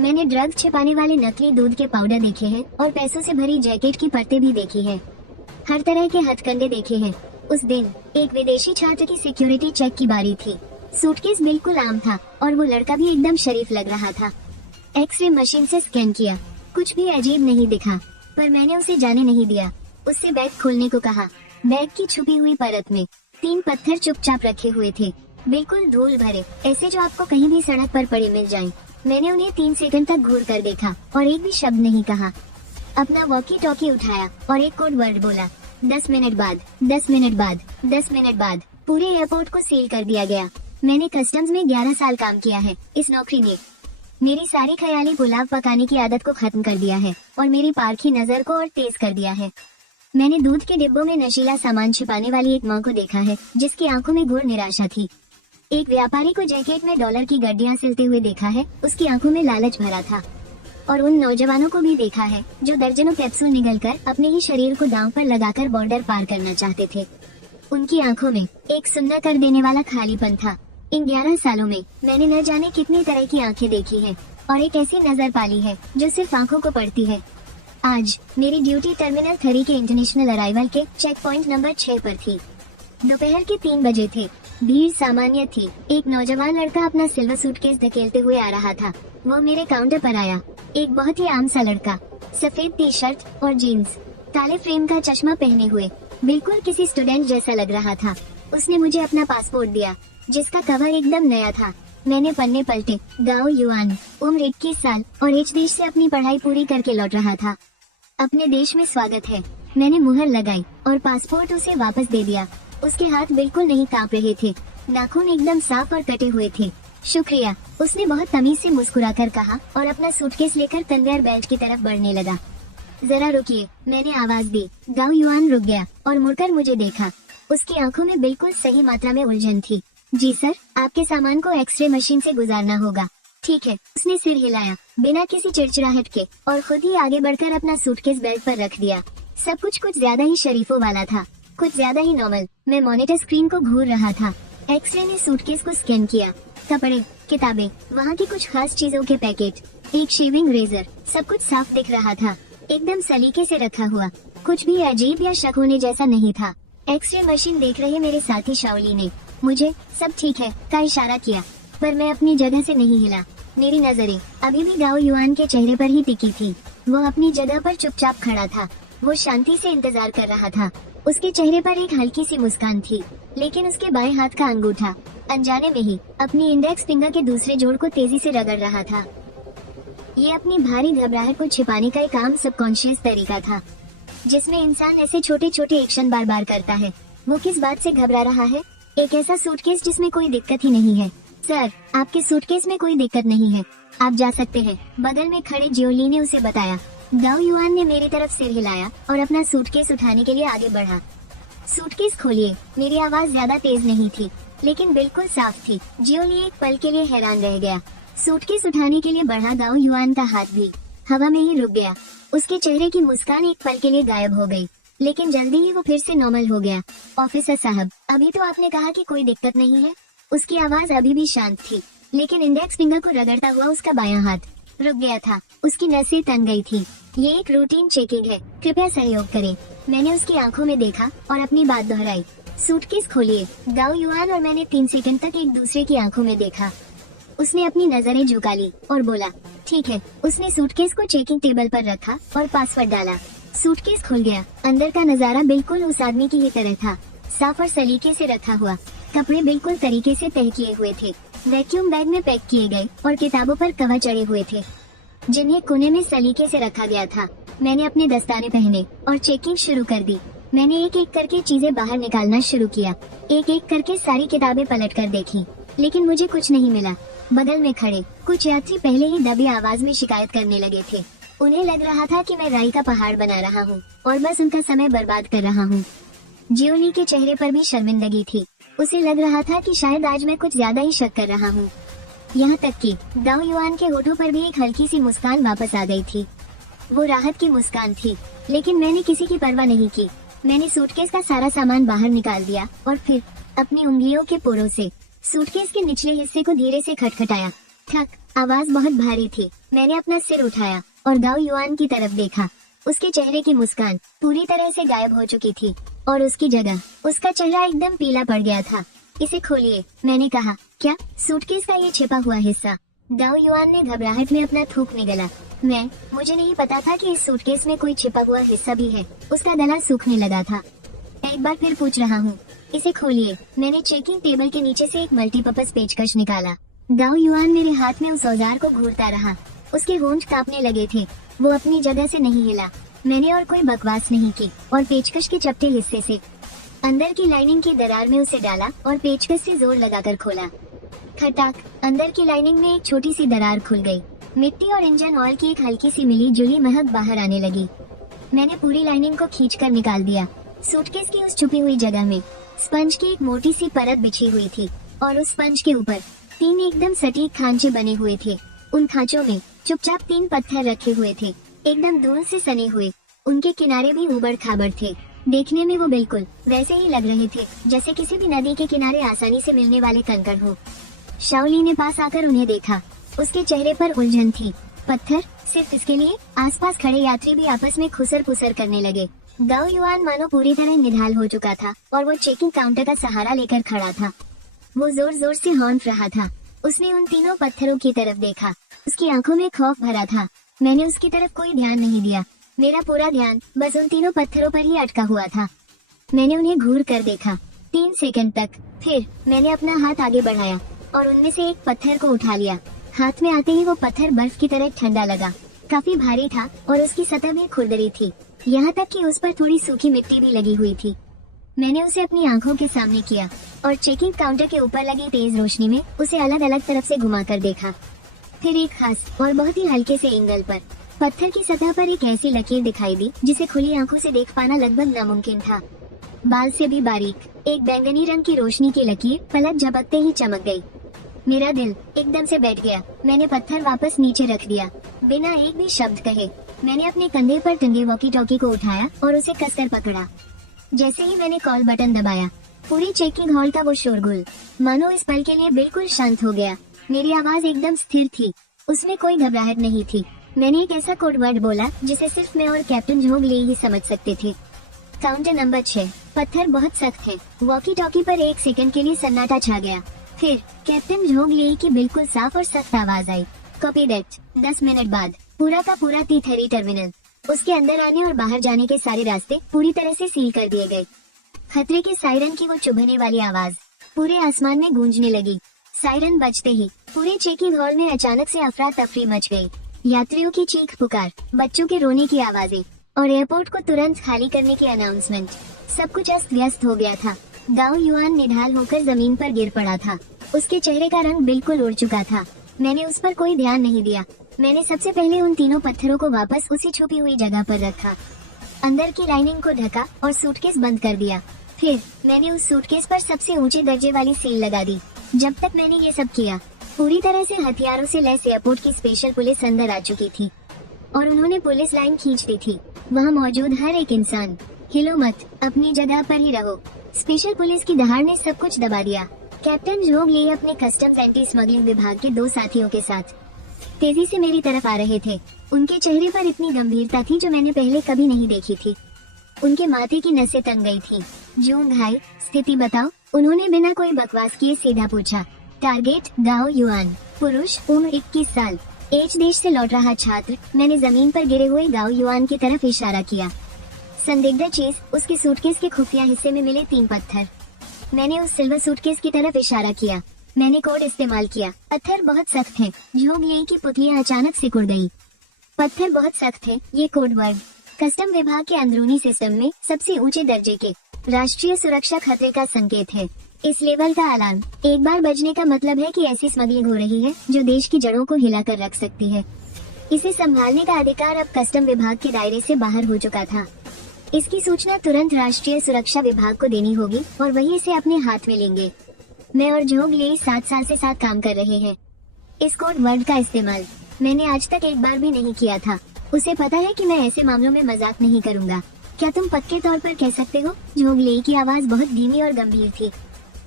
मैंने ड्रग्स छिपाने वाले नकली दूध के पाउडर देखे हैं और पैसों से भरी जैकेट की परतें भी देखी है। हर तरह के हथकंडे देखे हैं। उस दिन एक विदेशी छात्र की सिक्योरिटी चेक की बारी थी। सूटकेस बिल्कुल आम था और वो लड़का भी एकदम शरीफ लग रहा था। एक्सरे मशीन से स्कैन किया, कुछ भी अजीब नहीं दिखा, पर मैंने उसे जाने नहीं दिया। उससे बैग खोलने को कहा। बैग की छुपी हुई परत में 3 पत्थर चुपचाप रखे हुए थे, बिल्कुल धूल भरे, ऐसे जो आपको कहीं भी सड़क पर पड़े मिल जाएं। मैंने उन्हें 3 सेकंड तक घूर कर देखा और एक भी शब्द नहीं कहा। अपना वॉकी टॉकी उठाया और एक कोड वर्ड बोला। 10 मिनट बाद, 10 मिनट बाद, 10 मिनट बाद पूरे एयरपोर्ट को सील कर दिया गया। मैंने कस्टम्स में 11 साल काम किया है। इस नौकरी ने मेरी सारी ख्याली पुलाव पकाने की आदत को खत्म कर दिया है और मेरी पारखी नजर को और तेज कर दिया है। मैंने दूध के डिब्बों में नशीला सामान छिपाने वाली एक माँ को देखा है जिसकी आंखों में घोर निराशा थी। एक व्यापारी को जैकेट में डॉलर की गड्डियां सिलते हुए देखा है, उसकी आंखों में लालच भरा था। और उन नौजवानों को भी देखा है जो दर्जनों कैप्सूल निगलकर अपने ही शरीर को दांव पर लगाकर बॉर्डर पार करना चाहते थे। उनकी आंखों में एक सुंदर कर देने वाला खालीपन था। इन 11 सालों में मैंने न जाने कितनी तरह की आंखें देखी हैं और एक ऐसी नजर पाली है जो सिर्फ आंखों को पड़ती है। आज मेरी ड्यूटी टर्मिनल 3 के इंटरनेशनल अराइवल के चेक पॉइंट नंबर 6 पर थी। दोपहर के 3 बजे थे। भीड़ सामान्य थी। एक नौजवान लड़का अपना सिल्वर सूटकेस धकेलते हुए आ रहा था। वो मेरे काउंटर पर आया। एक बहुत ही आम सा लड़का, सफेद टी शर्ट और जीन्स, काले फ्रेम का चश्मा पहने हुए, बिल्कुल किसी स्टूडेंट जैसा लग रहा था। उसने मुझे अपना पासपोर्ट दिया जिसका कवर एकदम नया था। मैंने पन्ने पलटे। गाओ युआन, उम्र 21 साल और एच देश से अपनी पढ़ाई पूरी करके लौट रहा था। अपने देश में स्वागत है। मैंने मुहर लगाई और पासपोर्ट उसे वापस दे दिया। उसके हाथ बिल्कुल नहीं कांप रहे थे, नाखून एकदम साफ और कटे हुए थे। शुक्रिया, उसने बहुत तमीज से मुस्कुराकर कहा और अपना सूटकेस लेकर कन्वेयर बेल्ट की तरफ बढ़ने लगा। जरा रुकिए, मैंने आवाज दी। गाओ युआन रुक गया और मुड़कर मुझे देखा। उसकी आंखों में बिल्कुल सही मात्रा में उलझन थी। जी सर, आपके सामान को एक्सरे मशीन से गुजारना होगा। ठीक है, उसने सिर हिलाया बिना किसी चिड़चिड़ाहट के और खुद ही आगे बढ़कर अपना सूटकेस बेल्ट पर रख दिया। सब कुछ ज्यादा ही शरीफों वाला था, कुछ ज्यादा ही नॉर्मल। मैं मॉनिटर स्क्रीन को घूर रहा था। एक्सरे ने सूटकेस को स्कैन किया। कपड़े, किताबें, वहाँ की कुछ खास चीजों के पैकेट, एक शेविंग रेजर, सब कुछ साफ दिख रहा था, एकदम सलीके से रखा हुआ। कुछ भी अजीब या शक होने जैसा नहीं था। एक्सरे मशीन देख रहे मेरे साथी शाओली ने मुझे सब ठीक है का इशारा किया, पर मैं अपनी जगह से नहीं हिला। मेरी नजरें अभी भी गाओ युआन के चेहरे पर ही टिकी थी। वो अपनी जगह पर चुपचाप खड़ा था। वो शांति से इंतजार कर रहा था। उसके चेहरे पर एक हल्की सी मुस्कान थी, लेकिन उसके बाएं हाथ का अंगूठा अनजाने में ही अपनी इंडेक्स फिंगर के दूसरे जोड़ को तेजी से रगड़ रहा था। ये अपनी भारी घबराहट को छिपाने का एक आम सबकॉन्शियस तरीका था, जिसमें इंसान ऐसे छोटे छोटे एक्शन बार बार करता है। वो किस बात से घबरा रहा है? एक ऐसा सूटकेस जिसमें कोई दिक्कत ही नहीं है। सर, आपके सूटकेस में कोई दिक्कत नहीं है, आप जा सकते हैं, बगल में खड़े जियोली ने उसे बताया। गाओ युआन ने मेरी तरफ सिर हिलाया और अपना सूटकेस उठाने के लिए आगे बढ़ा। सूटकेस खोलिए। मेरी आवाज ज्यादा तेज नहीं थी, लेकिन बिल्कुल साफ थी। जियोली एक पल के लिए हैरान रह गया। सूटकेस उठाने के लिए बढ़ा गाओ युआन का हाथ भी हवा में ही रुक गया। उसके चेहरे की मुस्कान एक पल के लिए गायब हो गई, लेकिन जल्दी ही वो फिर से नॉर्मल हो गया। ऑफिसर साहब, अभी तो आपने कहा कि कोई दिक्कत नहीं है। उसकी आवाज अभी भी शांत थी, लेकिन इंडेक्स फिंगर को रगड़ता हुआ उसका बायां हाथ रुक गया था। उसकी नसें तन गई थी। ये एक रूटीन चेकिंग है, कृपया सहयोग करें। मैंने उसकी आंखों में देखा और अपनी बात दोहराई। सूटकेस खोलिए। गाओ युआन और मैंने 3 सेकंड तक एक दूसरे की आंखों में देखा। उसने अपनी नजरें झुका ली और बोला, ठीक है। उसने सूटकेस को चेकिंग टेबल पर रखा और पासवर्ड डाला। सूटकेस खुल गया। अंदर का नजारा बिल्कुल उस आदमी की ही तरह था, साफ और सलीके से रखा हुआ। कपड़े बिल्कुल तरीके से तय किए हुए थे, वैक्यूम बैग में पैक किए गए और किताबों पर कवर चढ़े हुए थे, जिन्हें कोने में सलीके से रखा गया था। मैंने अपने दस्ताने पहने और चेकिंग शुरू कर दी। मैंने एक एक करके चीजें बाहर निकालना शुरू किया। एक एक करके सारी किताबें पलट कर देखी, लेकिन मुझे कुछ नहीं मिला। बगल में खड़े कुछ यात्री पहले ही दबी आवाज में शिकायत करने लगे थे। उन्हें लग रहा था कि मैं राई का पहाड़ बना रहा हूँ और बस उनका समय बर्बाद कर रहा हूँ। जियोली के चेहरे पर भी शर्मिंदगी थी। उसे लग रहा था कि शायद आज मैं कुछ ज्यादा ही शक कर रहा हूँ। यहाँ तक कि गाओ युआन के होठों पर भी एक हल्की सी मुस्कान वापस आ गई थी। वो राहत की मुस्कान थी, लेकिन मैंने किसी की परवाह नहीं की। मैंने सूटकेस का सारा सामान बाहर निकाल दिया और फिर अपनी उंगलियों के पोरों से सूटकेस के निचले हिस्से को धीरे से खटखटाया। ठक, आवाज बहुत भारी थी। मैंने अपना सिर उठाया और गाओ युआन की तरफ देखा। उसके चेहरे की मुस्कान पूरी तरह से गायब हो चुकी थी और उसकी जगह उसका चेहरा एकदम पीला पड़ गया था। इसे खोलिए, मैंने कहा। क्या? सूटकेस का ये छिपा हुआ हिस्सा? गाओ युआन ने घबराहट में अपना थूक निगला। मुझे नहीं पता था कि इस सूटकेस में कोई छिपा हुआ हिस्सा भी है। उसका गला सूखने लगा था। एक बार फिर पूछ रहा हूँ, इसे खोलिए। मैंने चेकिंग टेबल के नीचे से एक मल्टीपर्पज पेचकश निकाला। गाओ युआन मेरे हाथ में उस औजार को घूरता रहा। उसके होंठ कांपने लगे थे। वो अपनी जगह से नहीं हिला। मैंने और कोई बकवास नहीं की और पेचकश के चपटे हिस्से से अंदर की लाइनिंग की दरार में उसे डाला और पेचकश से जोर लगाकर खोला। खटाक! अंदर की लाइनिंग में एक छोटी सी दरार खुल गई। मिट्टी और इंजन ऑयल की एक हल्की सी मिली जुली महक बाहर आने लगी। मैंने पूरी लाइनिंग को खींचकर निकाल दिया। सूटकेस की उस छुपी हुई जगह में स्पंज की एक मोटी सी परत बिछी हुई थी और उस स्पंज के ऊपर 3 एकदम सटीक खांचे बने हुए थे। उन खांचों में चुपचाप 3 पत्थर रखे हुए थे, एकदम दूर से सने हुए। उनके किनारे भी उबड़ खाबड़ थे। देखने में वो बिल्कुल वैसे ही लग रहे थे जैसे किसी भी नदी के किनारे आसानी से मिलने वाले कंकड़ हो। शाओली ने पास आकर उन्हें देखा। उसके चेहरे पर उलझन थी। पत्थर? सिर्फ इसके लिए? आसपास खड़े यात्री भी आपस में खुसर पुसर करने लगे। गाओ युआन मानो पूरी तरह निढाल हो चुका था और वो चेकिंग काउंटर का सहारा लेकर खड़ा था। वो जोर जोर से हौंफ रहा था। उसने उन तीनों पत्थरों की तरफ देखा। उसकी आंखों में खौफ भरा था। मैंने उसकी तरफ कोई ध्यान नहीं दिया। मेरा पूरा ध्यान बस उन तीनों पत्थरों पर ही अटका हुआ था। मैंने उन्हें घूर कर देखा 3 सेकंड तक। फिर मैंने अपना हाथ आगे बढ़ाया और उनमें से एक पत्थर को उठा लिया। हाथ में आते ही वो पत्थर बर्फ की तरह ठंडा लगा। काफी भारी था और उसकी सतह भी खुरदरी थी, यहाँ तक कि उस पर थोड़ी सूखी मिट्टी भी लगी हुई थी। मैंने उसे अपनी आंखों के सामने किया और चेकिंग काउंटर के ऊपर लगी तेज रोशनी में उसे अलग अलग तरफ से घुमाकर देखा। फिर एक खास और बहुत ही हल्के से एंगल पर पत्थर की सतह पर एक ऐसी लकीर दिखाई दी जिसे खुली आंखों से देख पाना लगभग नामुमकिन था। बाल से भी बारीक एक बैंगनी रंग की रोशनी की लकीर पलक झपकते ही चमक गई। मेरा दिल एकदम से बैठ गया। मैंने पत्थर वापस नीचे रख दिया बिना एक भी शब्द कहे। मैंने अपने कंधे पर टंगे वॉकी टॉकी को उठाया और उसे कसकर पकड़ा। जैसे ही मैंने कॉल बटन दबाया, पूरी चेकिंग हॉल का वो शोरगुल मानो इस पल के लिए बिल्कुल शांत हो गया। मेरी आवाज एकदम स्थिर थी, उसमें कोई घबराहट नहीं थी। मैंने एक ऐसा कोड वर्ड बोला जिसे सिर्फ मैं और कैप्टन झोंगले ही समझ सकते थे। Counter number 6। पत्थर बहुत सख्त है। वॉकी टॉकी पर 1 सेकंड के लिए सन्नाटा छा गया। फिर कैप्टन झोंगले की बिल्कुल साफ और सख्त आवाज आई, कॉपी दैट। 10 मिनट बाद पूरा का पूरा T30 टर्मिनल, उसके अंदर आने और बाहर जाने के सारे रास्ते पूरी तरह से सील कर दिए गए। खतरे के सायरन की वो चुभने वाली आवाज पूरे आसमान में गूंजने लगी। सायरन बजते ही पूरे चेकिंग हॉल में अचानक से अफरा तफरी मच गई। यात्रियों की चीख पुकार, बच्चों के रोने की आवाजें और एयरपोर्ट को तुरंत खाली करने की अनाउंसमेंट, सब कुछ अस्त व्यस्त हो गया था। गाओ युआन निढाल होकर जमीन पर गिर पड़ा था। उसके चेहरे का रंग बिल्कुल उड़ चुका था। मैंने उस पर कोई ध्यान नहीं दिया। मैंने सबसे पहले उन तीनों पत्थरों को वापस उसी छुपी हुई जगह पर रखा, अंदर की लाइनिंग को ढका और सूटकेस बंद कर दिया। फिर मैंने उस सूटकेस पर सबसे ऊंचे दर्जे वाली सील लगा दी। जब तक मैंने ये सब किया, पूरी तरह से हथियारों से लैस एयरपोर्ट की स्पेशल पुलिस अंदर आ चुकी थी और उन्होंने पुलिस लाइन खींच दी थी। वहाँ मौजूद हर एक इंसान, हिलो मत, अपनी जगह पर ही रहो। स्पेशल पुलिस की दहाड़ ने सब कुछ दबा दिया। कैप्टन झोंगले अपने कस्टम्स एंटी स्मगलिंग विभाग के 2 साथियों के साथ तेजी से मेरी तरफ आ रहे थे। उनके चेहरे पर इतनी गंभीरता थी जो मैंने पहले कभी नहीं देखी थी। उनके माथे की नसें तन गई थी। जून भाई, स्थिति बताओ, उन्होंने बिना कोई बकवास किए सीधा पूछा। टारगेट गाओ युआन, पुरुष, उम्र 21 साल, एच देश से लौट रहा छात्र। मैंने जमीन पर गिरे हुए गाओ युआन की तरफ इशारा किया। संदिग्ध चीज, उसके सूटकेस के खुफिया हिस्से में मिले 3 पत्थर। मैंने उस सिल्वर सूटकेस की तरफ इशारा किया। मैंने कोड इस्तेमाल किया। पत्थर बहुत सख्त है। झोंगले की पुतलियां अचानक सिकुड़ गई। पत्थर बहुत सख्त है, ये कोड वर्ड कस्टम विभाग के अंदरूनी सिस्टम में सबसे ऊंचे दर्जे के राष्ट्रीय सुरक्षा खतरे का संकेत है। इस लेवल का अलार्म एक बार बजने का मतलब है कि ऐसी स्मगलिंग हो रही है जो देश की जड़ों को हिलाकर रख सकती है। इसे संभालने का अधिकार अब कस्टम विभाग के दायरे से बाहर हो चुका था। इसकी सूचना तुरंत राष्ट्रीय सुरक्षा विभाग को देनी होगी और वही इसे अपने हाथ में लेंगे। मैं और झोंगले 7 साल से साथ काम कर रहे हैं। इस कोड वर्ड का इस्तेमाल मैंने आज तक एक बार भी नहीं किया था। उसे पता है कि मैं ऐसे मामलों में मजाक नहीं करूंगा। क्या तुम पक्के तौर पर कह सकते हो? झोंगले की आवाज बहुत धीमी और गंभीर थी।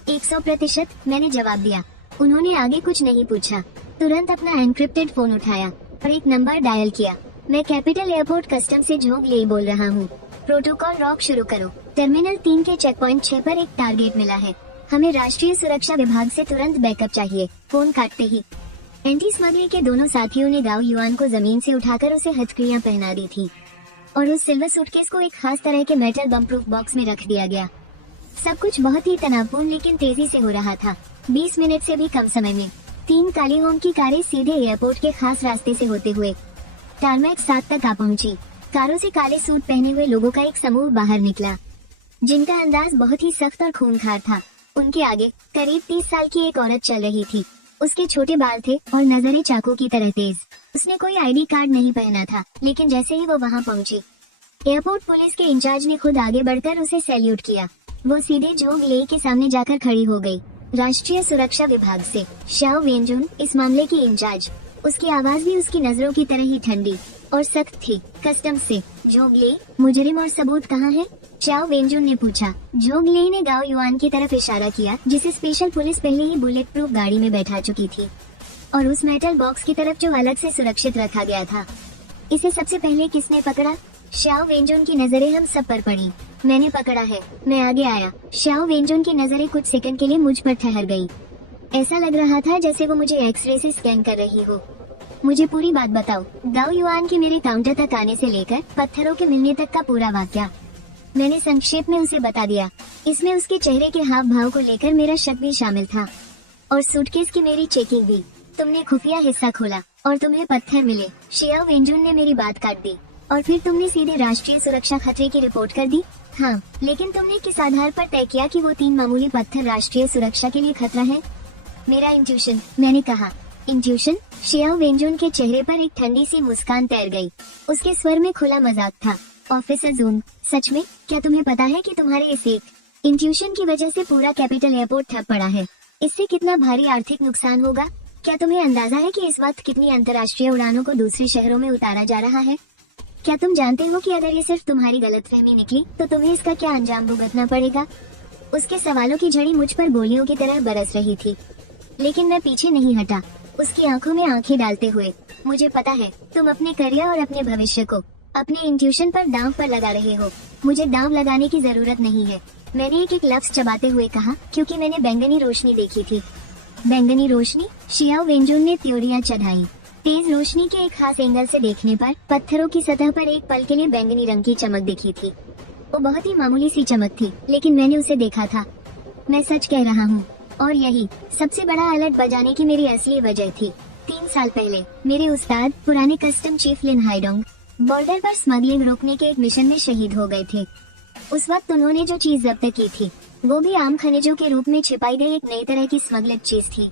100%, मैंने जवाब दिया। उन्होंने आगे कुछ नहीं पूछा। तुरंत अपना एनक्रिप्टेड फोन उठाया और एक नंबर डायल किया। मैं कैपिटल एयरपोर्ट कस्टम से झोंग ले बोल रहा हूँ। प्रोटोकॉल रॉक शुरू करो। टर्मिनल 3 के चेक पॉइंट 6 पर एक टारगेट मिला है। हमें राष्ट्रीय सुरक्षा विभाग से तुरंत बैकअप चाहिए। फोन काटते ही एंटी स्मगलिंग के दोनों साथियों ने गाओ युआन को जमीन से उठाकर उसे हथकड़ियां पहना दी थी और उस सिल्वर सूटकेस को एक खास तरह के मेटल बम प्रूफ बॉक्स में रख दिया गया। सब कुछ बहुत ही तनावपूर्ण लेकिन तेजी से हो रहा था। 20 मिनट से भी कम समय में 3 काली होम की कारें सीधे एयरपोर्ट के खास रास्ते से होते हुए टारमैक 7 तक आ पहुंची। कारों से काले सूट पहने हुए लोगों का एक समूह बाहर निकला जिनका अंदाज बहुत ही सख्त और खूंखार था। उनके आगे करीब 30 साल की एक औरत चल रही थी। उसके छोटे बाल थे और नजरें चाकू की तरह तेज। उसने कोई आईडी कार्ड नहीं पहना था, लेकिन जैसे ही वो वहां पहुंची, एयरपोर्ट पुलिस के इंचार्ज ने खुद आगे बढ़कर उसे सैल्यूट किया। वो सीधे झोंग ले के सामने जाकर खड़ी हो गई। राष्ट्रीय सुरक्षा विभाग से शाओ वेंजुन, इस मामले की इंचार्ज। उसकी आवाज भी उसकी नजरों की तरह ही ठंडी और सख्त थी। कस्टम से झोंग ले, मुजरिम और सबूत कहाँ है? शाओ वेंजुन ने पूछा। झोंग ले ने गाओ युआन की तरफ इशारा किया जिसे स्पेशल पुलिस पहले ही बुलेट प्रूफ गाड़ी में बैठा चुकी थी और उस मेटल बॉक्स की तरफ जो अलग से सुरक्षित रखा गया था। इसे सबसे पहले किसने पकड़ा? शाओ वेंजुन की नजरें हम सब पर पड़ी। मैंने पकड़ा है, मैं आगे आया। शाओ वेंजुन की नजरें कुछ सेकंड के लिए मुझ पर ठहर गई। ऐसा लग रहा था जैसे वो मुझे एक्सरे से स्कैन कर रही हो। मुझे पूरी बात बताओ। गाओ युआन के मेरे काउंटर तक आने से लेकर पत्थरों के मिलने तक का पूरा वाकया मैंने संक्षेप में उसे बता दिया। इसमें उसके चेहरे के हाव भाव को लेकर मेरा शक भी शामिल था और सूटकेस की मेरी चेकिंग भी। तुमने खुफिया हिस्सा खोला और तुम्हें पत्थर मिले। शाओ वेंजुन ने मेरी बात काट दी। और फिर तुमने सीधे राष्ट्रीय सुरक्षा खतरे की रिपोर्ट कर दी? हाँ, लेकिन तुमने किस आधार पर तय किया कि वो 3 मामूली पत्थर राष्ट्रीय सुरक्षा के लिए खतरा है? मेरा इंट्यूशन, मैंने कहा। इंट्यूशन? शाओ वेंजुन के चेहरे पर एक ठंडी सी मुस्कान तैर गई। उसके स्वर में खुला मजाक था। ऑफिसर जून, सच में? क्या तुम्हें पता है कि तुम्हारे इस एक इंट्यूशन की वजह से पूरा कैपिटल एयरपोर्ट ठप पड़ा है? इससे कितना भारी आर्थिक नुकसान होगा? क्या तुम्हें अंदाजा है कि इस वक्त कितनी अंतर्राष्ट्रीय उड़ानों को दूसरे शहरों में उतारा जा रहा है? क्या तुम जानते हो कि अगर ये सिर्फ तुम्हारी गलतफहमी निकली तो तुम्हें इसका क्या अंजाम भुगतना पड़ेगा? उसके सवालों की झड़ी मुझ पर गोलियों की तरह बरस रही थी, लेकिन मैं पीछे नहीं हटा, उसकी आंखों में आंखें डालते हुए। मुझे पता है तुम अपने करियर और अपने भविष्य को अपने इंट्यूशन पर दांव पर लगा रहे हो। मुझे दांव लगाने की जरूरत नहीं है, मैंने एक लफ्ज चबाते हुए कहा, क्योंकि मैंने बैंगनी रोशनी देखी थी। बैंगनी रोशनी? शाओ वेंजुन ने त्योरियां चढ़ाई। तेज रोशनी के एक खास एंगल से देखने पर पत्थरों की सतह पर एक पल के लिए बैंगनी रंग की चमक दिखी थी। वो बहुत ही मामूली सी चमक थी, लेकिन मैंने उसे देखा था। मैं सच कह रहा हूँ, और यही सबसे बड़ा अलर्ट बजाने की मेरी असली वजह थी। 3 साल पहले मेरे उस्ताद, पुराने कस्टम चीफ लिन हाइडोंग, बॉर्डर पर स्मगलिंग रोकने के एक मिशन में शहीद हो गए थे। उस वक्त उन्होंने जो चीज जब्त की थी वो भी आम खनिजों के रूप में छिपाई गई एक नई तरह की स्मगलेट चीज थी।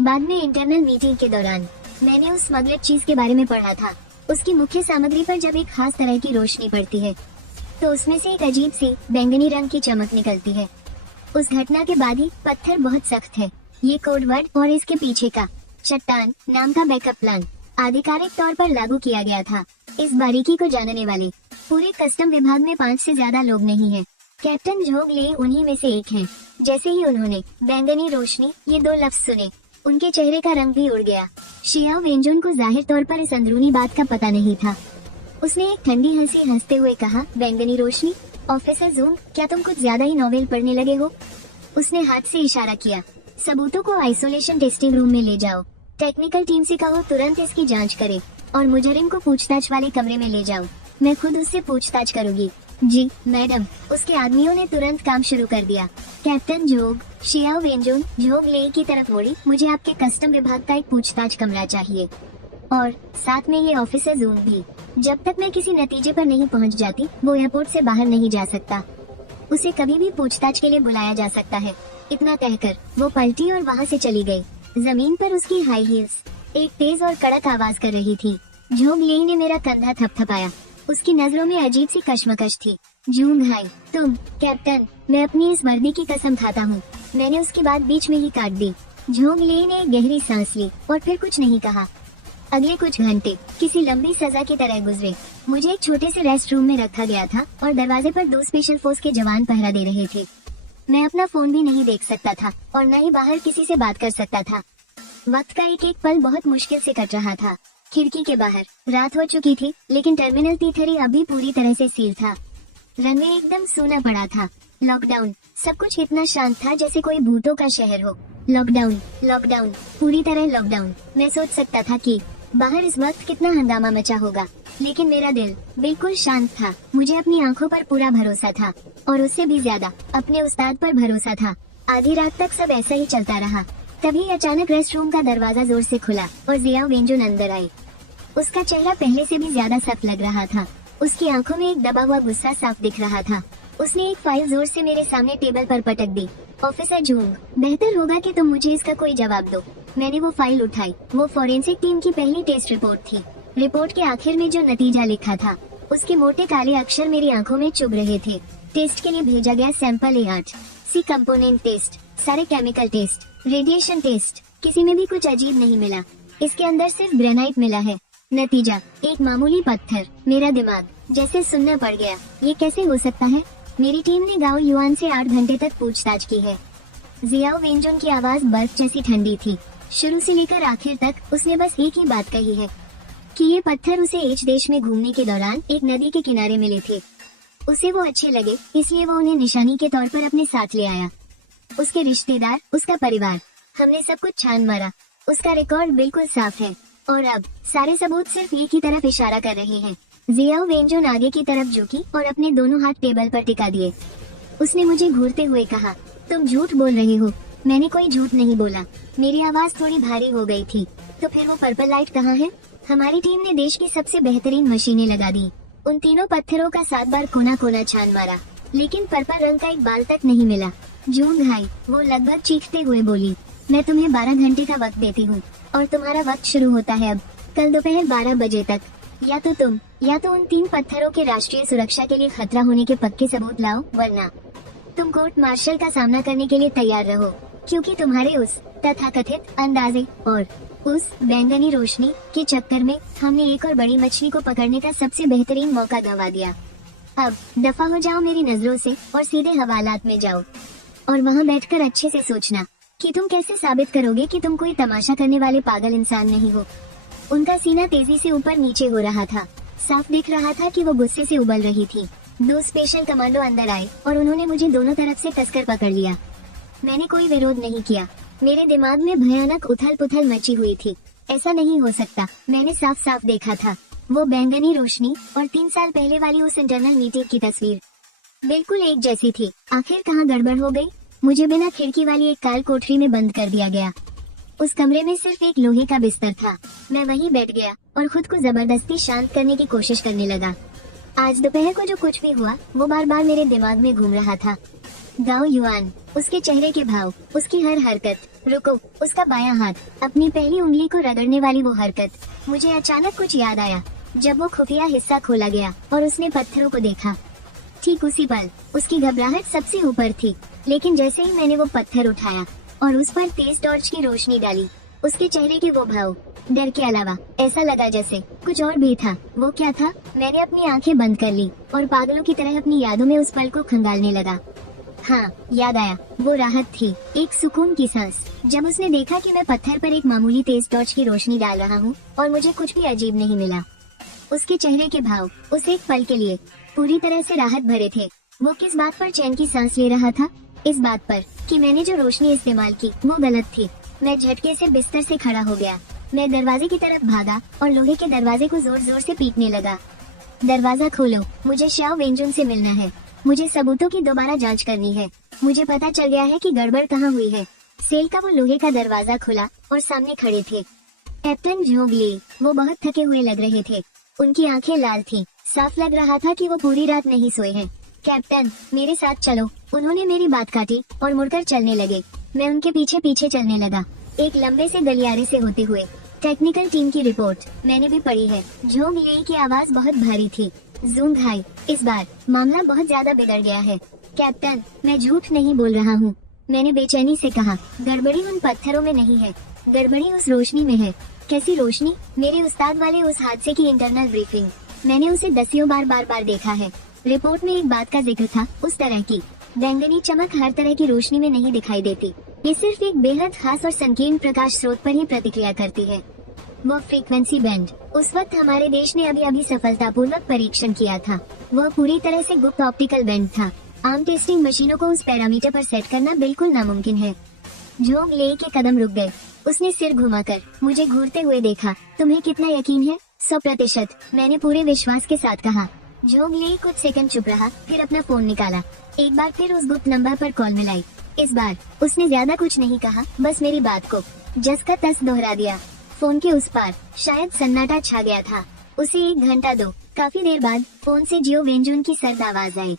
बाद में इंटरनल मीटिंग के दौरान मैंने उस स्मगलेट चीज के बारे में पढ़ा था। उसकी मुख्य सामग्री पर जब एक खास तरह की रोशनी पड़ती है तो उसमें से एक अजीब सी बैंगनी रंग की चमक निकलती है। उस घटना के बाद ही पत्थर बहुत सख्त है, ये कोड वर्ड और इसके पीछे का चट्टान नाम का बैकअप प्लान आधिकारिक तौर पर लागू किया गया था। इस बारीकी को जानने वाले पूरे कस्टम विभाग में 5 से ज्यादा लोग नहीं हैं। कैप्टन झोंग ले उन्हीं में से एक हैं। जैसे ही उन्होंने बैंगनी रोशनी ये 2 लफ्ज सुने, उनके चेहरे का रंग भी उड़ गया। शाओ वेंजुन को जाहिर तौर पर इस अंदरूनी बात का पता नहीं था। उसने एक ठंडी हंसी हंसते हुए कहा, बैंगनी रोशनी? ऑफिसर जून, क्या तुम कुछ ज्यादा ही नॉवेल पढ़ने लगे हो? उसने हाथ से इशारा किया। सबूतों को आइसोलेशन टेस्टिंग रूम में ले जाओ। टेक्निकल टीम से कहो तुरंत इसकी जांच करे और मुजरिम को पूछताछ वाले कमरे में ले जाओ। मैं खुद उससे पूछताछ करूंगी। जी मैडम। उसके आदमियों ने तुरंत काम शुरू कर दिया। कैप्टन जोग, शाओ वेंजुन झोंग ले की तरफ मुड़ी। मुझे आपके कस्टम विभाग का एक पूछताछ कमरा चाहिए और साथ में ये ऑफिसर जून भी। जब तक मैं किसी नतीजे पर नहीं पहुंच जाती वो एयरपोर्ट से बाहर नहीं जा सकता। उसे कभी भी पूछताछ के लिए बुलाया जा सकता है। इतना कहकर वो पलटी और वहाँ से चली गई। जमीन पर उसकी हाई हील्स एक तेज और कड़क आवाज कर रही थी। झोंग ले ने मेरा कंधा थपथपाया। उसकी नजरों में अजीब सी कश्मकश थी। जूंग हाई, तुम? कैप्टन, मैं अपनी इस वर्दी की कसम खाता हूँ। मैंने उसकी बात बीच में ही काट दी। झोंग ले ने गहरी सांस ली और फिर कुछ नहीं कहा। अगले कुछ घंटे किसी लंबी सजा की तरह गुजरे। मुझे एक छोटे से रेस्ट रूम में रखा गया था और दरवाजे पर 2 स्पेशल फोर्स के जवान पहरा दे रहे थे। मैं अपना फोन भी नहीं देख सकता था और न ही बाहर किसी से बात कर सकता था। वक्त का एक एक पल बहुत मुश्किल से कट रहा था। खिड़की के बाहर रात हो चुकी थी, लेकिन टर्मिनल T3 अभी पूरी तरह से सील था। रनवे एकदम सूना पड़ा था। लॉकडाउन, सब कुछ इतना शांत था जैसे कोई भूतों का शहर हो। लॉकडाउन, लॉकडाउन, पूरी तरह लॉकडाउन। मैं सोच सकता था कि बाहर इस वक्त कितना हंगामा मचा होगा, लेकिन मेरा दिल बिल्कुल शांत था। मुझे अपनी आंखों पर पूरा भरोसा था, और उससे भी ज्यादा अपने उस्ताद पर भरोसा था। आधी रात तक सब ऐसा ही चलता रहा। तभी अचानक रेस्ट रूम का दरवाजा जोर से खुला और जियाओ वेंजुन अंदर आई। उसका चेहरा पहले से भी ज्यादा सख्त लग रहा था। उसकी आंखों में एक दबा हुआ गुस्सा साफ दिख रहा था। उसने एक फाइल जोर से मेरे सामने टेबल पर पटक दी। ऑफिसर जूंग, बेहतर होगा कि तुम मुझे इसका कोई जवाब दो। मैंने वो फाइल उठाई। वो फॉरेंसिक टीम की पहली टेस्ट रिपोर्ट थी। रिपोर्ट के आखिर में जो नतीजा लिखा था, उसके मोटे काले अक्षर मेरी आंखों में चुभ रहे थे। टेस्ट के लिए भेजा गया सैंपल A8, सी कंपोनेंट टेस्ट, सारे केमिकल टेस्ट, रेडिएशन टेस्ट, किसी में भी कुछ अजीब नहीं मिला। इसके अंदर सिर्फ ग्रेनाइट मिला है। नतीजा, एक मामूली पत्थर। मेरा दिमाग जैसे सुनना पड़ गया। ये कैसे हो सकता है? मेरी टीम ने गाओ युआन से 8 घंटे तक पूछताछ की है। जियाओ वेंजुन की आवाज बर्फ जैसी ठंडी थी। शुरू से लेकर आखिर तक उसने बस एक ही बात कही है कि ये पत्थर उसे एच देश में घूमने के दौरान एक नदी के किनारे मिले थे। उसे वो अच्छे लगे, इसलिए वो उन्हें निशानी के तौर पर अपने साथ ले आया। उसके रिश्तेदार, उसका परिवार, हमने सब कुछ छान मारा। उसका रिकॉर्ड बिल्कुल साफ है, और अब सारे सबूत सिर्फ एक ही तरफ इशारा कर रहे हैं। जियाओ वेंजुन आगे की तरफ झुकी और अपने दोनों हाथ टेबल पर टिका दिए। उसने मुझे घूरते हुए कहा, तुम झूठ बोल रहे हो। मैंने कोई झूठ नहीं बोला। मेरी आवाज थोड़ी भारी हो गई थी। तो फिर वो पर्पल लाइट कहाँ है? हमारी टीम ने देश की सबसे बेहतरीन मशीनें लगा दी। उन तीनों पत्थरों का 7 बार कोना कोना छान मारा, लेकिन पर्पल रंग का एक बाल तक नहीं मिला। जून भाई, वो लगभग चीखते हुए बोली, मैं तुम्हें 12 घंटे का वक्त देती हूँ, और तुम्हारा वक्त शुरू होता है अब, कल दोपहर 12 बजे तक। या तो तुम या तो उन 3 पत्थरों के राष्ट्रीय सुरक्षा के लिए खतरा होने के पक्के सबूत लाओ, वरना तुम कोर्ट मार्शल का सामना करने के लिए तैयार रहो, क्योंकि तुम्हारे उस तथाकथित अंदाजे और उस बैंगनी रोशनी के चक्कर में हमने एक और बड़ी मछली को पकड़ने का सबसे बेहतरीन मौका गंवा दिया। अब दफा हो जाओ मेरी नजरों से और सीधे हवालात में जाओ, और वहाँ बैठकर अच्छे से सोचना कि तुम कैसे साबित करोगे कि तुम कोई तमाशा करने वाले पागल इंसान नहीं हो। उनका सीना तेजी से ऊपर नीचे हो रहा था। साफ दिख रहा था कि वो गुस्से से उबल रही थी। 2 स्पेशल कमांडो अंदर आए और उन्होंने मुझे दोनों तरफ से कसकर पकड़ लिया। मैंने कोई विरोध नहीं किया। मेरे दिमाग में भयानक उथल पुथल मची हुई थी। ऐसा नहीं हो सकता। मैंने साफ साफ देखा था वो बैंगनी रोशनी और 3 साल पहले वाली उस इंटरनल मीटिंग की तस्वीर बिल्कुल एक जैसी थी। आखिर कहाँ गड़बड़ हो गई? मुझे बिना खिड़की वाली एक काल कोठरी में बंद कर दिया गया। उस कमरे में सिर्फ एक लोहे का बिस्तर था। मैं वहीं बैठ गया और खुद को जबरदस्ती शांत करने की कोशिश करने लगा। आज दोपहर को जो कुछ भी हुआ, वो बार बार मेरे दिमाग में घूम रहा था। गाओ युआन, उसके चेहरे के भाव, उसकी हर हरकत, रुको, उसका बायां हाथ, अपनी पहली उंगली को रगड़ने वाली वो हरकत। मुझे अचानक कुछ याद आया जब वो खुफिया हिस्सा खोला गया और उसने पत्थरों को देखा। ठीक उसी पल उसकी घबराहट सबसे ऊपर थी, लेकिन जैसे ही मैंने वो पत्थर उठाया और उस पर तेज टॉर्च की रोशनी डाली, उसके चेहरे के वो भाव, डर के अलावा ऐसा लगा जैसे कुछ और भी था। वो क्या था? मैंने अपनी आंखें बंद कर ली और पागलों की तरह अपनी यादों में उस पल को खंगालने लगा। हाँ, याद आया। वो राहत थी, एक सुकून की सांस, जब उसने देखा कि मैं पत्थर पर एक मामूली तेज टॉर्च की रोशनी डाल रहा हूँ और मुझे कुछ भी अजीब नहीं मिला। उसके चेहरे के भाव उस एक पल के लिए पूरी तरह से राहत भरे थे। वो किस बात पर चैन की सांस ले रहा था? इस बात पर कि मैंने जो रोशनी इस्तेमाल की वो गलत थी। मैं झटके से बिस्तर से खड़ा हो गया। मैं दरवाजे की तरफ भागा और लोहे के दरवाजे को जोर जोर से पीटने लगा। दरवाजा खोलो, मुझे शाओ वेंजुन से मिलना है। मुझे सबूतों की दोबारा जांच करनी है। मुझे पता चल गया है कि गड़बड़ कहाँ हुई है। सेल का वो लोहे का दरवाजा खुला और सामने खड़े थे कैप्टन झोंग ली। वो बहुत थके हुए लग रहे थे। उनकी आंखें लाल थीं। साफ लग रहा था कि वो पूरी रात नहीं सोए हैं। कैप्टन, मेरे साथ चलो। उन्होंने मेरी बात काटी और मुड़कर चलने लगे। मैं उनके पीछे पीछे चलने लगा, एक लंबे से गलियारे से होते हुए। टेक्निकल टीम की रिपोर्ट मैंने भी पढ़ी है। झोंग ली की आवाज बहुत भारी थी। जूंग भाई, इस बार मामला बहुत ज्यादा बिगड़ गया है। कैप्टन, मैं झूठ नहीं बोल रहा हूँ, मैंने बेचैनी से कहा। गड़बड़ी उन पत्थरों में नहीं है, गड़बड़ी उस रोशनी में है। कैसी रोशनी? मेरे उस्ताद वाले उस हादसे की इंटरनल ब्रीफिंग। मैंने उसे दसियों बार देखा है। रिपोर्ट में एक बात का जिक्र था, उस तरह की बैंगनी चमक हर तरह की रोशनी में नहीं दिखाई देती। ये सिर्फ एक बेहद खास और संकीर्ण प्रकाश स्रोत पर ही प्रतिक्रिया करती है। वो फ्रीक्वेंसी बैंड उस वक्त हमारे देश ने अभी अभी सफलतापूर्वक परीक्षण किया था। वह पूरी तरह से गुप्त ऑप्टिकल बैंड था। आम टेस्टिंग मशीनों को उस पैरामीटर पर सेट करना बिल्कुल नामुमकिन है। जोंग ले के कदम रुक गए। उसने सिर घुमाकर मुझे घूरते हुए देखा। तुम्हें कितना यकीन है? 100%, मैंने पूरे विश्वास के साथ कहा। जोंग ले कुछ सेकंड चुप रहा, फिर अपना फोन निकाला। एक बार फिर उस गुप्त नंबर पर कॉल मिलाई। इस बार उसने ज्यादा कुछ नहीं कहा, बस मेरी बात को जस का तस दोहरा दिया। फोन के उस पार शायद सन्नाटा छा गया था। उसे 1 घंटा दो। काफी देर बाद फोन से जियो वेंजुन की सर्द आवाज आई।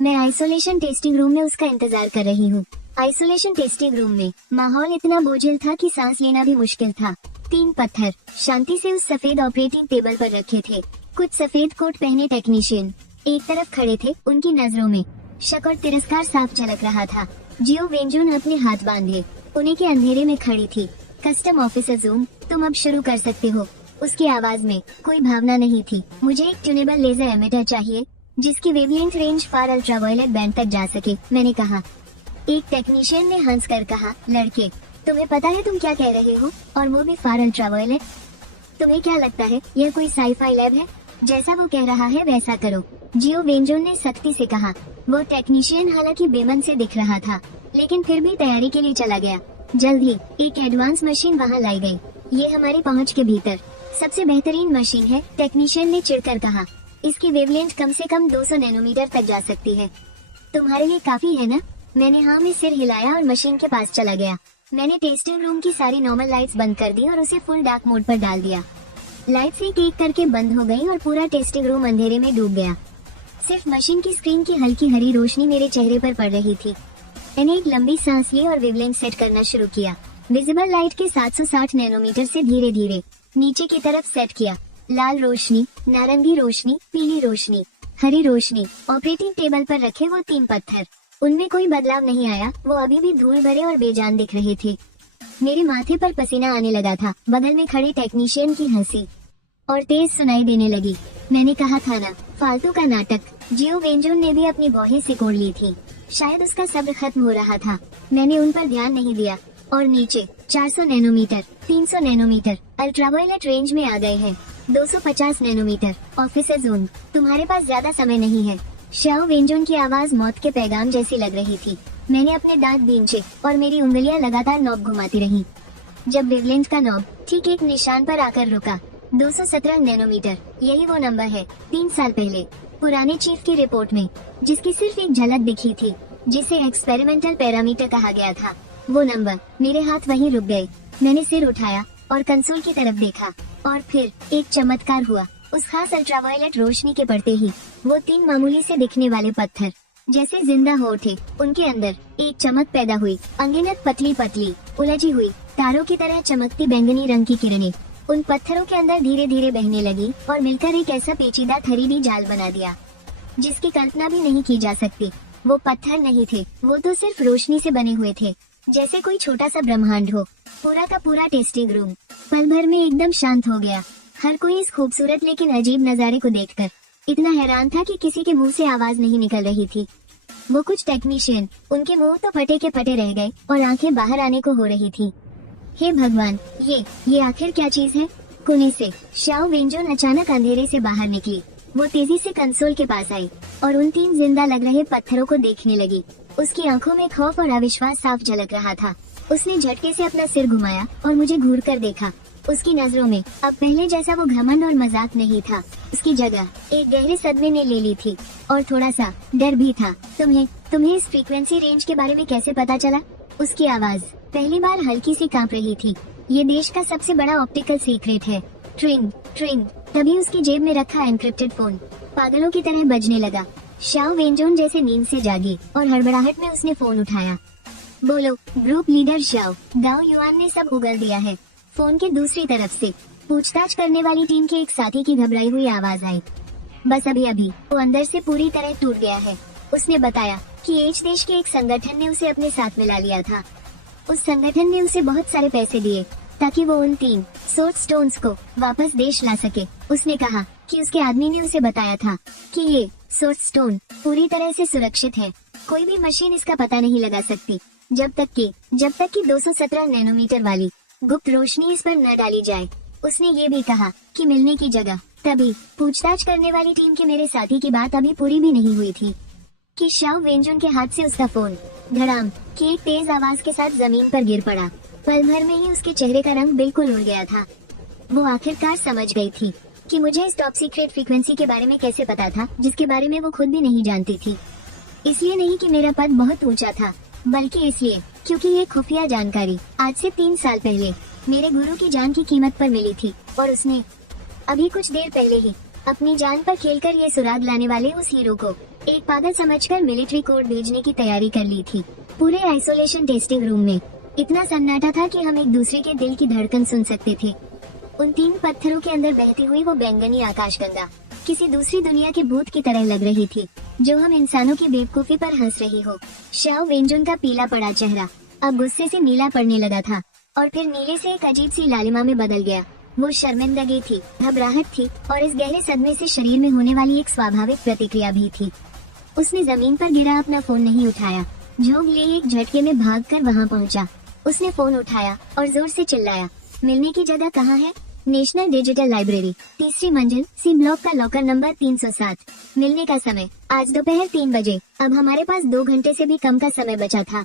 मैं आइसोलेशन टेस्टिंग रूम में उसका इंतजार कर रही हूँ। आइसोलेशन टेस्टिंग रूम में माहौल इतना बोझिल था कि सांस लेना भी मुश्किल था। 3 पत्थर शांति से उस सफेद ऑपरेटिंग टेबल पर रखे थे। कुछ सफेद कोट पहने टेक्नीशियन एक तरफ खड़े थे। उनकी नजरों में शक और तिरस्कार साफ झलक रहा था। जियो वेंजुन अपने हाथ बांधे पुणे के अंधेरे में खड़ी थी। कस्टम ऑफिसर जूम, तुम अब शुरू कर सकते हो। उसकी आवाज में कोई भावना नहीं थी। मुझे एक ट्यूनेबल लेजर एमिटर चाहिए जिसकी वेवलेंथ रेंज फार अल्ट्रावायलेट बैंड तक जा सके, मैंने कहा। एक टेक्नीशियन ने हंस कर कहा, लड़के, तुम्हें पता है तुम क्या कह रहे हो, और वो भी फार अल्ट्रावायलेट? तुम्हें क्या लगता है यह कोई साई-फाई लैब है? जैसा वो कह रहा है वैसा करो, जियो वेंजुन ने सख्ती से कहा। वो टेक्नीशियन हालांकि बेमन से दिख रहा था, लेकिन फिर भी तैयारी के लिए चला गया। जल्द ही एक एडवांस मशीन वहाँ लाई गई। ये हमारी पहुँच के भीतर सबसे बेहतरीन मशीन है, टेक्नीशियन ने चिढ़कर कहा। इसकी वेवलेंथ कम से कम 200 नैनोमीटर तक जा सकती है। तुम्हारे लिए काफी है ना? मैंने हाँ में सिर हिलाया और मशीन के पास चला गया। मैंने टेस्टिंग रूम की सारी नॉर्मल लाइट्स बंद कर दी और उसे फुल डार्क मोड पर डाल दिया। लाइट्स एक एक करके बंद हो गई और पूरा टेस्टिंग रूम अंधेरे में डूब गया। सिर्फ मशीन की स्क्रीन की हल्की हरी रोशनी मेरे चेहरे पर पड़ रही थी। मैंने एक लंबी सांस ली और वेवलेंथ सेट करना शुरू किया। विजिबल लाइट के 760 नैनोमीटर से धीरे धीरे नीचे की तरफ सेट किया। लाल रोशनी, नारंगी रोशनी, पीली रोशनी, हरी रोशनी। ऑपरेटिंग टेबल पर रखे वो 3 पत्थर, उनमें कोई बदलाव नहीं आया। वो अभी भी धूल भरे और बेजान दिख रहे थे। मेरे माथे पर पसीना आने लगा था। बगल में खड़े टेक्नीशियन की हंसी और तेज सुनाई देने लगी। मैंने कहा था ना, फालतू का नाटक। जियो वेंजुन ने भी अपनी भौहें सिकोड़ ली थी। शायद उसका सब्र खत्म हो रहा था। मैंने उन पर ध्यान नहीं दिया और नीचे 400 नैनोमीटर, 300 नैनोमीटर अल्ट्रावायलेट रेंज में आ गए हैं। 250 नैनोमीटर। ऑफिसर जून, तुम्हारे पास ज्यादा समय नहीं है। शाओ वेंजुन की आवाज मौत के पैगाम जैसी लग रही थी। मैंने अपने दांत बींचे और मेरी उंगलियां लगातार नॉब घुमाती रहीं। जब वेवलेंथ का नॉब ठीक एक निशान पर आकर रुका, 217 नैनोमीटर, यही वो नंबर है 3 साल पहले पुराने चीफ की रिपोर्ट में जिसकी सिर्फ एक झलक दिखी थी, जिसे एक्सपेरिमेंटल पैरामीटर कहा गया था। वो नंबर, मेरे हाथ वहीं रुक गए। मैंने सिर उठाया और कंसोल की तरफ देखा और फिर एक चमत्कार हुआ। उस खास अल्ट्रावायलेट रोशनी के पड़ते ही वो 3 मामूली से दिखने वाले पत्थर जैसे जिंदा हो उठे। उनके अंदर एक चमक पैदा हुई। अनगिनत पतली पतली उलझी हुई तारों की तरह चमकती बैंगनी रंग की किरणें उन पत्थरों के अंदर धीरे धीरे बहने लगी और मिलकर एक ऐसा पेचीदा थरीदी जाल बना दिया जिसकी कल्पना भी नहीं की जा सकती। वो पत्थर नहीं थे, वो तो सिर्फ रोशनी से बने हुए थे, जैसे कोई छोटा सा ब्रह्मांड हो। पूरा का पूरा टेस्टिंग रूम पल भर में एकदम शांत हो गया। हर कोई इस खूबसूरत लेकिन अजीब नजारे को देखकर इतना हैरान था कि किसी के मुंह से आवाज नहीं निकल रही थी। वो कुछ टेक्नीशियन, उनके मुंह तो फटे के फटे रह गए और आंखें बाहर आने को हो रही थी। हे भगवान, ये आखिर क्या चीज है? कोने से शाओ वेंजुन अचानक अंधेरे से बाहर निकली। वो तेजी से कंसोल के पास आई और उन 3 जिंदा लग रहे पत्थरों को देखने लगी। उसकी आंखों में खौफ और अविश्वास साफ झलक रहा था। उसने झटके से अपना सिर घुमाया और मुझे घूर कर देखा। उसकी नजरों में अब पहले जैसा वो घमंड और मजाक नहीं था। उसकी जगह एक गहरे सदमे ने ले ली थी और थोड़ा सा डर भी था। तुम्हें इस फ्रीक्वेंसी रेंज के बारे में कैसे पता चला? उसकी आवाज पहली बार हल्की सी कांप रही थी। ये देश का सबसे बड़ा ऑप्टिकल सीक्रेट है। ट्रिंग ट्रिंग। तभी उसकी जेब में रखा एनक्रिप्टेड फोन पागलों की तरह बजने लगा। शाओ वेंजुन जैसे नींद से जागी और हड़बड़ाहट में उसने फोन उठाया। बोलो, ग्रुप लीडर शाओ, गांव युआन ने सब उगल दिया है। फोन के दूसरी तरफ से पूछताछ करने वाली टीम के एक साथी की घबराई हुई आवाज आई। बस अभी वो अंदर से पूरी तरह टूट गया है। उसने बताया कि एच देश के एक संगठन ने उसे अपने साथ मिला लिया था। उस संगठन ने उसे बहुत सारे पैसे दिए ताकि वो उन 3 सोर्स स्टोन्स को वापस देश ला सके। उसने कहा कि उसके आदमी ने उसे बताया था कि ये सोर्स स्टोन पूरी तरह से सुरक्षित है। कोई भी मशीन इसका पता नहीं लगा सकती। जब तक कि 217 नैनोमीटर वाली गुप्त रोशनी इस पर न डाली जाए। उसने ये भी कहा कि मिलने की जगह। तभी पूछताछ करने वाली टीम के मेरे साथी की बात अभी पूरी भी नहीं हुई थी कि शाओ वेंजुन के हाथ से उसका फोन धड़ाम की एक तेज आवाज के साथ जमीन पर गिर पड़ा। पल भर में ही उसके चेहरे का रंग बिल्कुल उड़ गया था। वो आखिरकार समझ गई थी कि मुझे इस टॉप सीक्रेट फ्रीक्वेंसी के बारे में कैसे पता था, जिसके बारे में वो खुद भी नहीं जानती थी। इसलिए नहीं कि मेरा पद बहुत ऊंचा था, बल्कि इसलिए क्योंकि ये खुफिया जानकारी आज से 3 साल पहले मेरे गुरु की जान की कीमत पर मिली थी, और उसने अभी कुछ देर पहले ही अपनी जान पर खेलकर ये सुराग लाने वाले उस हीरो को एक पागल समझकर मिलिट्री कोर्ट भेजने की तैयारी कर ली थी। पूरे आइसोलेशन टेस्टिंग रूम में इतना सन्नाटा था कि हम एक दूसरे के दिल की धड़कन सुन सकते थे। उन 3 पत्थरों के अंदर बहती हुई वो बैंगनी आकाशगंगा किसी दूसरी दुनिया के भूत की तरह लग रही थी, जो हम इंसानों की बेवकूफी पर हंस रही हो। शाओ वेंजुन का पीला पड़ा चेहरा अब गुस्से से नीला पड़ने लगा था, और फिर नीले से एक अजीब सी लालिमा में बदल गया। वो शर्मिंदगी थी, घबराहट थी, और इस गहरे सदमे से शरीर में होने वाली एक स्वाभाविक प्रतिक्रिया भी थी। उसने जमीन पर गिरा अपना फोन नहीं उठाया। झोंक ले एक झटके में भागकर वहां पहुंचा। उसने फोन उठाया और जोर से चिल्लाया, मिलने की जगह कहाँ है? नेशनल डिजिटल लाइब्रेरी, 3री मंजिल, सी ब्लॉक का लॉकर नंबर 307। मिलने का समय आज दोपहर 3 बजे। अब हमारे पास 2 घंटे से भी कम का समय बचा था।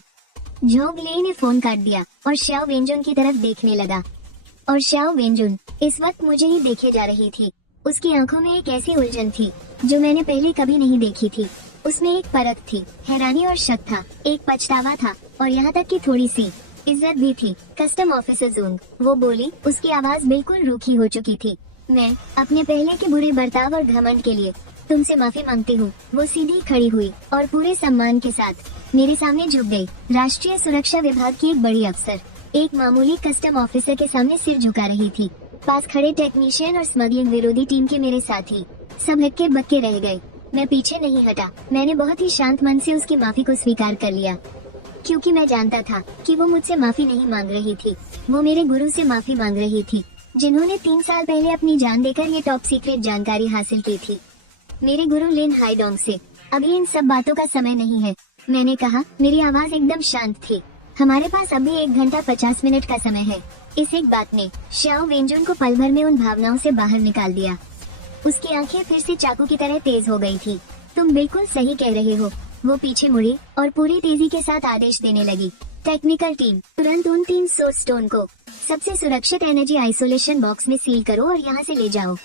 झोंक ले ने फोन काट दिया और शाओ वेंजुन की तरफ देखने लगा। और शाओ वेंजुन इस वक्त मुझे ही देखे जा रही थी। उसकी आंखों में एक ऐसी उलझन थी जो मैंने पहले कभी नहीं देखी थी। उसमें एक परख थी, हैरानी और शक था, एक पछतावा था, और यहाँ तक कि थोड़ी सी इज्जत भी थी। कस्टम ऑफिसर जूंग, वो बोली। उसकी आवाज बिल्कुल रूखी हो चुकी थी। मैं अपने पहले के बुरे बर्ताव और घमंड के लिए तुमसे माफी मांगती हूँ। वो सीधी खड़ी हुई और पूरे सम्मान के साथ मेरे सामने झुक गई। राष्ट्रीय सुरक्षा विभाग की एक बड़ी अफसर एक मामूली कस्टम ऑफिसर के सामने सिर झुका रही थी। पास खड़े टेक्नीशियन और स्मगलिंग विरोधी टीम के मेरे साथी सब हक्के बक्के रह गए। मैं पीछे नहीं हटा। मैंने बहुत ही शांत मन से उसकी माफी को स्वीकार कर लिया, क्योंकि मैं जानता था कि वो मुझसे माफी नहीं मांग रही थी, वो मेरे गुरु से माफी मांग रही थी, जिन्होंने 3 साल पहले अपनी जान देकर ये टॉप सीक्रेट जानकारी हासिल की थी। मेरे गुरु लिन हाइडोंग से। अभी इन सब बातों का समय नहीं है, मैंने कहा। मेरी आवाज एकदम शांत थी। हमारे पास अभी 1 घंटा 50 मिनट का समय है। इस एक बात ने शाओ वेंजुन को पल भर में उन भावनाओं से बाहर निकाल दिया। उसकी आंखें फिर से चाकू की तरह तेज हो गई थी। तुम बिल्कुल सही कह रहे हो। वो पीछे मुड़ी और पूरी तेजी के साथ आदेश देने लगी, टेक्निकल टीम, तुरंत उन 3 सोर्स स्टोन को सबसे सुरक्षित एनर्जी आइसोलेशन बॉक्स में सील करो और यहाँ से ले जाओ।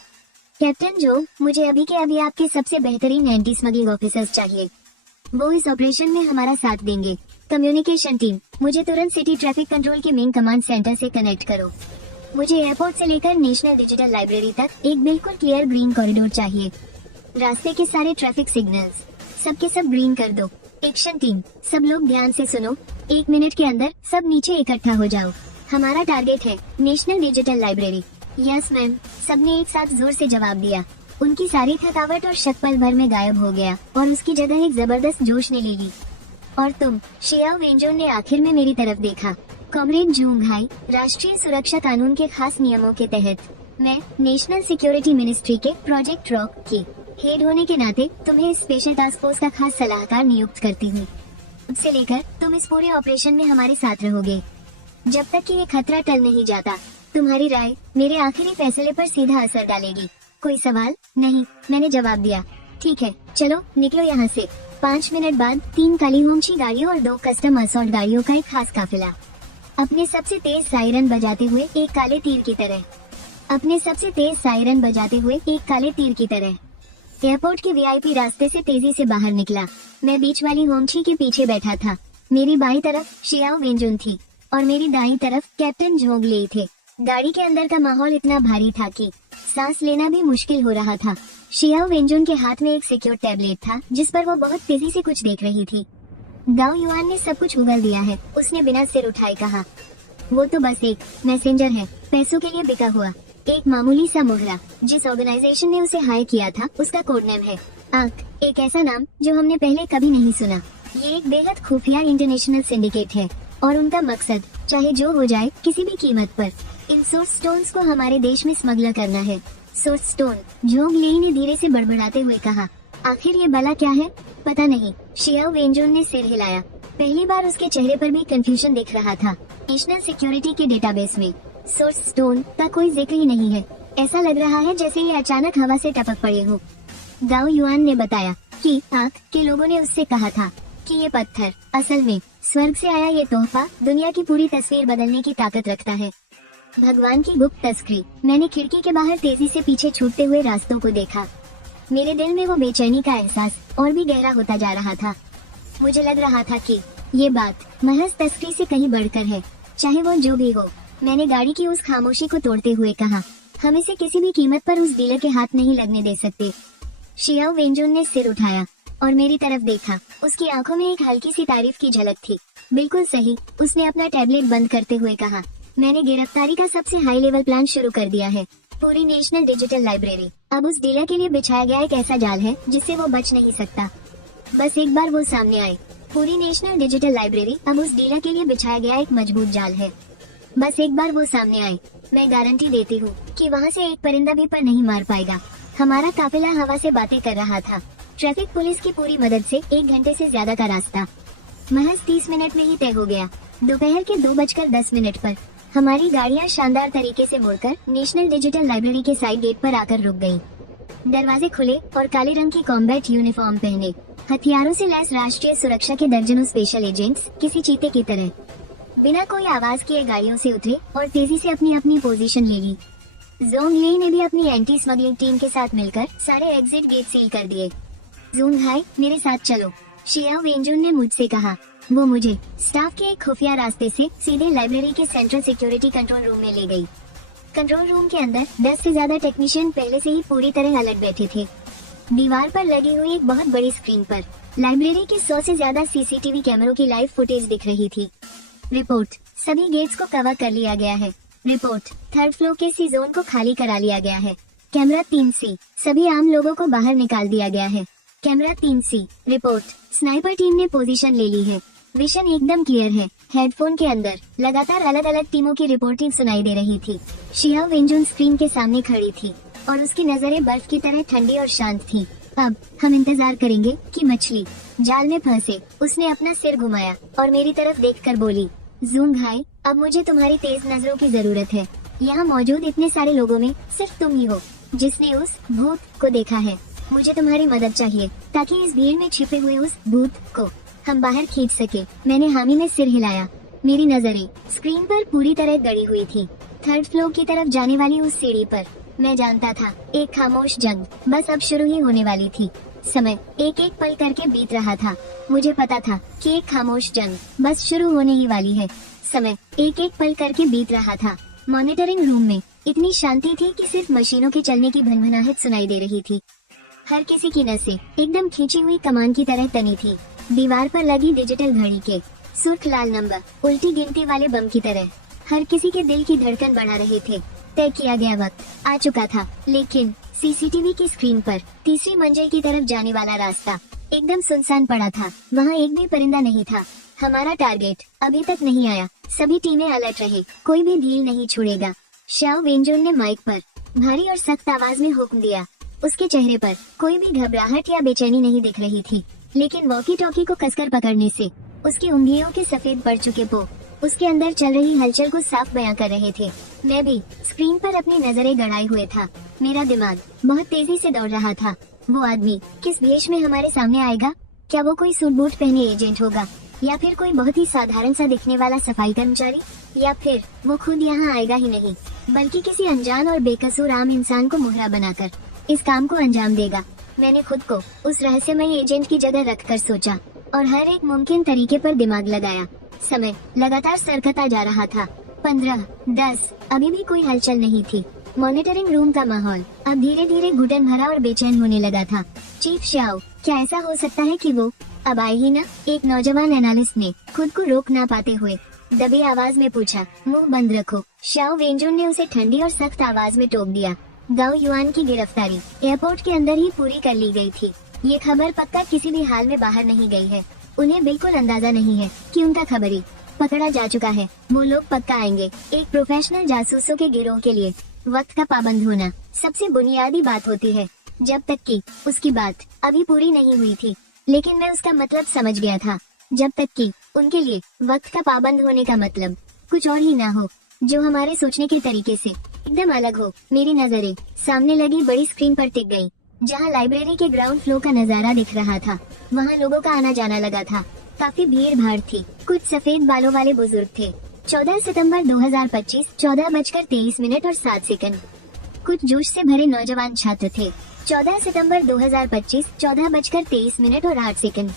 कैप्टन जो, मुझे अभी के अभी आपके सबसे बेहतरीन एंटी स्मगलिंग ऑफिसर्स चाहिए। वो इस ऑपरेशन में हमारा साथ देंगे। कम्युनिकेशन टीम, मुझे तुरंत सिटी ट्रैफिक कंट्रोल के मेन कमांड सेंटर से कनेक्ट करो। मुझे एयरपोर्ट से लेकर नेशनल डिजिटल लाइब्रेरी तक एक बिल्कुल क्लियर ग्रीन कॉरिडोर चाहिए। रास्ते के सारे ट्रैफिक सिग्नल्स सबके सब ग्रीन कर दो। एक्शन टीम, सब लोग ध्यान से सुनो। 1 मिनट के अंदर सब नीचे इकट्ठा हो जाओ। हमारा टारगेट है national digital library. Yes ma'am, सबने एक साथ जोर से जवाब दिया। उनकी सारी थकावट और शक पल भर में गायब हो गया और उसकी जगह एक जबरदस्त जोश ने ले ली। और तुम, शाओ वेंजुन ने आखिर में मेरी तरफ देखा। कॉमरेड जूंग हाई, राष्ट्रीय सुरक्षा कानून के खास नियमों के तहत मैं नेशनल सिक्योरिटी मिनिस्ट्री के प्रोजेक्ट रॉक की हेड होने के नाते तुम्हें इस स्पेशल टास्क फोर्स का खास सलाहकार नियुक्त करती हूँ। उससे लेकर तुम इस पूरे ऑपरेशन में हमारे साथ रहोगे जब तक कि ये खतरा टल नहीं जाता। तुम्हारी राय मेरे आखिरी फैसले पर सीधा असर डालेगी। कोई सवाल? नहीं, मैंने जवाब दिया। ठीक है, चलो निकलो यहाँ से। 5 मिनट बाद 3 काली होमची गाड़ियों और 2 कस्टम असॉल्ट गाड़ियों का एक खास काफिला अपने सबसे तेज सायरन बजाते हुए एक काले तीर की तरह एयरपोर्ट के वीआईपी रास्ते से तेजी से बाहर निकला। मैं बीच वाली होमची के पीछे बैठा था। मेरी बाईं तरफ शाओ वेंजुन थी और मेरी दाईं तरफ कैप्टन झोंग ले थे। गाड़ी के अंदर का माहौल इतना भारी था कि सांस लेना भी मुश्किल हो रहा था। शाओ वेंजुन के हाथ में एक सिक्योर टैबलेट था जिस पर वो बहुत तेजी से कुछ देख रही थी। गाओ युआन ने सब कुछ उगल दिया है, उसने बिना सिर उठाए कहा। वो तो बस एक मैसेंजर है, पैसों के लिए बिका हुआ एक मामूली सा मुहरा। जिस ऑर्गेनाइजेशन ने उसे हायर किया था उसका कोड नेम है आंख, एक ऐसा नाम जो हमने पहले कभी नहीं सुना। ये एक बेहद खुफिया इंटरनेशनल सिंडिकेट है और उनका मकसद चाहे जो हो जाए किसी भी कीमत पर इन सोर्स स्टोन्स को हमारे देश में स्मगलर करना है। सोर्स स्टोन, झोंग लेई ने धीरे से बड़बड़ाते हुए कहा। आखिर ये भला क्या है? पता नहीं, शाओ वेंजुन ने सिर हिलाया। पहली बार उसके चेहरे पर भी कंफ्यूजन दिख रहा था। नेशनल सिक्योरिटी के डेटाबेस में सोर्स स्टोन का कोई जिक्र ही नहीं है। ऐसा लग रहा है जैसे ये अचानक हवा से टपक पड़े हो। गाओ युआन ने बताया कि आंख के लोगों ने उससे कहा था कि ये पत्थर असल में स्वर्ग से आया ये तोहफा दुनिया की पूरी तस्वीर बदलने की ताकत रखता है। भगवान की गुप्त तस्करी। मैंने खिड़की के बाहर तेजी से पीछे छूटते हुए रास्तों को देखा। मेरे दिल में वो बेचैनी का एहसास और भी गहरा होता जा रहा था। मुझे लग रहा था कि ये बात महज तस्करी से कहीं बढ़कर है, चाहे वो जो भी हो। मैंने गाड़ी की उस खामोशी को तोड़ते हुए कहा, हम इसे किसी भी कीमत पर उस डीलर के हाथ नहीं लगने दे सकते। शियाओ वेंजुन ने सिर उठाया और मेरी तरफ देखा। उसकी आंखों में एक हल्की सी तारीफ की झलक थी। बिल्कुल सही, उसने अपना टैबलेट बंद करते हुए कहा। मैंने गिरफ्तारी का सबसे हाई लेवल प्लान शुरू कर दिया है। पूरी नेशनल डिजिटल लाइब्रेरी अब उस डीलर के लिए बिछाया गया एक ऐसा जाल है जिससे वो बच नहीं सकता। बस एक बार वो सामने आए। पूरी नेशनल डिजिटल लाइब्रेरी अब उस डीलर के लिए बिछाया गया एक मजबूत जाल है। बस एक बार वो सामने आए, मैं गारंटी देती हूँ कि वहाँ से एक परिंदा भी पर नहीं मार पाएगा। हमारा काफिला हवा से बातें कर रहा था। ट्रैफिक पुलिस की पूरी मदद से 1 घंटे से ज्यादा का रास्ता महज 30 मिनट में ही तय हो गया। दोपहर के 2:10 पर हमारी गाड़ियाँ शानदार तरीके से मुड़कर नेशनल डिजिटल लाइब्रेरी के साइड गेट पर आकर रुक गयी। दरवाजे खुले और काले रंग की कॉम्बैट यूनिफॉर्म पहने हथियारों से लैस राष्ट्रीय सुरक्षा के दर्जनों स्पेशल एजेंट्स किसी चीते की तरह बिना कोई आवाज किए गाड़ियों से उतरे और तेजी से अपनी अपनी पोजीशन ले ली। जोंग ये ने भी अपनी एंटी स्मगलिंग टीम के साथ मिलकर सारे एग्जिट गेट सील कर दिए। जून हाई, मेरे साथ चलो, शियाओ वेंजुन ने मुझसे कहा। वो मुझे स्टाफ के एक खुफिया रास्ते से सीधे लाइब्रेरी के सेंट्रल सिक्योरिटी कंट्रोल रूम में ले गई। कंट्रोल रूम के अंदर 10 से ज्यादा टेक्नीशियन पहले से ही पूरी तरह अलर्ट बैठे थे। दीवार पर लगी हुई एक बहुत बड़ी स्क्रीन पर लाइब्रेरी के 100 से ज्यादा सीसीटीवी कैमरों की लाइव फुटेज दिख रही थी। रिपोर्ट, सभी गेट्स को कवर कर लिया गया है। रिपोर्ट, 3rd फ्लोर के सी जोन को खाली करा लिया गया है। कैमरा 3C, सभी आम लोगों को बाहर निकाल दिया गया है। Camera 3C, report, sniper team ने पोजीशन ले ली है। विजन एकदम क्लियर है। हेडफोन के अंदर लगातार अलग अलग टीमों की रिपोर्टिंग सुनाई दे रही थी। शियाओ वेंजुन स्क्रीन के सामने खड़ी थी और उसकी नजरें बर्फ की तरह ठंडी और शांत थी। अब हम इंतजार करेंगे कि मछली जाल में फंसे। उसने अपना सिर घुमाया और मेरी तरफ देखकर बोली, जूंग हाई, अब मुझे तुम्हारी तेज नजरों की जरूरत है। यहाँ मौजूद इतने सारे लोगों में सिर्फ तुम ही हो जिसने उस भूत को देखा है। मुझे तुम्हारी मदद चाहिए ताकि इस भीड़ में छिपे हुए उस भूत को हम बाहर खींच सके। मैंने हामी में सिर हिलाया। मेरी नजरें स्क्रीन पर पूरी तरह गड़ी हुई थी। 3rd फ्लोर की तरफ जाने वाली उस सीढ़ी पर मैं जानता था एक खामोश जंग बस अब शुरू ही होने वाली थी। समय एक एक पल करके बीत रहा था। मुझे पता था कि एक खामोश जंग बस शुरू होने ही वाली है। समय एक एक पल करके बीत रहा था। मॉनिटरिंग रूम में इतनी शांति थी कि सिर्फ मशीनों के चलने की भनभनाहट सुनाई दे रही थी। हर किसी की नसें एकदम खींची हुई कमान की तरह तनी थी। दीवार पर लगी डिजिटल घड़ी के सुर्ख लाल नंबर उल्टी गिनती वाले बम की तरह हर किसी के दिल की धड़कन बढ़ा रहे थे। तय किया गया वक्त आ चुका था, लेकिन सीसीटीवी की स्क्रीन पर तीसरी मंजिल की तरफ जाने वाला रास्ता एकदम सुनसान पड़ा था। वहाँ एक भी परिंदा नहीं था। हमारा टारगेट अभी तक नहीं आया। सभी टीमें अलर्ट रहे, कोई भी ढील नहीं छोड़ेगा। शियाओ वेंजुन ने माइक पर भारी और सख्त आवाज में हुक्म दिया। उसके चेहरे पर कोई भी घबराहट या बेचैनी नहीं दिख रही थी, लेकिन वॉकी टॉकी को कसकर पकड़ने से उसकी उंगलियों के सफेद पड़ चुके पो उसके अंदर चल रही हलचल को साफ बयां कर रहे थे। मैं भी स्क्रीन पर अपनी नजरें गड़ाए हुए था। मेरा दिमाग बहुत तेजी से दौड़ रहा था। वो आदमी किस भेष में हमारे सामने आएगा? क्या वो कोई सूट बूट पहने एजेंट होगा, या फिर कोई बहुत ही साधारण सा दिखने वाला सफाई कर्मचारी, या फिर वो खुद यहाँ आएगा ही नहीं बल्कि किसी अनजान और बेकसूर आम इंसान को मुहरा बनाकर इस काम को अंजाम देगा। मैंने खुद को उस रहस्यमय एजेंट की जगह रखकर सोचा और हर एक मुमकिन तरीके पर दिमाग लगाया। समय लगातार सरकता जा रहा था। 15, 10, अभी भी कोई हलचल नहीं थी। मॉनिटरिंग रूम का माहौल अब धीरे धीरे घुटन भरा और बेचैन होने लगा था। चीफ शियाओ, क्या ऐसा हो सकता है कि वो अब आए ही न? एक नौजवान एनालिस्ट ने खुद को रोक ना पाते हुए दबी आवाज में पूछा। मुंह बंद रखो, शियाओ वेंजुन ने उसे ठंडी और सख्त आवाज में टोक दिया। गाओ युआन की गिरफ्तारी एयरपोर्ट के अंदर ही पूरी कर ली गई थी। ये खबर पक्का किसी भी हाल में बाहर नहीं गई है। उन्हें बिल्कुल अंदाजा नहीं है कि उनका खबरी पकड़ा जा चुका है। वो लोग पक्का आएंगे। एक प्रोफेशनल जासूसों के गिरोह के लिए वक्त का पाबंद होना सबसे बुनियादी बात होती है। जब तक कि उसकी बात अभी पूरी नहीं हुई थी, लेकिन मैं उसका मतलब समझ गया था। जब तक कि उनके लिए वक्त का पाबंद होने का मतलब कुछ और ही ना हो, जो हमारे सोचने के तरीके से एकदम अलग हो। मेरी नजरें सामने लगी बड़ी स्क्रीन पर टिक गई, जहां लाइब्रेरी के ग्राउंड फ्लोर का नजारा दिख रहा था। वहां लोगों का आना जाना लगा था, काफी भीड़ भाड़ थी। कुछ सफेद बालों वाले बुजुर्ग थे। 14 सितंबर 2025, 14:23 और 7 सेकंड। कुछ जोश से भरे नौजवान छात्र थे। 14 सितंबर 2025, 14:23 और 8 सेकंड।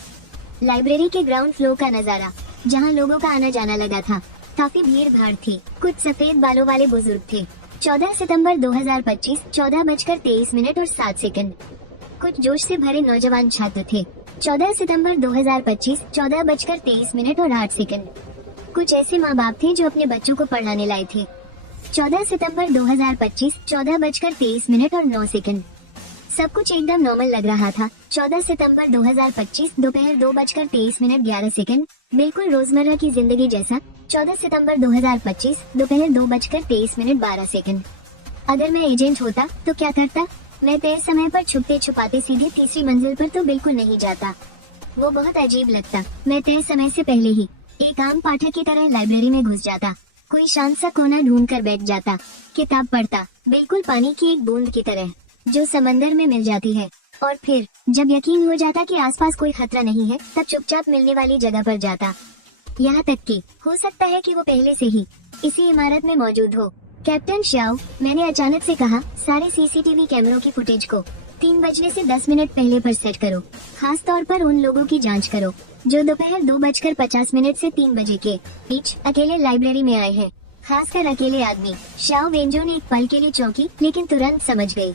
लाइब्रेरी के ग्राउंड फ्लोर का नजारा, जहां लोगों का आना जाना लगा था, काफी भीड़ भाड़ थी। कुछ सफेद बालों वाले बुजुर्ग थे। 14 सितंबर 2025, 14:23 और 7 सेकंड। कुछ जोश से भरे नौजवान छात्र थे। 14 सितंबर 2025, 14:23 और 8 सेकंड। कुछ ऐसे माँ बाप थे जो अपने बच्चों को पढ़ाने लाए थे। 14 सितंबर 2025, 14:23 और 9 सेकंड। सब कुछ एकदम नॉर्मल लग रहा था। 14 सितंबर 2025, दोपहर 2:23 11 सेकंड, बिल्कुल रोजमर्रा की जिंदगी जैसा। 14 सितंबर 2025, दोपहर 2:23 12 सेकंड। अगर मैं एजेंट होता तो क्या करता? मैं तय समय पर छुपते छुपाते सीधे तीसरी मंजिल पर तो बिल्कुल नहीं जाता। वो बहुत अजीब लगता। मैं तय समय से पहले ही एक आम पाठक की तरह लाइब्रेरी में घुस जाता, कोई शांत सा कोना ढूंढ कर बैठ जाता, किताब पढ़ता, बिल्कुल पानी की एक बूंद की तरह जो समंदर में मिल जाती है। और फिर जब यकीन हो जाता कि आसपास कोई खतरा नहीं है, तब चुपचाप मिलने वाली जगह पर जाता। यहाँ तक कि हो सकता है कि वो पहले से ही इसी इमारत में मौजूद हो। कैप्टन शाओ, मैंने अचानक से कहा, सारे सीसीटीवी कैमरों की फुटेज को 3 बजने से 10 मिनट पहले पर सेट करो। खास तौर पर उन लोगों की जांच करो जो दोपहर 2:50 से 3 बजे के बीच अकेले लाइब्रेरी में आए हैं। खासकर अकेले आदमी। शाओ वेंजो ने एक पल के लिए चौंकी, लेकिन तुरंत समझ गई।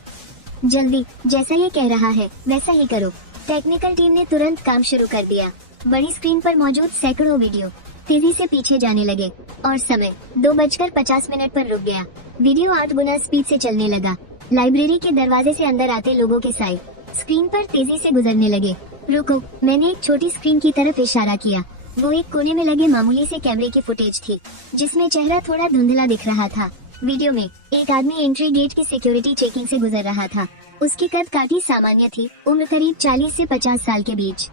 जल्दी, जैसा ये कह रहा है वैसा ही करो। टेक्निकल टीम ने तुरंत काम शुरू कर दिया। बड़ी स्क्रीन पर मौजूद सैकड़ों वीडियो तेजी से पीछे जाने लगे और समय 2:50 पर रुक गया। वीडियो 8 गुना स्पीड से चलने लगा। लाइब्रेरी के दरवाजे से अंदर आते लोगों के साए स्क्रीन पर तेजी से गुजरने लगे। रुको, मैंने एक छोटी स्क्रीन की तरफ इशारा किया। वो एक कोने में लगे मामूली से कैमरे की फुटेज थी, जिसमें चेहरा थोड़ा धुंधला दिख रहा था। वीडियो में एक आदमी एंट्री गेट की सिक्योरिटी चेकिंग से गुजर रहा था। उसकी कद काफी सामान्य थी, उम्र करीब 40 से 50 साल के बीच।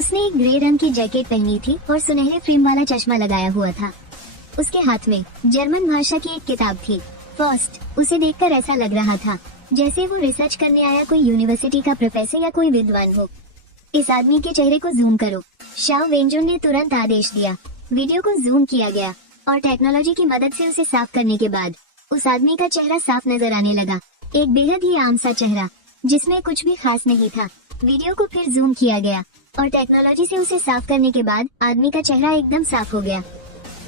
उसने एक ग्रे रंग की जैकेट पहनी थी और सुनहरे फ्रेम वाला चश्मा लगाया हुआ था। उसके हाथ में जर्मन भाषा की एक किताब थी। फर्स्ट, उसे देखकर ऐसा लग रहा था जैसे वो रिसर्च करने आया कोई यूनिवर्सिटी का प्रोफेसर या कोई विद्वान हो। इस आदमी के चेहरे को जूम करो। शाओ वेंजुन ने तुरंत आदेश दिया। वीडियो को जूम किया गया और टेक्नोलॉजी की मदद से उसे साफ करने के बाद उस आदमी का चेहरा साफ नजर आने लगा। एक बेहद ही आम सा चेहरा जिसमें कुछ भी खास नहीं था। वीडियो को फिर जूम किया गया और टेक्नोलॉजी से उसे साफ करने के बाद आदमी का चेहरा एकदम साफ हो गया।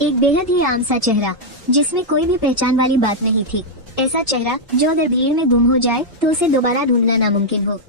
एक बेहद ही आम सा चेहरा जिसमें कोई भी पहचान वाली बात नहीं थी। ऐसा चेहरा जो अगर भीड़ में गुम हो जाए तो उसे दोबारा ढूंढना नामुमकिन हो।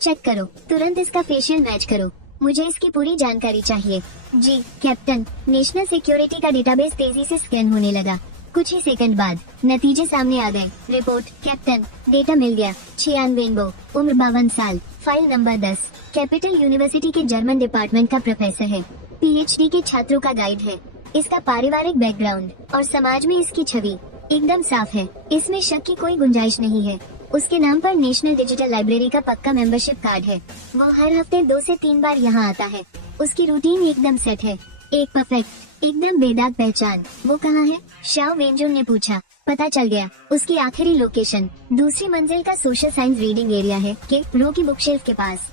चेक करो, तुरंत इसका फेशियल मैच करो। मुझे इसकी पूरी जानकारी चाहिए। जी कैप्टन। नेशनल सिक्योरिटी का डेटाबेस तेजी से स्कैन होने लगा। कुछ ही सेकंड बाद नतीजे सामने आ गए। रिपोर्ट कैप्टन, डेटा मिल गया। चियान वेंबो, उम्र 52 साल, फाइल नंबर 10, कैपिटल यूनिवर्सिटी के जर्मन डिपार्टमेंट का प्रोफेसर है। पीएचडी के छात्रों का गाइड है। इसका पारिवारिक बैकग्राउंड और समाज में इसकी छवि एकदम साफ है। इसमें शक की कोई गुंजाइश नहीं है। उसके नाम पर नेशनल डिजिटल लाइब्रेरी का पक्का मेंबरशिप कार्ड है। वो हर हफ्ते 2 से 3 बार यहाँ आता है। उसकी रूटीन एकदम सेट है। एक परफेक्ट, एकदम बेदाग पहचान। वो कहाँ है? शाओ वेंजुन ने पूछा। पता चल गया। उसकी आखिरी लोकेशन दूसरी मंजिल का सोशल साइंस रीडिंग एरिया है के रो की बुकशेल्फ के पास।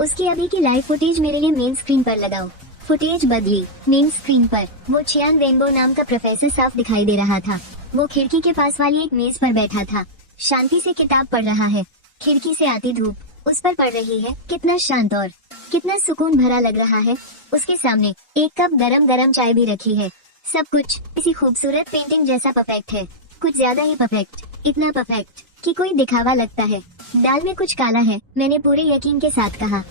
उसकी अभी की लाइव फुटेज मेरे लिए मेन स्क्रीन पर लगाओ। फुटेज बदली। मेन स्क्रीन पर वो चियान वेंबो नाम का प्रोफेसर साफ दिखाई दे रहा था। वो खिड़की के पास वाली एक मेज पर बैठा था, शांति से किताब पढ़ रहा है। खिड़की से आती धूप उस पर पड़ रही है। कितना शांत और कितना सुकून भरा लग रहा है। उसके सामने एक कप गरम गरम चाय भी रखी है। सब कुछ किसी खूबसूरत पेंटिंग जैसा परफेक्ट है, कुछ ज्यादा ही परफेक्ट। इतना परफेक्ट कि कोई दिखावा लगता है। दाल में कुछ काला है, मैंने पूरे यकीन के साथ कहा।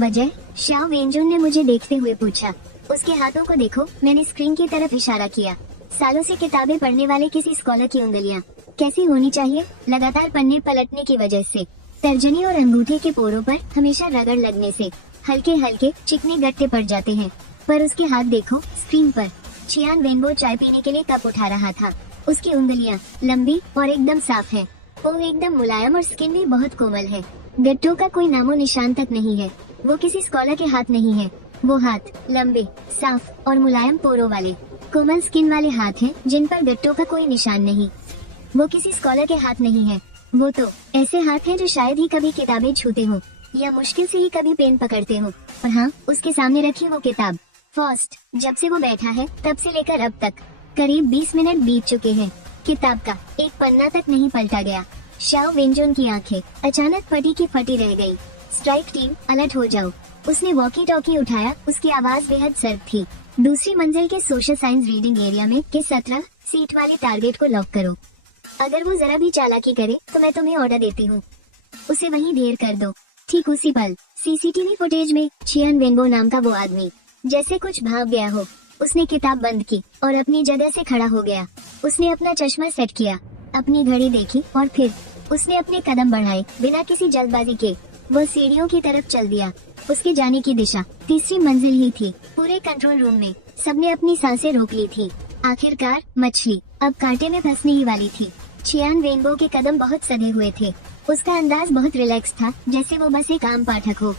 वजह? शाओ वेंजुन ने मुझे देखते हुए पूछा। उसके हाथों को देखो, मैंने स्क्रीन की तरफ इशारा किया। सालों से किताबें पढ़ने वाले किसी स्कॉलर की उंगलियां कैसी होनी चाहिए? लगातार पन्ने पलटने की वजह से, तर्जनी और अंगूठे के पोरों पर हमेशा रगड़ लगने से हल्के हल्के चिकने गट्टे पड़ जाते हैं। पर उसके हाथ देखो स्क्रीन पर। चियान वेंबो चाय पीने के लिए कप उठा रहा था। उसकी उंगलियां लंबी और एकदम साफ है। वो एकदम मुलायम और स्किन भी बहुत कोमल है। गट्टों का कोई नामो निशान तक नहीं है। वो किसी स्कॉलर के हाथ नहीं है। वो हाथ लंबे, साफ और मुलायम पोरों वाले, कोमल स्किन वाले हाथ हैं जिन पर गट्टों का कोई निशान नहीं। वो किसी स्कॉलर के हाथ नहीं है। वो तो ऐसे हाथ हैं जो शायद ही कभी किताबें छूते हो या मुश्किल से ही कभी पेन पकड़ते हो। और हाँ, उसके सामने रखी वो किताब फर्स्ट। जब से वो बैठा है तब से लेकर अब तक करीब 20 मिनट बीत चुके हैं। किताब का एक पन्ना तक नहीं पलटा गया। शाओ वेंजोन की आंखें अचानक फटी की फटी रह गई। स्ट्राइक टीम, अलर्ट हो जाओ। उसने वॉकी टॉकी उठाया। उसकी आवाज बेहद सर्द थी। दूसरी मंजिल के सोशल साइंस रीडिंग एरिया में के 17 सीट वाले टारगेट को लॉक करो। अगर वो जरा भी चालाकी करे तो मैं तुम्हें ऑर्डर देती हूँ, उसे वहीं ढेर कर दो। ठीक उसी पल सीसीटीवी फुटेज में चियान वेंबो नाम का वो आदमी जैसे कुछ भाग गया हो। उसने किताब बंद की और अपनी जगह से खड़ा हो गया। उसने अपना चश्मा सेट किया, अपनी घड़ी देखी और फिर उसने अपने कदम बढ़ाए। बिना किसी जल्दबाजी के वो सीढ़ियों की तरफ चल दिया। उसके जाने की दिशा तीसरी मंजिल ही थी। पूरे कंट्रोल रूम में सबने अपनी सांसें रोक ली थी। आखिरकार मछली अब कांटे में फंसने ही वाली थी। चियान वेंबो के कदम बहुत सधे हुए थे। उसका अंदाज बहुत रिलैक्स था, जैसे वो बस एक आम पाठक हो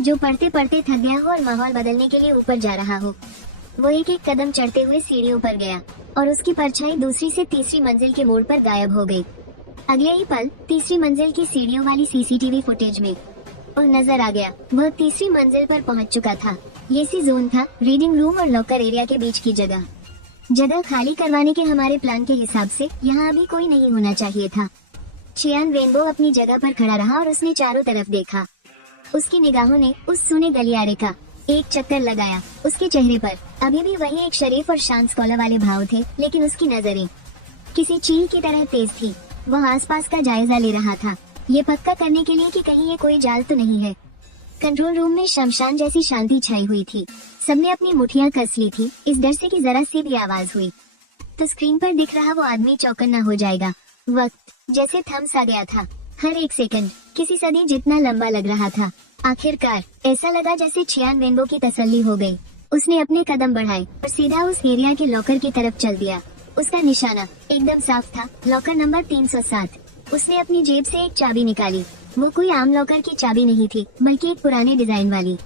जो पढ़ते पढ़ते थक गया हो और माहौल बदलने के लिए ऊपर जा रहा हो। वो एक एक कदम चढ़ते हुए सीढ़ियों पर गया और उसकी परछाई दूसरी से तीसरी मंजिल के मोड़ पर गायब हो गई। अगले ही पल तीसरी मंजिल की सीढ़ियों वाली सीसीटीवी फुटेज में और नजर आ गया। वह तीसरी मंजिल पर पहुंच चुका था। ये सी जोन था, रीडिंग रूम और लॉकर एरिया के बीच की जगह। जगह खाली करवाने के हमारे प्लान के हिसाब से यहाँ अभी कोई नहीं होना चाहिए था। चियान वेंबो अपनी जगह पर खड़ा रहा और उसने चारों तरफ देखा। उसकी निगाहों ने उस सूने गलियारे का एक चक्कर लगाया। उसके चेहरे पर अभी भी वही एक शरीफ और शांत स्कॉलर वाले भाव थे, लेकिन उसकी नजरें किसी चील की तरह तेज थी। वह आसपास का जायजा ले रहा था, ये पक्का करने के लिए कि कहीं ये कोई जाल तो नहीं है। कंट्रोल रूम में शमशान जैसी शांति छाई हुई थी। सबने अपनी मुठियां कस ली थी, इस डर से कि जरा सी भी आवाज हुई तो स्क्रीन पर दिख रहा वो आदमी चौकन्ना हो जाएगा। वक्त जैसे थम सा गया था। हर एक सेकंड किसी सदी जितना लंबा लग रहा था। आखिरकार ऐसा लगा जैसे चियान वेंबो की तसल्ली हो गई। उसने अपने कदम बढ़ाए और सीधा उस एरिया के लॉकर की तरफ चल दिया। उसका निशाना एकदम साफ था, लॉकर नंबर 307। उसने अपनी जेब से एक चाबी निकाली। वो कोई आम लॉकर की चाबी नहीं थी, बल्कि एक पुराने डिजाइन वाली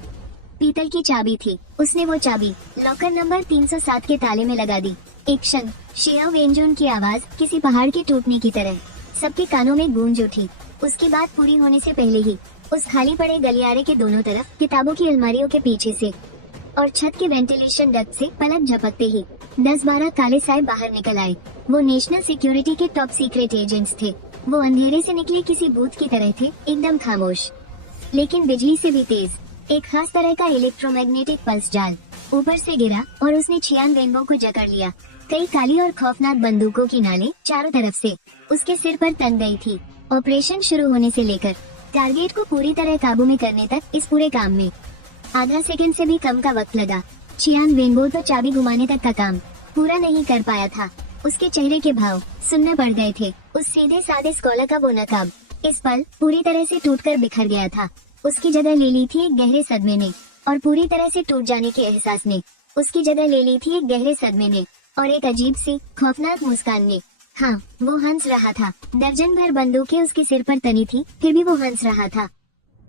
पीतल की चाबी थी। उसने वो चाबी लॉकर नंबर 307 के ताले में लगा दी। एक क्षण शियाओ वेंजोन की आवाज किसी पहाड़ के टूटने की तरह सबके कानों में गूंज उठी। उसकी बात पूरी होने से पहले ही उस खाली पड़े गलियारे के दोनों तरफ किताबों की अलमारियों के पीछे से और छत के वेंटिलेशन डक्ट से पलक झपकते ही 10-12 काले साए बाहर निकल आए। वो नेशनल सिक्योरिटी के टॉप सीक्रेट एजेंट्स थे। वो अंधेरे से निकले किसी भूत की तरह थे, एकदम खामोश लेकिन बिजली से भी तेज। एक खास तरह का इलेक्ट्रोमैग्नेटिक पल्स जाल ऊपर से गिरा और उसने चियान वेंबो को जकड़ लिया। कई काली और खौफनाक बंदूकों की नालें चारों तरफ से उसके सिर पर तन गई थी। ऑपरेशन शुरू होने से लेकर टारगेट को पूरी तरह काबू में करने तक इस पूरे काम में आधा सेकंड से भी कम का वक्त लगा। चियान वेंबो तो चाबी घुमाने तक का काम पूरा नहीं कर पाया था। उसके चेहरे के भाव सुनने पड़ गए थे। उस सीधे साधे स्कॉलर का वो नकाब इस पल पूरी तरह से टूटकर बिखर गया था। उसकी जगह ले ली थी एक गहरे सदमे ने, और पूरी तरह से टूट जाने के एहसास ने उसकी जगह ले ली थी एक गहरे सदमे ने और एक अजीब सी खौफनाक मुस्कान ने। हाँ, वो हंस रहा था। दर्जन भर बंदूकें उसके सिर पर तनी थी, फिर भी वो हंस रहा था।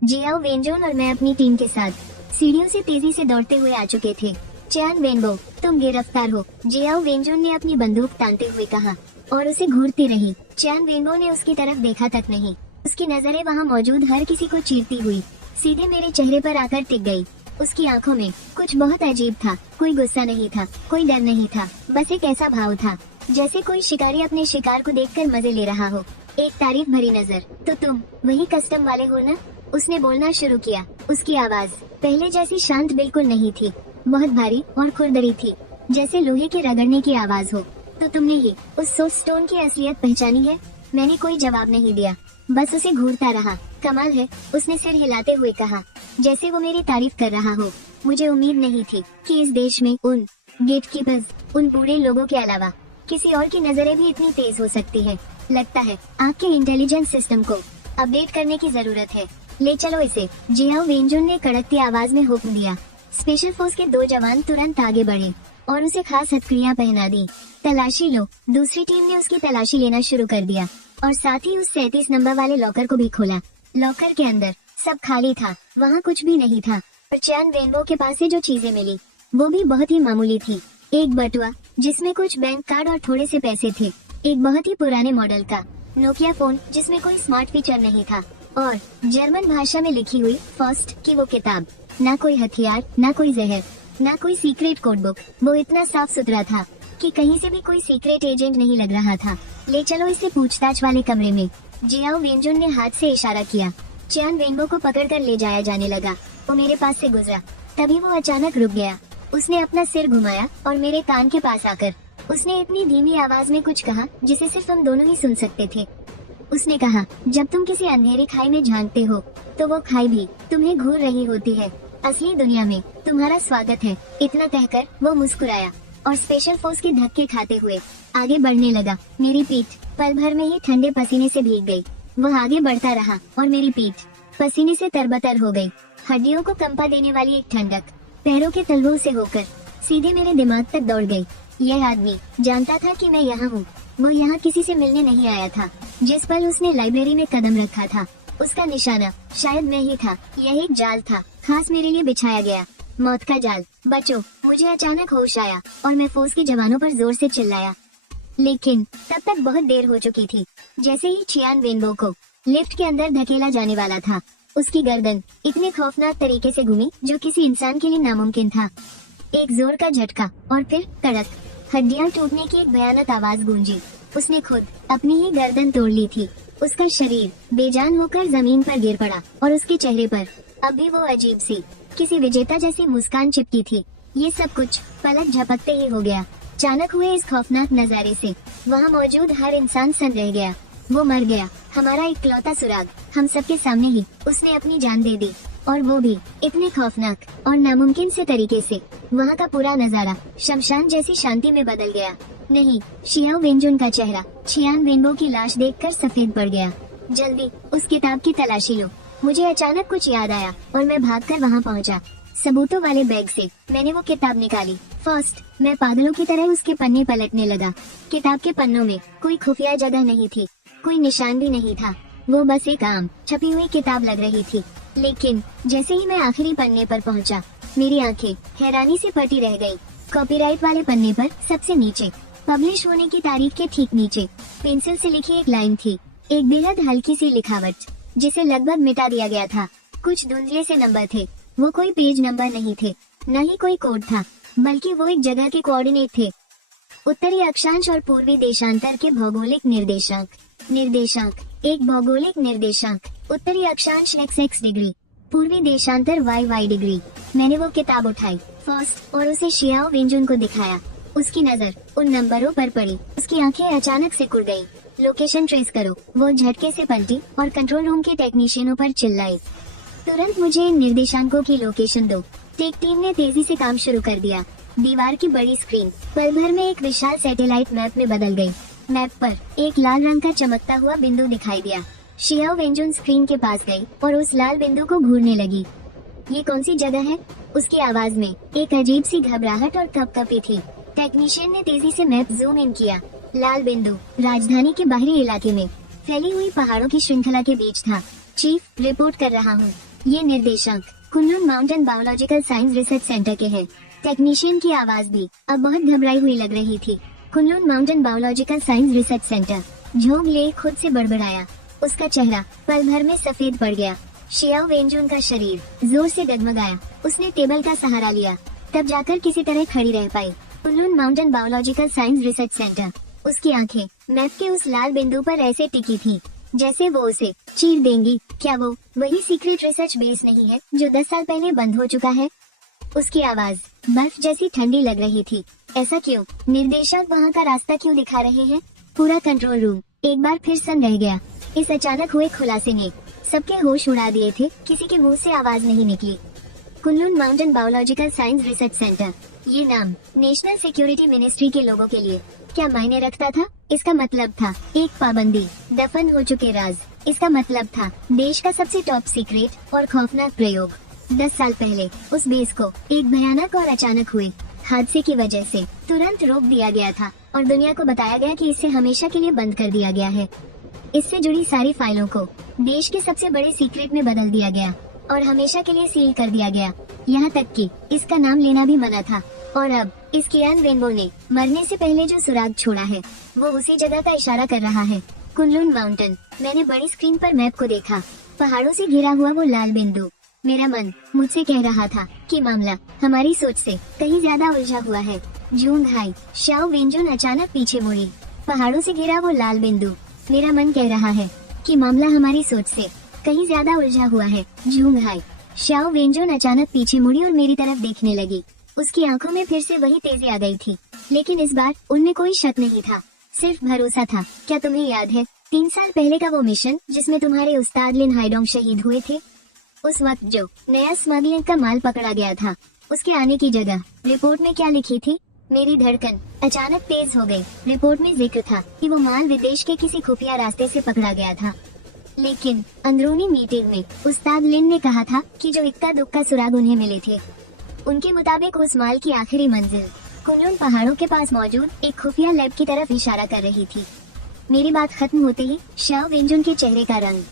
जियाओ वेंजोन और मैं अपनी टीम के साथ सीढ़ियों से तेजी से दौड़ते हुए आ चुके थे। चियान वेंबो, तुम गिरफ्तार हो, जियाओ वेंजोन ने अपनी बंदूक तानते हुए कहा और उसे घूरती रही। चियान वेंबो ने उसकी तरफ देखा तक नहीं। उसकी नजरें वहाँ मौजूद हर किसी को चीरती हुई सीधे मेरे चेहरे पर आकर टिक गई। उसकी आंखों में कुछ बहुत अजीब था। कोई गुस्सा नहीं था, कोई डर नहीं था, बस एक ऐसा भाव था जैसे कोई शिकारी अपने शिकार को देखकर मजे ले रहा हो। एक तारीफ भरी नजर। तो तुम वही कस्टम वाले हो ना? उसने बोलना शुरू किया। उसकी आवाज पहले जैसी शांत बिल्कुल नहीं थी, बहुत भारी और खुरदरी थी, जैसे लोहे के रगड़ने की आवाज हो। तो तुमने ही उस सोस्टोन की असलियत पहचानी है? मैंने कोई जवाब नहीं दिया, बस उसे घूरता रहा। कमाल है, उसने सिर हिलाते हुए कहा, जैसे वो मेरी तारीफ कर रहा हो। मुझे उम्मीद नहीं थी कि इस देश में उन गेटकीपर्स, उन पूरे लोगों के अलावा किसी और की नजरें भी इतनी तेज हो सकती है। लगता है आपके इंटेलिजेंस सिस्टम को अपडेट करने की जरूरत है। ले चलो इसे। जियाओ वेंजोन ने कड़कती आवाज में हुक्म दिया। स्पेशल फोर्स के 2 जवान तुरंत आगे बढ़े और उसे खास हथकड़ियां पहना दी। तलाशी लो। दूसरी टीम ने उसकी तलाशी लेना शुरू कर दिया और साथ ही उस 37 नंबर वाले लॉकर को भी खोला। लॉकर के अंदर सब खाली था, वहाँ कुछ भी नहीं था, और चियान वेनबो के पास से जो चीजें मिली वो भी बहुत ही मामूली थी। एक बटुआ जिसमें कुछ बैंक कार्ड और थोड़े से पैसे थे, एक बहुत ही पुराने मॉडल का नोकिया फोन जिसमें कोई स्मार्ट फीचर नहीं था, और जर्मन भाषा में लिखी हुई फर्स्ट की वो किताब। ना कोई हथियार, ना कोई जहर, ना कोई सीक्रेट कोड बुक। वो इतना साफ सुथरा था कि कहीं से भी कोई सीक्रेट एजेंट नहीं लग रहा था। ले चलो इसे पूछताछ वाले कमरे में। जियाओ वेंजुन ने हाथ से इशारा किया। चियान वेनबो को पकड़कर ले जाया जाने लगा। वो मेरे पास से गुजरा, तभी वो अचानक रुक गया। उसने अपना सिर घुमाया और मेरे कान के पास आकर उसने इतनी धीमी आवाज में कुछ कहा जिसे सिर्फ हम दोनों ही सुन सकते थे। उसने कहा, जब तुम किसी अंधेरी खाई में झांकते हो तो वो खाई भी तुम्हें घूर रही होती है। असली दुनिया में तुम्हारा स्वागत है। इतना कहकर वो मुस्कुराया और स्पेशल फोर्स के धक्के खाते हुए आगे बढ़ने लगा। मेरी पीठ पल भर में ही ठंडे पसीने से भीग गई। वो आगे बढ़ता रहा और मेरी पीठ पसीने से तरबतर हो गई। हड्डियों को कंपा देने वाली एक ठंडक पैरों के तलवों से होकर सीधे मेरे दिमाग तक दौड़ गई। यह आदमी जानता था कि मैं यहाँ हूँ। वो यहाँ किसी से मिलने नहीं आया था। जिस पल उसने लाइब्रेरी में कदम रखा था उसका निशाना शायद मैं ही था। यह एक जाल था, खास मेरे लिए बिछाया गया, मौत का जाल। बचो। मुझे अचानक होश आया और मैं फोर्स के जवानों पर जोर से चिल्लाया, लेकिन तब तक बहुत देर हो चुकी थी। जैसे ही चियान वेनबो को लिफ्ट के अंदर धकेला जाने वाला था, उसकी गर्दन इतने खौफनाक तरीके से घूमी जो किसी इंसान के लिए नामुमकिन था। एक जोर का झटका और फिर कड़क हड्डियां टूटने की एक भयानक आवाज गूंजी। उसने खुद अपनी ही गर्दन तोड़ ली थी। उसका शरीर बेजान होकर जमीन पर गिर पड़ा और उसके चेहरे पर अब भी वो अजीब सी किसी विजेता जैसी मुस्कान चिपकी थी। ये सब कुछ पलक झपकते ही हो गया। अचानक हुए इस खौफनाक नजारे से वहाँ मौजूद हर इंसान सन रह गया। वो मर गया, हमारा इकलौता सुराग, हम सबके सामने ही उसने अपनी जान दे दी, और वो भी इतने खौफनाक और नामुमकिन से तरीके से। वहाँ का पूरा नजारा शमशान जैसी शांति में बदल गया। नहीं, शियाओ वेंजुन का चेहरा चियान वेनबो की लाश देखकर सफेद पड़ गया। जल्दी उस किताब की तलाशी लो। मुझे अचानक कुछ याद आया और मैं भागकर वहाँ पहुँचा। सबूतों वाले बैग से मैंने वो किताब निकाली। फर्स्ट, मैं पागलों की तरह उसके पन्ने पलटने लगा। किताब के पन्नों में कोई खुफिया जगह नहीं थी, कोई निशान भी नहीं था। वो बस एक आम छपी हुई किताब लग रही थी। लेकिन जैसे ही मैं आखिरी पन्ने पर पहुंचा, मेरी आंखें हैरानी से फटी रह गई। कॉपीराइट वाले पन्ने पर सबसे नीचे, पब्लिश होने की तारीख के ठीक नीचे, पेंसिल से लिखी एक लाइन थी। एक बेहद हल्की सी लिखावट जिसे लगभग मिटा दिया गया था। कुछ धुंधले से नंबर थे। वो कोई पेज नंबर नहीं थे, न ही कोई कोड था, बल्कि वो एक जगह के कोऑर्डिनेट थे। उत्तरी अक्षांश और पूर्वी देशांतर के भौगोलिक निर्देशांक। एक भौगोलिक निर्देशांक। उत्तरी अक्षांश x डिग्री, पूर्वी देशांतर y डिग्री। मैंने वो किताब उठाई फर्स्ट और उसे शियाओ वेंजुन को दिखाया। उसकी नजर उन नंबरों पर पड़ी। उसकी आंखें अचानक से खुल गईं। लोकेशन ट्रेस करो। वो झटके से पलटी और कंट्रोल रूम के टेक्नीशियनों पर चिल्लाई, तुरंत मुझे इन निर्देशांकों की लोकेशन दो। टेक टीम ने तेजी से काम शुरू कर दिया। दीवार की बड़ी स्क्रीन पल भर में एक विशाल सैटेलाइट मैप में बदल गई। मैप पर एक लाल रंग का चमकता हुआ बिंदु दिखाई दिया। शियाओ वेंजुन स्क्रीन के पास गई और उस लाल बिंदु को घूरने लगी। ये कौन सी जगह है? उसकी आवाज में एक अजीब सी घबराहट और कपकपी थी। टेक्नीशियन ने तेजी से मैप जूम इन किया। लाल बिंदु राजधानी के बाहरी इलाके में फैली हुई पहाड़ों की श्रृंखला के बीच था। चीफ, रिपोर्ट कर रहा हूँ। ये निर्देशांक Kunlun mountain biological science research centre के हैं। टेक्नीशियन की आवाज भी अब बहुत घबराई हुई लग रही थी। Kunlun mountain biological science research centre, झोंक ले खुद से बड़बड़ाया। उसका चेहरा पल भर में सफेद पड़ गया। शियाओ वेंजुन का शरीर जोर से डगमगाया। उसने टेबल का सहारा लिया, तब जाकर किसी तरह खड़ी रह पाई। Kunlun mountain biological science research centre. उसकी आंखें मैप के उस लाल बिंदु पर ऐसे टिकी थी जैसे वो उसे चीर देंगी। क्या वो वही सीक्रेट रिसर्च बेस नहीं है जो 10 साल पहले बंद हो चुका है? उसकी आवाज बर्फ जैसी ठंडी लग रही थी। ऐसा क्यों? निर्देशक वहाँ का रास्ता क्यों दिखा रहे हैं? पूरा कंट्रोल रूम एक बार फिर सन रह गया। इस अचानक हुए खुलासे ने सबके होश उड़ा दिए थे। किसी के मुंह से आवाज नहीं निकली। Kunlun mountain biological science research centre, ये नाम नेशनल सिक्योरिटी मिनिस्ट्री के लोगों के लिए क्या मायने रखता था? इसका मतलब था एक पाबंदी, दफन हो चुके राज। इसका मतलब था देश का सबसे टॉप सीक्रेट और खौफनाक प्रयोग। 10 साल पहले उस बेस को एक भयानक और अचानक हुए हादसे की वजह से तुरंत रोक दिया गया था और दुनिया को बताया गया कि इसे हमेशा के लिए बंद कर दिया गया है। इससे जुड़ी सारी फाइलों को देश के सबसे बड़े सीक्रेट में बदल दिया गया। और हमेशा के लिए सील कर दिया गया, यहाँ तक कि इसका नाम लेना भी मना था। और अब इस कियान रेनबो ने मरने से पहले जो सुराग छोड़ा है वो उसी जगह का इशारा कर रहा है, कुनलुन माउंटेन। मैंने बड़ी स्क्रीन पर मैप को देखा, पहाड़ों से घिरा हुआ वो लाल बिंदु। मेरा मन मुझसे कह रहा था कि मामला हमारी सोच से कहीं ज्यादा उलझा हुआ है। जूंग हाई, शाओ वेंजुन अचानक पीछे मुड़ी। पहाड़ों से घिरा वो लाल बिंदु। मेरा मन कह रहा है कि मामला हमारी सोच से कहीं ज्यादा उलझा हुआ है। जूंग हाई, शाओ वेंजुन अचानक पीछे मुड़ी और मेरी तरफ देखने लगी। उसकी आंखों में फिर से वही तेजी आ गई थी, लेकिन इस बार उनमें कोई शक नहीं था, सिर्फ भरोसा था। क्या तुम्हें याद है 3 साल पहले का वो मिशन जिसमें तुम्हारे उस्ताद लिन हाइडोंग शहीद हुए थे? उस वक्त जो नया स्मगलिंग का माल पकड़ा गया था, उसके आने की जगह रिपोर्ट में क्या लिखी थी? मेरी धड़कन अचानक तेज हो गई। रिपोर्ट में जिक्र था कि वो माल विदेश के किसी खुफिया रास्ते से पकड़ा गया था, लेकिन अंदरूनी मीटिंग में उस्ताद लिन ने कहा था कि जो इक्का दुक्का सुराग उन्हें मिले थे, उनके मुताबिक उस माल की आखिरी मंजिल कुनलुन पहाड़ों के पास मौजूद एक खुफिया लैब की तरफ इशारा कर रही थी। मेरी बात खत्म होते ही शाओ वेंजुन के चेहरे का रंग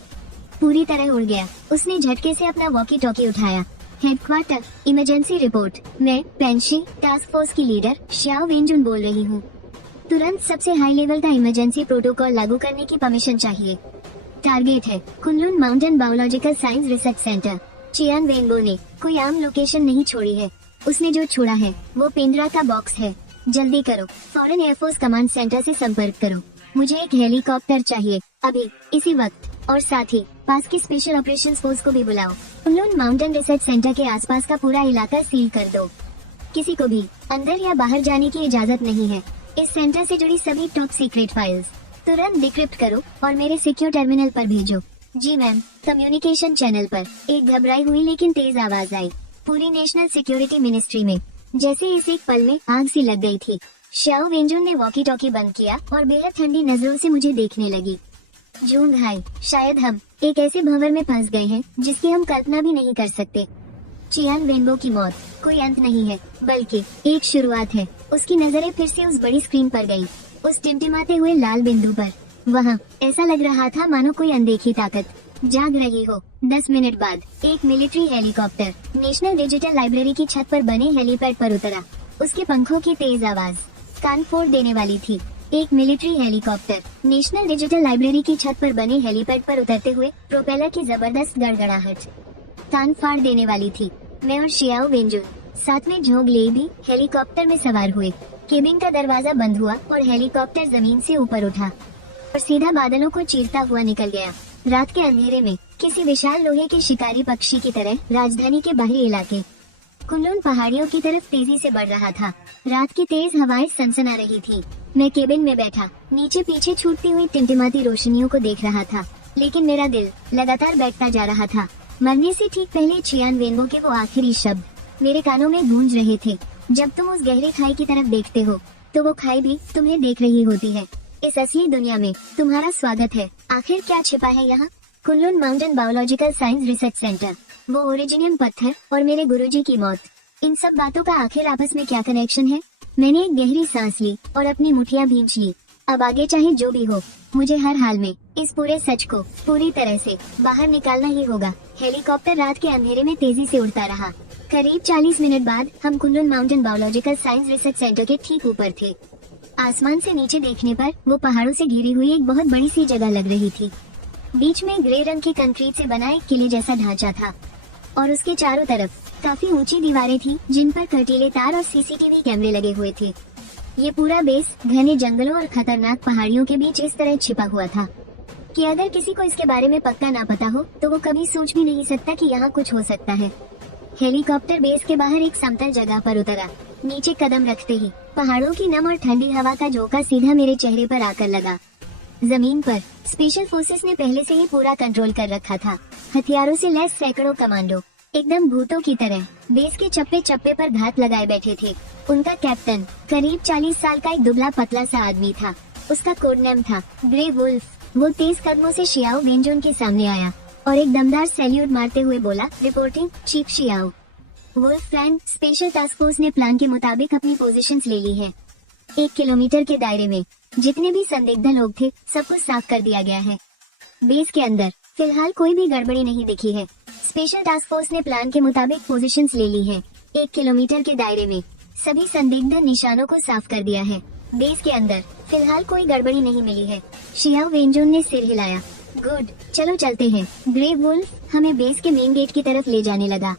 पूरी तरह उड़ गया। उसने झटके से अपना वॉकी टॉकी उठाया। Headquarter, emergency report. मैं पेंशी टास्क फोर्स की लीडर शाओ वेंजुन बोल रही हूँ। तुरंत सबसे हाई लेवल का इमरजेंसी प्रोटोकॉल लागू करने की परमिशन चाहिए। टारगेट है Kunlun mountain biological science research centre. Qian Wengbo ने कोई आम लोकेशन नहीं छोड़ी है, उसने जो छोड़ा है वो पिंजरा का बॉक्स है। जल्दी करो, फॉरेन एयरफोर्स कमांड सेंटर से संपर्क करो। मुझे एक हेलीकॉप्टर चाहिए अभी, इसी वक्त, और साथ ही पास की स्पेशल ऑपरेशंस फोर्स को भी बुलाओ। कुनलुन माउंटेन रिसर्च सेंटर के आसपास का पूरा इलाका सील कर दो। किसी को भी अंदर या बाहर जाने की इजाजत नहीं है। इस सेंटर से जुड़ी सभी टॉप सीक्रेट फाइल्स तुरंत डिक्रिप्ट करो और मेरे सिक्योर टर्मिनल पर भेजो। जी मैम। कम्युनिकेशन चैनल पर एक घबराई हुई लेकिन तेज आवाज आई, पूरी नेशनल सिक्योरिटी मिनिस्ट्री में जैसे इस एक पल में आग सी लग गई थी। शाओ वेंजुन ने वॉकी टॉकी बंद किया और बेहद ठंडी नजरों से मुझे देखने लगी। जूंग हाई, शायद हम एक ऐसे भंवर में फंस गए हैं जिसकी हम कल्पना भी नहीं कर सकते। चियान वेंगबो की मौत कोई अंत नहीं है, बल्कि एक शुरुआत है। उसकी नजरें फिर से उस बड़ी स्क्रीन पर गईं, उस टिमटिमाते हुए लाल बिंदु पर। वहाँ ऐसा लग रहा था मानो कोई अनदेखी ताकत जाग रही हो। 10 मिनट बाद एक military helicopter national digital library की छत पर बने हेलीपैड पर उतरा। उसके पंखों की तेज आवाज कान फोड़ देने वाली थी। एक military helicopter national digital library की छत पर बने हेलीपैड पर उतरते हुए प्रोपेलर की जबरदस्त गड़गड़ाहट कान फाड़ देने वाली थी। मैं और शियाओ वेंजुन साथ में झोंक ले भी हेलीकॉप्टर में सवार हुए। केबिन का दरवाजा बंद हुआ और हेलीकॉप्टर जमीन से ऊपर उठा और सीधा बादलों को चीरता हुआ निकल गया। रात के अंधेरे में किसी विशाल लोहे के शिकारी पक्षी की तरह राजधानी के बाहरी इलाके कुनलुन पहाड़ियों की तरफ तेजी से बढ़ रहा था। रात की तेज हवाएं सनसना रही थी। मैं केबिन में बैठा नीचे पीछे छूटती हुई टिमटिमाती रोशनियों को देख रहा था, लेकिन मेरा दिल लगातार बैठता जा रहा था। मरने से ठीक पहले चियान वेंगबो के वो आखिरी शब्द मेरे कानों में गूंज रहे थे। जब तुम उस गहरी खाई की तरफ देखते हो तो वो खाई भी तुम्हें देख रही होती है। इस असली दुनिया में तुम्हारा स्वागत है। आखिर क्या छिपा है यहाँ? Kunlun mountain biological science research centre, वो ओरिजिनियम पत्थर और मेरे गुरुजी की मौत, इन सब बातों का आखिर आपस में क्या कनेक्शन है? मैंने एक गहरी सांस ली और अपनी मुठियां भींच ली। अब आगे चाहे जो भी हो, मुझे हर हाल में इस पूरे सच को पूरी तरह से बाहर निकालना ही होगा। हेलीकॉप्टर रात के अंधेरे में तेजी से उड़ता रहा। करीब 40 मिनट बाद हम Kunlun mountain biological science research centre के ठीक ऊपर थे। आसमान से नीचे देखने पर वो पहाड़ों से घिरी हुई एक बहुत बड़ी सी जगह लग रही थी। बीच में ग्रे रंग की कंक्रीट से बना एक किले जैसा ढांचा था और उसके चारों तरफ काफी ऊंची दीवारें थी जिन पर कटीले तार और सीसीटीवी कैमरे लगे हुए थे। ये पूरा बेस घने जंगलों और खतरनाक पहाड़ियों के बीच इस तरह छिपा हुआ था कि अगर किसी को इसके बारे में पक्का ना पता हो तो वो कभी सोच भी नहीं सकता कि यहाँ कुछ हो सकता है। हेलीकॉप्टर बेस के बाहर एक समतल जगह पर उतरा। नीचे कदम रखते ही पहाड़ों की नम और ठंडी हवा का झोंका सीधा मेरे चेहरे पर आकर लगा। जमीन पर स्पेशल फोर्सेस ने पहले से ही पूरा कंट्रोल कर रखा था। हथियारों से लैस सैकड़ों कमांडो एकदम भूतों की तरह बेस के चप्पे चप्पे पर घात लगाए बैठे थे। उनका कैप्टन करीब 40 साल का एक दुबला पतला सा आदमी था। उसका कोड नेम था ग्रे वुल्फ। वो तेज कदमों से शियाओ वेंजुन के सामने आया और एक दमदार सैल्यूट मारते हुए बोला, reporting chief Xiao. Wolf flank special task force ने प्लान के मुताबिक अपनी पोजीशंस ले ली है। 1 किलोमीटर के दायरे में जितने भी संदिग्ध लोग थे सब कुछ साफ कर दिया गया है। बेस के अंदर फिलहाल कोई भी गड़बड़ी नहीं दिखी है। स्पेशल टास्क फोर्स ने प्लान के मुताबिक पोजीशंस ले ली हैं। 1 किलोमीटर के दायरे में सभी संदिग्ध निशानों को साफ कर दिया है। बेस के अंदर फिलहाल कोई गड़बड़ी नहीं मिली है। शियाओ वेंजोन ने सिर हिलाया। गुड, चलो चलते हैं। ग्रे वुल्फ हमें बेस के मेन गेट की तरफ ले जाने लगा।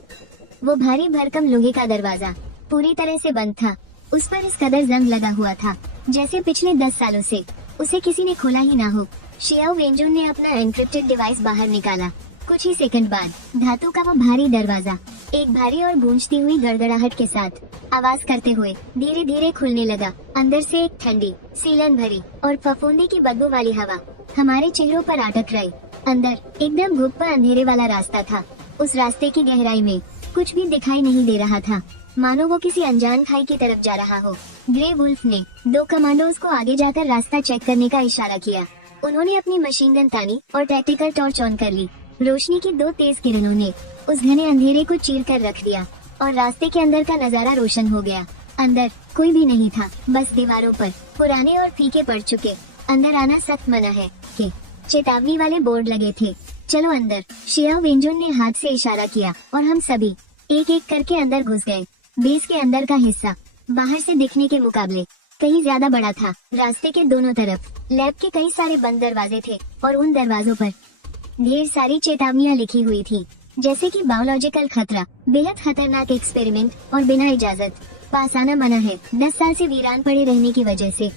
वो भारी भरकम लोहे का दरवाजा पूरी तरह से बंद था। उस पर इस कदर जंग लगा हुआ था जैसे पिछले 10 सालों से उसे किसी ने खोला ही ना हो। शियाओ वेंजोन ने अपना एनक्रिप्टेड डिवाइस बाहर निकाला। कुछ ही सेकंड बाद धातु का वो भारी दरवाजा एक भारी और गूंजती हुई गड़गड़ाहट के साथ आवाज करते हुए धीरे धीरे खुलने लगा। अंदर से एक ठंडी, सीलन भरी और फफूंदी की बदबू वाली हवा हमारे चेहरों पर अटक रही। अंदर एकदम भुप्पा अंधेरे वाला रास्ता था। उस रास्ते की गहराई में कुछ भी दिखाई नहीं दे रहा था, मानो वो किसी अनजान खाई की तरफ जा रहा हो। ग्रे वुल्फ ने 2 कमांडोज को आगे जाकर रास्ता चेक करने का इशारा किया। उन्होंने अपनी मशीन गन तानी और टैक्टिकल टॉर्च ऑन कर ली। रोशनी की 2 तेज किरणों ने उस घने अंधेरे को चीर कर रख दिया और रास्ते के अंदर का नजारा रोशन हो गया। अंदर कोई भी नहीं था, बस दीवारों पर पुराने और फीके पड़ चुके अंदर आना सख्त मना है के चेतावनी वाले बोर्ड लगे थे। चलो अंदर, शियाओ वेंजोन ने हाथ से इशारा किया और हम सभी एक एक करके अंदर घुस गए। बेस के अंदर का हिस्सा बाहर से दिखने के मुकाबले कहीं ज्यादा बड़ा था। रास्ते के दोनों तरफ लैब के कई सारे बंद दरवाजे थे और उन दरवाजों पर ढेर सारी चेतावनियां लिखी हुई थी, जैसे कि बायोलॉजिकल खतरा, बेहद खतरनाक एक्सपेरिमेंट और बिना इजाजत पास आना मना है। 10 साल से वीरान पड़े रहने की वजह से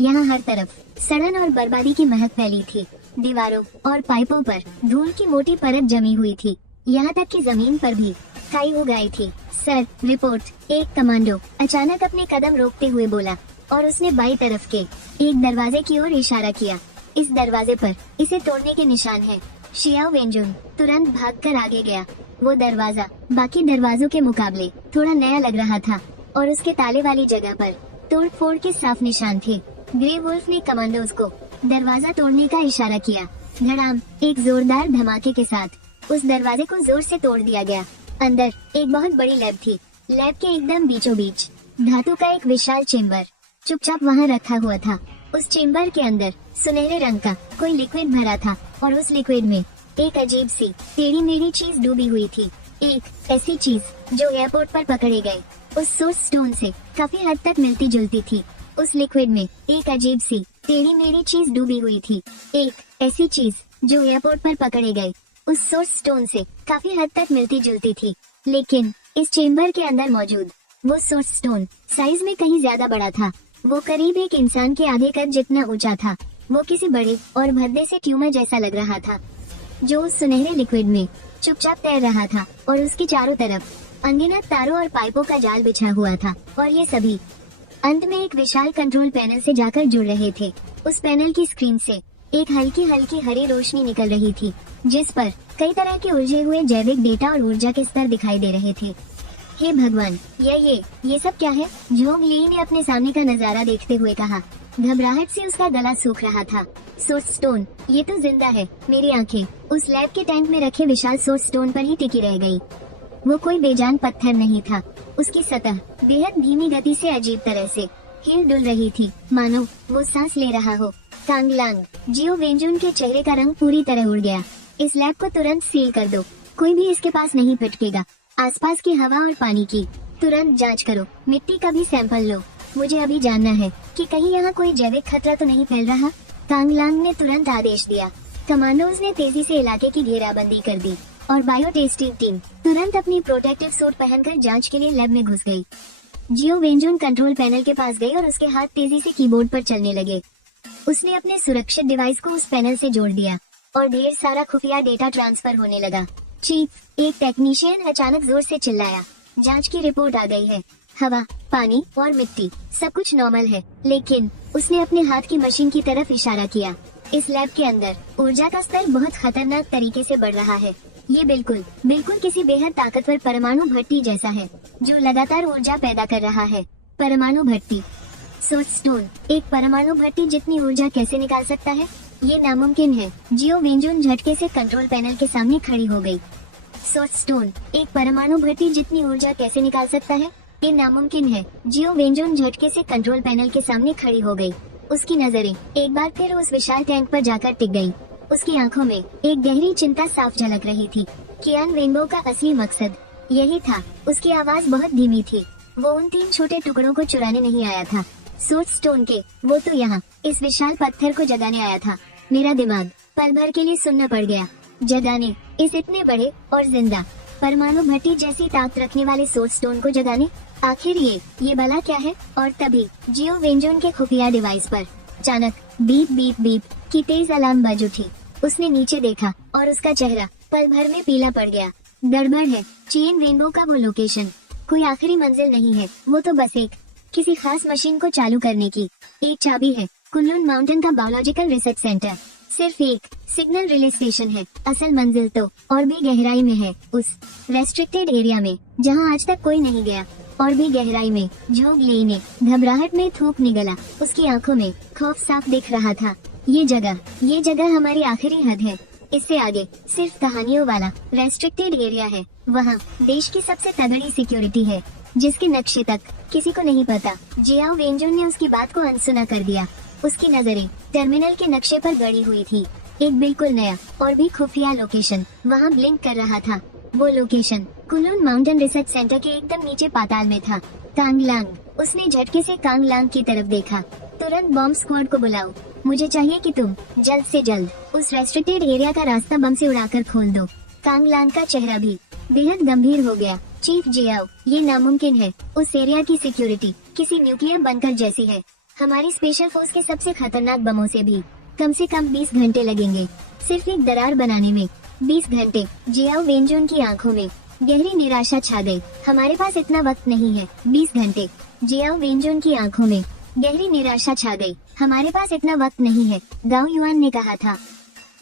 यहाँ हर तरफ सड़न और बर्बादी की महक फैली थी। दीवारों और पाइपों पर धूल की मोटी परत जमी हुई थी, यहाँ तक कि जमीन पर भी खाई हो गई थी। Sir, report. एक कमांडो अचानक अपने कदम रोकते हुए बोला और उसने बाई तरफ के एक दरवाजे की ओर इशारा किया। इस दरवाजे पर इसे तोड़ने के निशान हैं। शियाओ वेंजोन तुरंत भागकर आगे गया। वो दरवाजा बाकी दरवाजों के मुकाबले थोड़ा नया लग रहा था और उसके ताले वाली जगह पर तोड़ फोड़ के साफ निशान थे। ग्रे वुल्फ ने कमांडोज को दरवाजा तोड़ने का इशारा किया। धड़ाम, एक जोरदार धमाके के साथ उस दरवाजे को जोर से तोड़ दिया गया। अंदर एक बहुत बड़ी लैब थी। लैब के एकदम बीचों बीच धातु का एक विशाल चेम्बर चुपचाप वहाँ रखा हुआ था। उस चेम्बर के अंदर सुनहरे रंग का कोई लिक्विड भरा था और उस लिक्विड में एक अजीब सी टेढ़ी मेढ़ी चीज डूबी हुई थी। एक ऐसी चीज जो एयरपोर्ट पर पकड़े गए उस सोर्स स्टोन से काफी हद तक मिलती जुलती थी। उस लिक्विड में एक अजीब सी टेढ़ी मेढ़ी चीज डूबी हुई थी। एक ऐसी चीज जो एयरपोर्ट पर पकड़े गए उस सोर्स स्टोन से काफी हद तक मिलती जुलती थी, लेकिन इस चेम्बर के अंदर मौजूद वो सोर्स स्टोन साइज में कहीं ज्यादा बड़ा था। वो करीब एक इंसान के आधे कद जितना ऊंचा था। वो किसी बड़े और भद्दे से ट्यूमर जैसा लग रहा था जो उस सुनहरे लिक्विड में चुपचाप तैर रहा था और उसकी चारों तरफ अनगिनत तारों और पाइपों का जाल बिछा हुआ था और ये सभी अंत में एक विशाल कंट्रोल पैनल से जाकर जुड़ रहे थे। उस पैनल की स्क्रीन से एक हल्की हल्की हरी रोशनी निकल रही थी जिस पर कई तरह के उलझे हुए जैविक डेटा और ऊर्जा के स्तर दिखाई दे रहे थे। हे भगवान, ये सब क्या है? जोंग ली ने अपने सामने का नजारा देखते हुए कहा। घबराहट से उसका गला सूख रहा था। सोर्स स्टोन, ये तो जिंदा है। मेरी आंखें उस लैब के टैंक में रखे विशाल सोर्स स्टोन पर ही टिकी रह गई। वो कोई बेजान पत्थर नहीं था। उसकी सतह बेहद धीमी गति से अजीब तरह से हिल डुल रही थी, मानो वो सांस ले रहा हो। कांगलांग, जियो वेंजोन के चेहरे का रंग पूरी तरह उड़ गया। इस लैब को तुरंत सील कर दो, कोई भी इसके पास नहीं पिटकेगा। आसपास की हवा और पानी की तुरंत जांच करो, मिट्टी का भी सैंपल लो। मुझे अभी जानना है कि कहीं यहाँ कोई जैविक खतरा तो नहीं फैल रहा। कांगलांग ने तुरंत आदेश दिया। कमांडोज ने तेजी से इलाके की घेराबंदी कर दी और बायो टेस्टिंग टीम तुरंत अपनी प्रोटेक्टिव सूट पहनकर जांच के लिए लैब में घुस गई। जियो वेंजोन कंट्रोल पैनल के पास गई और उसके हाथ तेजी से कीबोर्ड पर चलने लगे। उसने अपने सुरक्षित डिवाइस को उस पैनल से जोड़ दिया और ढेर सारा खुफिया डेटा ट्रांसफर होने लगा। चीफ, एक टेक्नीशियन अचानक जोर से चिल्लाया। जांच की रिपोर्ट आ गई है। हवा, पानी और मिट्टी सब कुछ नॉर्मल है, लेकिन उसने अपने हाथ की मशीन की तरफ इशारा किया। इस लैब के अंदर ऊर्जा का स्तर बहुत खतरनाक तरीके से बढ़ रहा है। ये बिल्कुल किसी बेहद ताकतवर परमाणु भट्टी जैसा है जो लगातार ऊर्जा पैदा कर रहा है। परमाणु भट्टी, सोर्स स्टोन एक परमाणु भट्टी जितनी ऊर्जा कैसे निकाल सकता है? ये नामुमकिन है। जियो वेंजोन झटके से कंट्रोल पैनल के सामने खड़ी हो गई। सोर्स स्टोन एक परमाणु भट्टी जितनी ऊर्जा कैसे निकाल सकता है? ये नामुमकिन है। जियो वेंजोन झटके से कंट्रोल पैनल के सामने खड़ी हो गई। उसकी नजरें एक बार फिर उस विशाल टैंक पर जाकर टिक गई। उसकी आंखों में एक गहरी चिंता साफ झलक रही थी। कियान वेंबो का असली मकसद यही था। उसकी आवाज बहुत धीमी थी। वो उन 3 छोटे टुकड़ों को चुराने नहीं आया था सोर्स स्टोन के, वो तो यहाँ इस विशाल पत्थर को जगाने आया था। मेरा दिमाग पल भर के लिए सुनना पड़ गया। जगाने, इस इतने बड़े और जिंदा परमाणु भट्टी जैसी ताकत रखने वाले सोर्स स्टोन को जगाने, आखिर ये भला क्या है। और तभी जियो वेंजोन के खुफिया डिवाइस पर अचानक बीप बीप बीप की तेज अलार्म बज उठी। उसने नीचे देखा और उसका चेहरा पल भर में पीला पड़ गया। गड़बड़ है। चेन वेंबो का वो लोकेशन कोई आखिरी मंजिल नहीं है, वो तो बस एक किसी खास मशीन को चालू करने की एक चाबी है। कुनलुन माउंटेन का बायोलॉजिकल रिसर्च सेंटर सिर्फ एक सिग्नल रिले स्टेशन है। असल मंजिल तो और भी गहराई में है, उस रेस्ट्रिक्टेड एरिया में जहां आज तक कोई नहीं गया। और भी गहराई में झोंक लेने घबराहट में थूक निकला। उसकी आंखों में खौफ साफ दिख रहा था। ये जगह हमारी आखिरी हद है। इससे आगे सिर्फ कहानियों वाला रेस्ट्रिक्टेड एरिया है। वहाँ देश की सबसे तगड़ी सिक्योरिटी है जिसके नक्शे तक किसी को नहीं पता। जियाओ वेंजोन ने उसकी बात को अनसुना कर दिया। उसकी नजरें टर्मिनल के नक्शे पर गड़ी हुई थी। एक बिल्कुल नया और भी खुफिया लोकेशन वहाँ ब्लिंक कर रहा था। वो location Kunlun mountain research centre के एकदम नीचे पाताल में था। कांगलांग, उसने झटके से कांगलांग की तरफ देखा। तुरंत बॉम्ब स्क्वाड को बुलाओ। मुझे चाहिए कि तुम जल्द से जल्द उस रेस्ट्रिक्टेड एरिया का रास्ता बम से उड़ाकर खोल दो। कांगलांग का चेहरा भी बेहद गंभीर हो गया। चीफ जियाओ, ये नामुमकिन है। उस एरिया की सिक्योरिटी किसी न्यूक्लियर बंकर जैसी है। हमारी स्पेशल फोर्स के सबसे खतरनाक बमों से भी कम से कम 20 घंटे लगेंगे। सिर्फ एक दरार बनाने में 20 घंटे। जियाओ वेंजोन की आंखों में गहरी निराशा छा गई। हमारे पास इतना वक्त नहीं है। 20 घंटे। जियाओ वेंजोन की आंखों में गहरी निराशा छा गई। हमारे पास इतना वक्त नहीं है, गाओ युआन ने कहा था।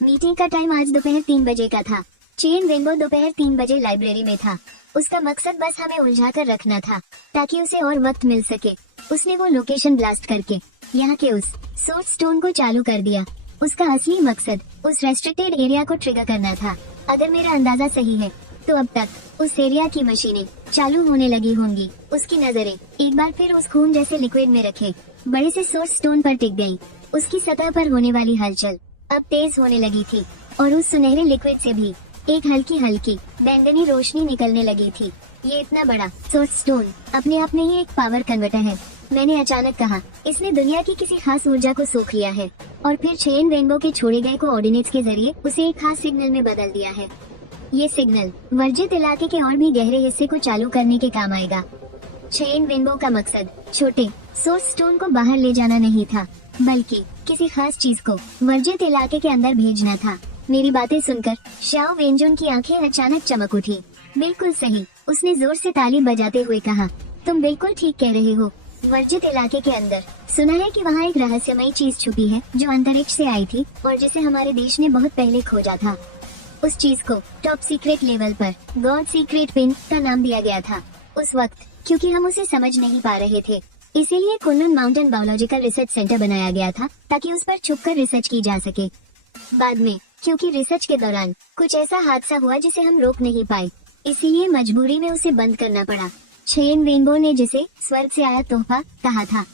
मीटिंग का टाइम आज दोपहर 3 बजे का था। चेन वेंबो दोपहर 3 बजे लाइब्रेरी में था। उसका मकसद बस हमें उलझा कर रखना था ताकि उसे और वक्त मिल सके। उसने वो लोकेशन ब्लास्ट करके यहाँ के उस सोर्स स्टोन को चालू कर दिया। उसका असली मकसद उस रेस्ट्रिक्टेड एरिया को ट्रिगर करना था। अगर मेरा अंदाजा सही है तो अब तक उस एरिया की मशीनें चालू होने लगी होंगी। उसकी नजरें एक बार फिर उस खून जैसे लिक्विड में रखे बड़े से सोर्स स्टोन पर टिक गई। उसकी सतह पर होने वाली हलचल अब तेज होने लगी थी और उस सुनहरे लिक्विड से भी एक हल्की हल्की बैंगनी रोशनी निकलने लगी थी। ये इतना बड़ा सोर्स स्टोन अपने आप में ही एक पावर कन्वर्टर है, मैंने अचानक कहा। इसने दुनिया की किसी खास ऊर्जा को सोख लिया है और फिर चेन रेनबो के छोड़े गए कोऑर्डिनेट्स के जरिए उसे एक खास सिग्नल में बदल दिया है। ये सिग्नल वर्जित इलाके के और भी गहरे हिस्से को चालू करने के काम आएगा। चेन रेनबो का मकसद छोटे सोर्स स्टोन को बाहर ले जाना नहीं था, बल्कि किसी खास चीज को वर्जित इलाके के अंदर भेजना था। मेरी बातें सुनकर शाओ वेंजोन की आंखें अचानक चमक उठी। बिल्कुल सही, उसने जोर से ताली बजाते हुए कहा। तुम बिल्कुल ठीक कह रहे हो। वर्जित इलाके के अंदर सुना है कि वहाँ एक रहस्यमयी चीज छुपी है जो अंतरिक्ष से आई थी और जिसे हमारे देश ने बहुत पहले खोजा था। उस चीज को टॉप सीक्रेट लेवल पर गॉड सीक्रेट पिन का नाम दिया गया था उस वक्त, क्योंकि हम उसे समझ नहीं पा रहे थे। इसीलिए Kunlun mountain biological research centre बनाया गया था ताकि उस पर छुपकर रिसर्च की जा सके। बाद में क्योंकि रिसर्च के दौरान कुछ ऐसा हादसा हुआ जिसे हम रोक नहीं पाए, इसीलिए मजबूरी में उसे बंद करना पड़ा। चेन रेनबो ने जिसे स्वर्ग से आया तोहफा कहा था,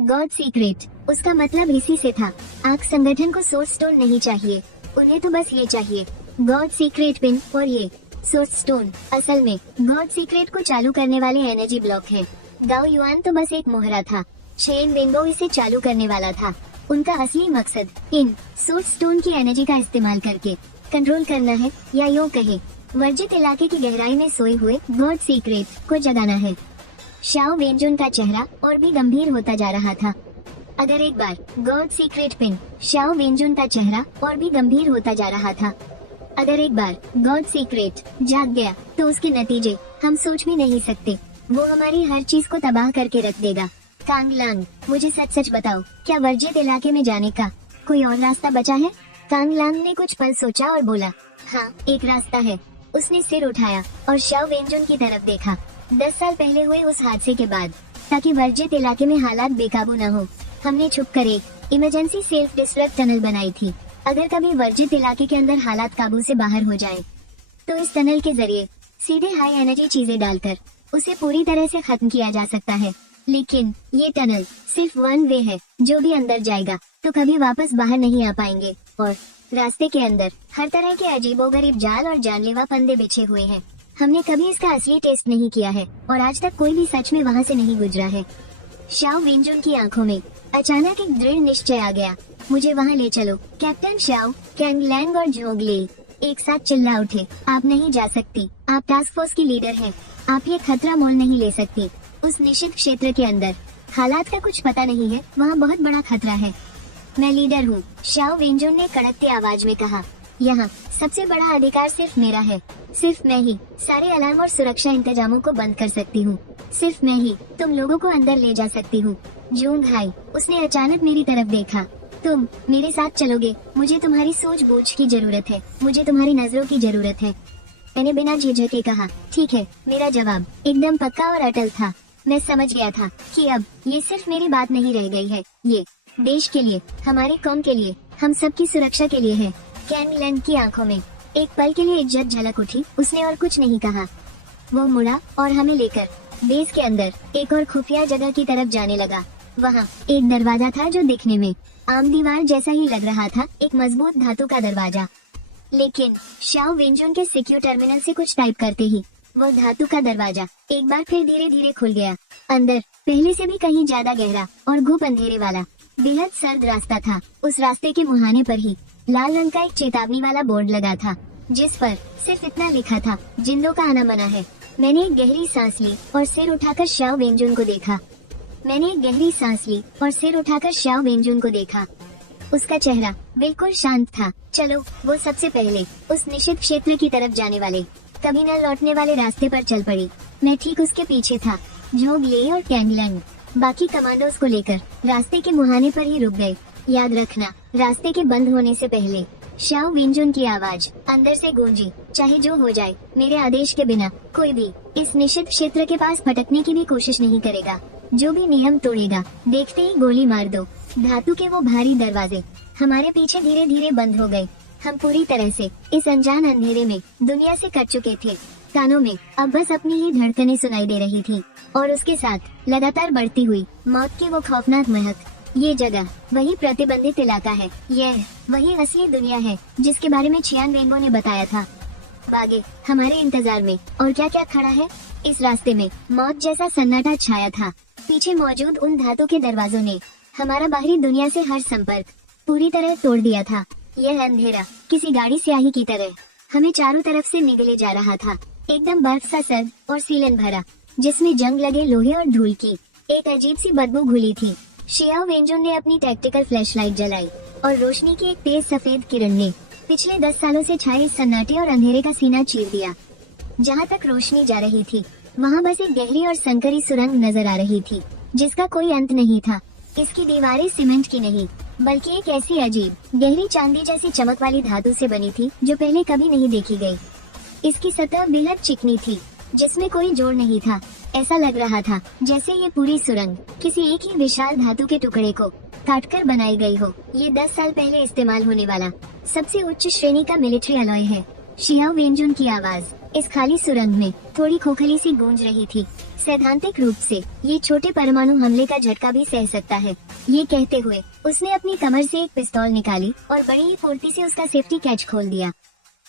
गॉड सीक्रेट, उसका मतलब इसी से था। आग संगठन को सोर्स स्टोन नहीं चाहिए, उन्हें तो बस ये चाहिए, गॉड सीक्रेट पिन। और ये सोर्स स्टोन असल में गॉड सीक्रेट को चालू करने वाले एनर्जी ब्लॉक है। गाओ युआन तो बस एक मोहरा था, चेन रेनबो इसे चालू करने वाला था। उनका असली मकसद इन सोर्स स्टोन की एनर्जी का इस्तेमाल करके कंट्रोल करना है, या यूँ कहे वर्जित इलाके की गहराई में सोए हुए गॉड सीक्रेट को जगाना है। शाओ वेंजोन का चेहरा और भी गंभीर होता जा रहा था। अगर एक बार गॉड सीक्रेट पिन, शाओ वेंजोन का चेहरा और भी गंभीर होता जा रहा था। अगर एक बार गॉड सीक्रेट जाग गया तो उसके नतीजे हम सोच भी नहीं सकते। वो हमारी हर चीज को तबाह करके रख देगा। कांगलांग, मुझे सच सच बताओ, क्या वर्जित इलाके में जाने का कोई और रास्ता बचा है? कांगलांग ने कुछ पल सोचा और बोला, हाँ, एक रास्ता है। उसने सिर उठाया और शाओ वेंजोन की तरफ देखा। 10 साल पहले हुए उस हादसे के बाद, ताकि वर्जित इलाके में हालात बेकाबू न हो, हमने छुपकर एक इमरजेंसी सेल्फ डिस्ट्रक्ट टनल बनाई थी। अगर कभी वर्जित इलाके के अंदर हालात काबू से बाहर हो जाए, तो इस टनल के जरिए सीधे हाई एनर्जी चीजें डालकर उसे पूरी तरह से खत्म किया जा सकता है। लेकिन ये टनल सिर्फ वन वे है, जो भी अंदर जाएगा तो कभी वापस बाहर नहीं आ पाएंगे। और रास्ते के अंदर हर तरह के अजीबोगरीब जाल और जानलेवा फंदे बिछे हुए हैं। हमने कभी इसका असली टेस्ट नहीं किया है और आज तक कोई भी सच में वहाँ से नहीं गुजरा है। शाओ वेंजुन की आंखों में अचानक एक दृढ़ निश्चय आ गया। मुझे वहाँ ले चलो। कैप्टन शाओ, कैंग लैंग और झोंगले एक साथ चिल्ला उठे। आप नहीं जा सकती। आप टास्क फोर्स की लीडर हैं। आप ये खतरा मोल नहीं ले सकती। उस निषिद्ध क्षेत्र के अंदर हालात का कुछ पता नहीं है, वहाँ बहुत बड़ा खतरा है। मैं लीडर हूँ, शाओ वेंजुन ने कड़कती आवाज में कहा। यहाँ सबसे बड़ा अधिकार सिर्फ मेरा है। सिर्फ मैं ही सारे अलार्म और सुरक्षा इंतजामों को बंद कर सकती हूँ। सिर्फ मैं ही तुम लोगों को अंदर ले जा सकती हूँ। जूंग हाई, उसने अचानक मेरी तरफ देखा। तुम मेरे साथ चलोगे? मुझे तुम्हारी सूझबूझ की जरूरत है। मुझे तुम्हारी नजरों की जरूरत है। मैंने बिना झिझके कहा, ठीक है। मेरा जवाब एकदम पक्का और अटल था। मैं समझ गया था कि अब ये सिर्फ मेरी बात नहीं रह गई है, ये देश के लिए, हमारे कौम के लिए, हम सबकी सुरक्षा के लिए है। कैंग लैंग की आंखों में एक पल के लिए इज्जत झलक उठी। उसने और कुछ नहीं कहा। वो मुड़ा और हमें लेकर बेस के अंदर एक और खुफिया जगह की तरफ जाने लगा। वहाँ एक दरवाजा था जो दिखने में आम दीवार जैसा ही लग रहा था, एक मजबूत धातु का दरवाजा। लेकिन शाओ वेंजुन के सिक्योर टर्मिनल से कुछ टाइप करते ही वो धातु का दरवाजा एक बार फिर धीरे धीरे खुल गया। अंदर पहले से भी कहीं ज्यादा गहरा और घुप अंधेरे वाला बेहद सर्द रास्ता था। उस रास्ते के मुहाने पर ही लाल रंग का एक चेतावनी वाला बोर्ड लगा था, जिस पर सिर्फ इतना लिखा था, जिंदों का आना मना है। मैंने एक गहरी सांस ली और सिर उठाकर शाओ वेंजुन को देखा। उसका चेहरा बिल्कुल शांत था। चलो, वो सबसे पहले उस निषिद्ध क्षेत्र की तरफ जाने वाले कभी न लौटने वाले रास्ते पर चल पड़ी। मैं ठीक उसके पीछे था। झोंगले और कैंग लैंग बाकी कमांडोज को लेकर रास्ते के मुहाने पर ही रुक गए। याद रखना, रास्ते के बंद होने से पहले शाओ वेंजुन की आवाज अंदर से गूंजी, चाहे जो हो जाए, मेरे आदेश के बिना कोई भी इस निषिद्ध क्षेत्र के पास भटकने की भी कोशिश नहीं करेगा। जो भी नियम तोड़ेगा, देखते ही गोली मार दो। धातु के वो भारी दरवाजे हमारे पीछे धीरे धीरे बंद हो गए। हम पूरी तरह से इस अनजान अंधेरे में दुनिया से कट चुके थे। कानों में अब बस अपनी ही धड़कनें सुनाई दे रही थी और उसके साथ लगातार बढ़ती हुई मौत की वो खौफनाक महक। ये जगह वही प्रतिबंधित इलाका है। यह वही असली दुनिया है जिसके बारे में चियान वेंगबो ने बताया था। आगे हमारे इंतजार में और क्या क्या खड़ा है। इस रास्ते में मौत जैसा सन्नाटा छाया था। पीछे मौजूद उन धातु के दरवाजों ने हमारा बाहरी दुनिया से हर संपर्क पूरी तरह तोड़ दिया था। यह अंधेरा किसी गाड़ी स्याही की तरह हमें चारों तरफ से निगले जा रहा था, एकदम बर्फ सा सर्द और सीलन भरा, जिसमें जंग लगे लोहे और धूल की एक अजीब सी बदबू घुली थी। शाओ वेंजुन ने अपनी टैक्टिकल फ्लैशलाइट जलाई और रोशनी की एक तेज सफेद किरण ने पिछले 10 सालों से छाए इस सन्नाटे और अंधेरे का सीना चीर दिया। जहाँ तक रोशनी जा रही थी, वहाँ बस एक गहरी और संकरी सुरंग नजर आ रही थी, जिसका कोई अंत नहीं था। इसकी दीवारें सीमेंट की नहीं, बल्कि एक ऐसी अजीब गहरी चांदी जैसी चमक वाली धातु से बनी थी जो पहले कभी नहीं देखी गई। इसकी सतह बेहद चिकनी थी, जिसमें कोई जोड़ नहीं था। ऐसा लग रहा था जैसे ये पूरी सुरंग किसी एक ही विशाल धातु के टुकड़े को काटकर बनाई गई हो। ये 10 साल पहले इस्तेमाल होने वाला सबसे उच्च श्रेणी का मिलिट्री अलॉय है। शाओ वेंजुन की आवाज इस खाली सुरंग में थोड़ी खोखली सी गूंज रही थी। सैद्धांतिक रूप से ये छोटे परमाणु हमले का झटका भी सह सकता है। ये कहते हुए उसने अपनी कमर से एक पिस्तौल निकाली और बड़ी ही फुर्ती से उसका सेफ्टी कैच खोल दिया।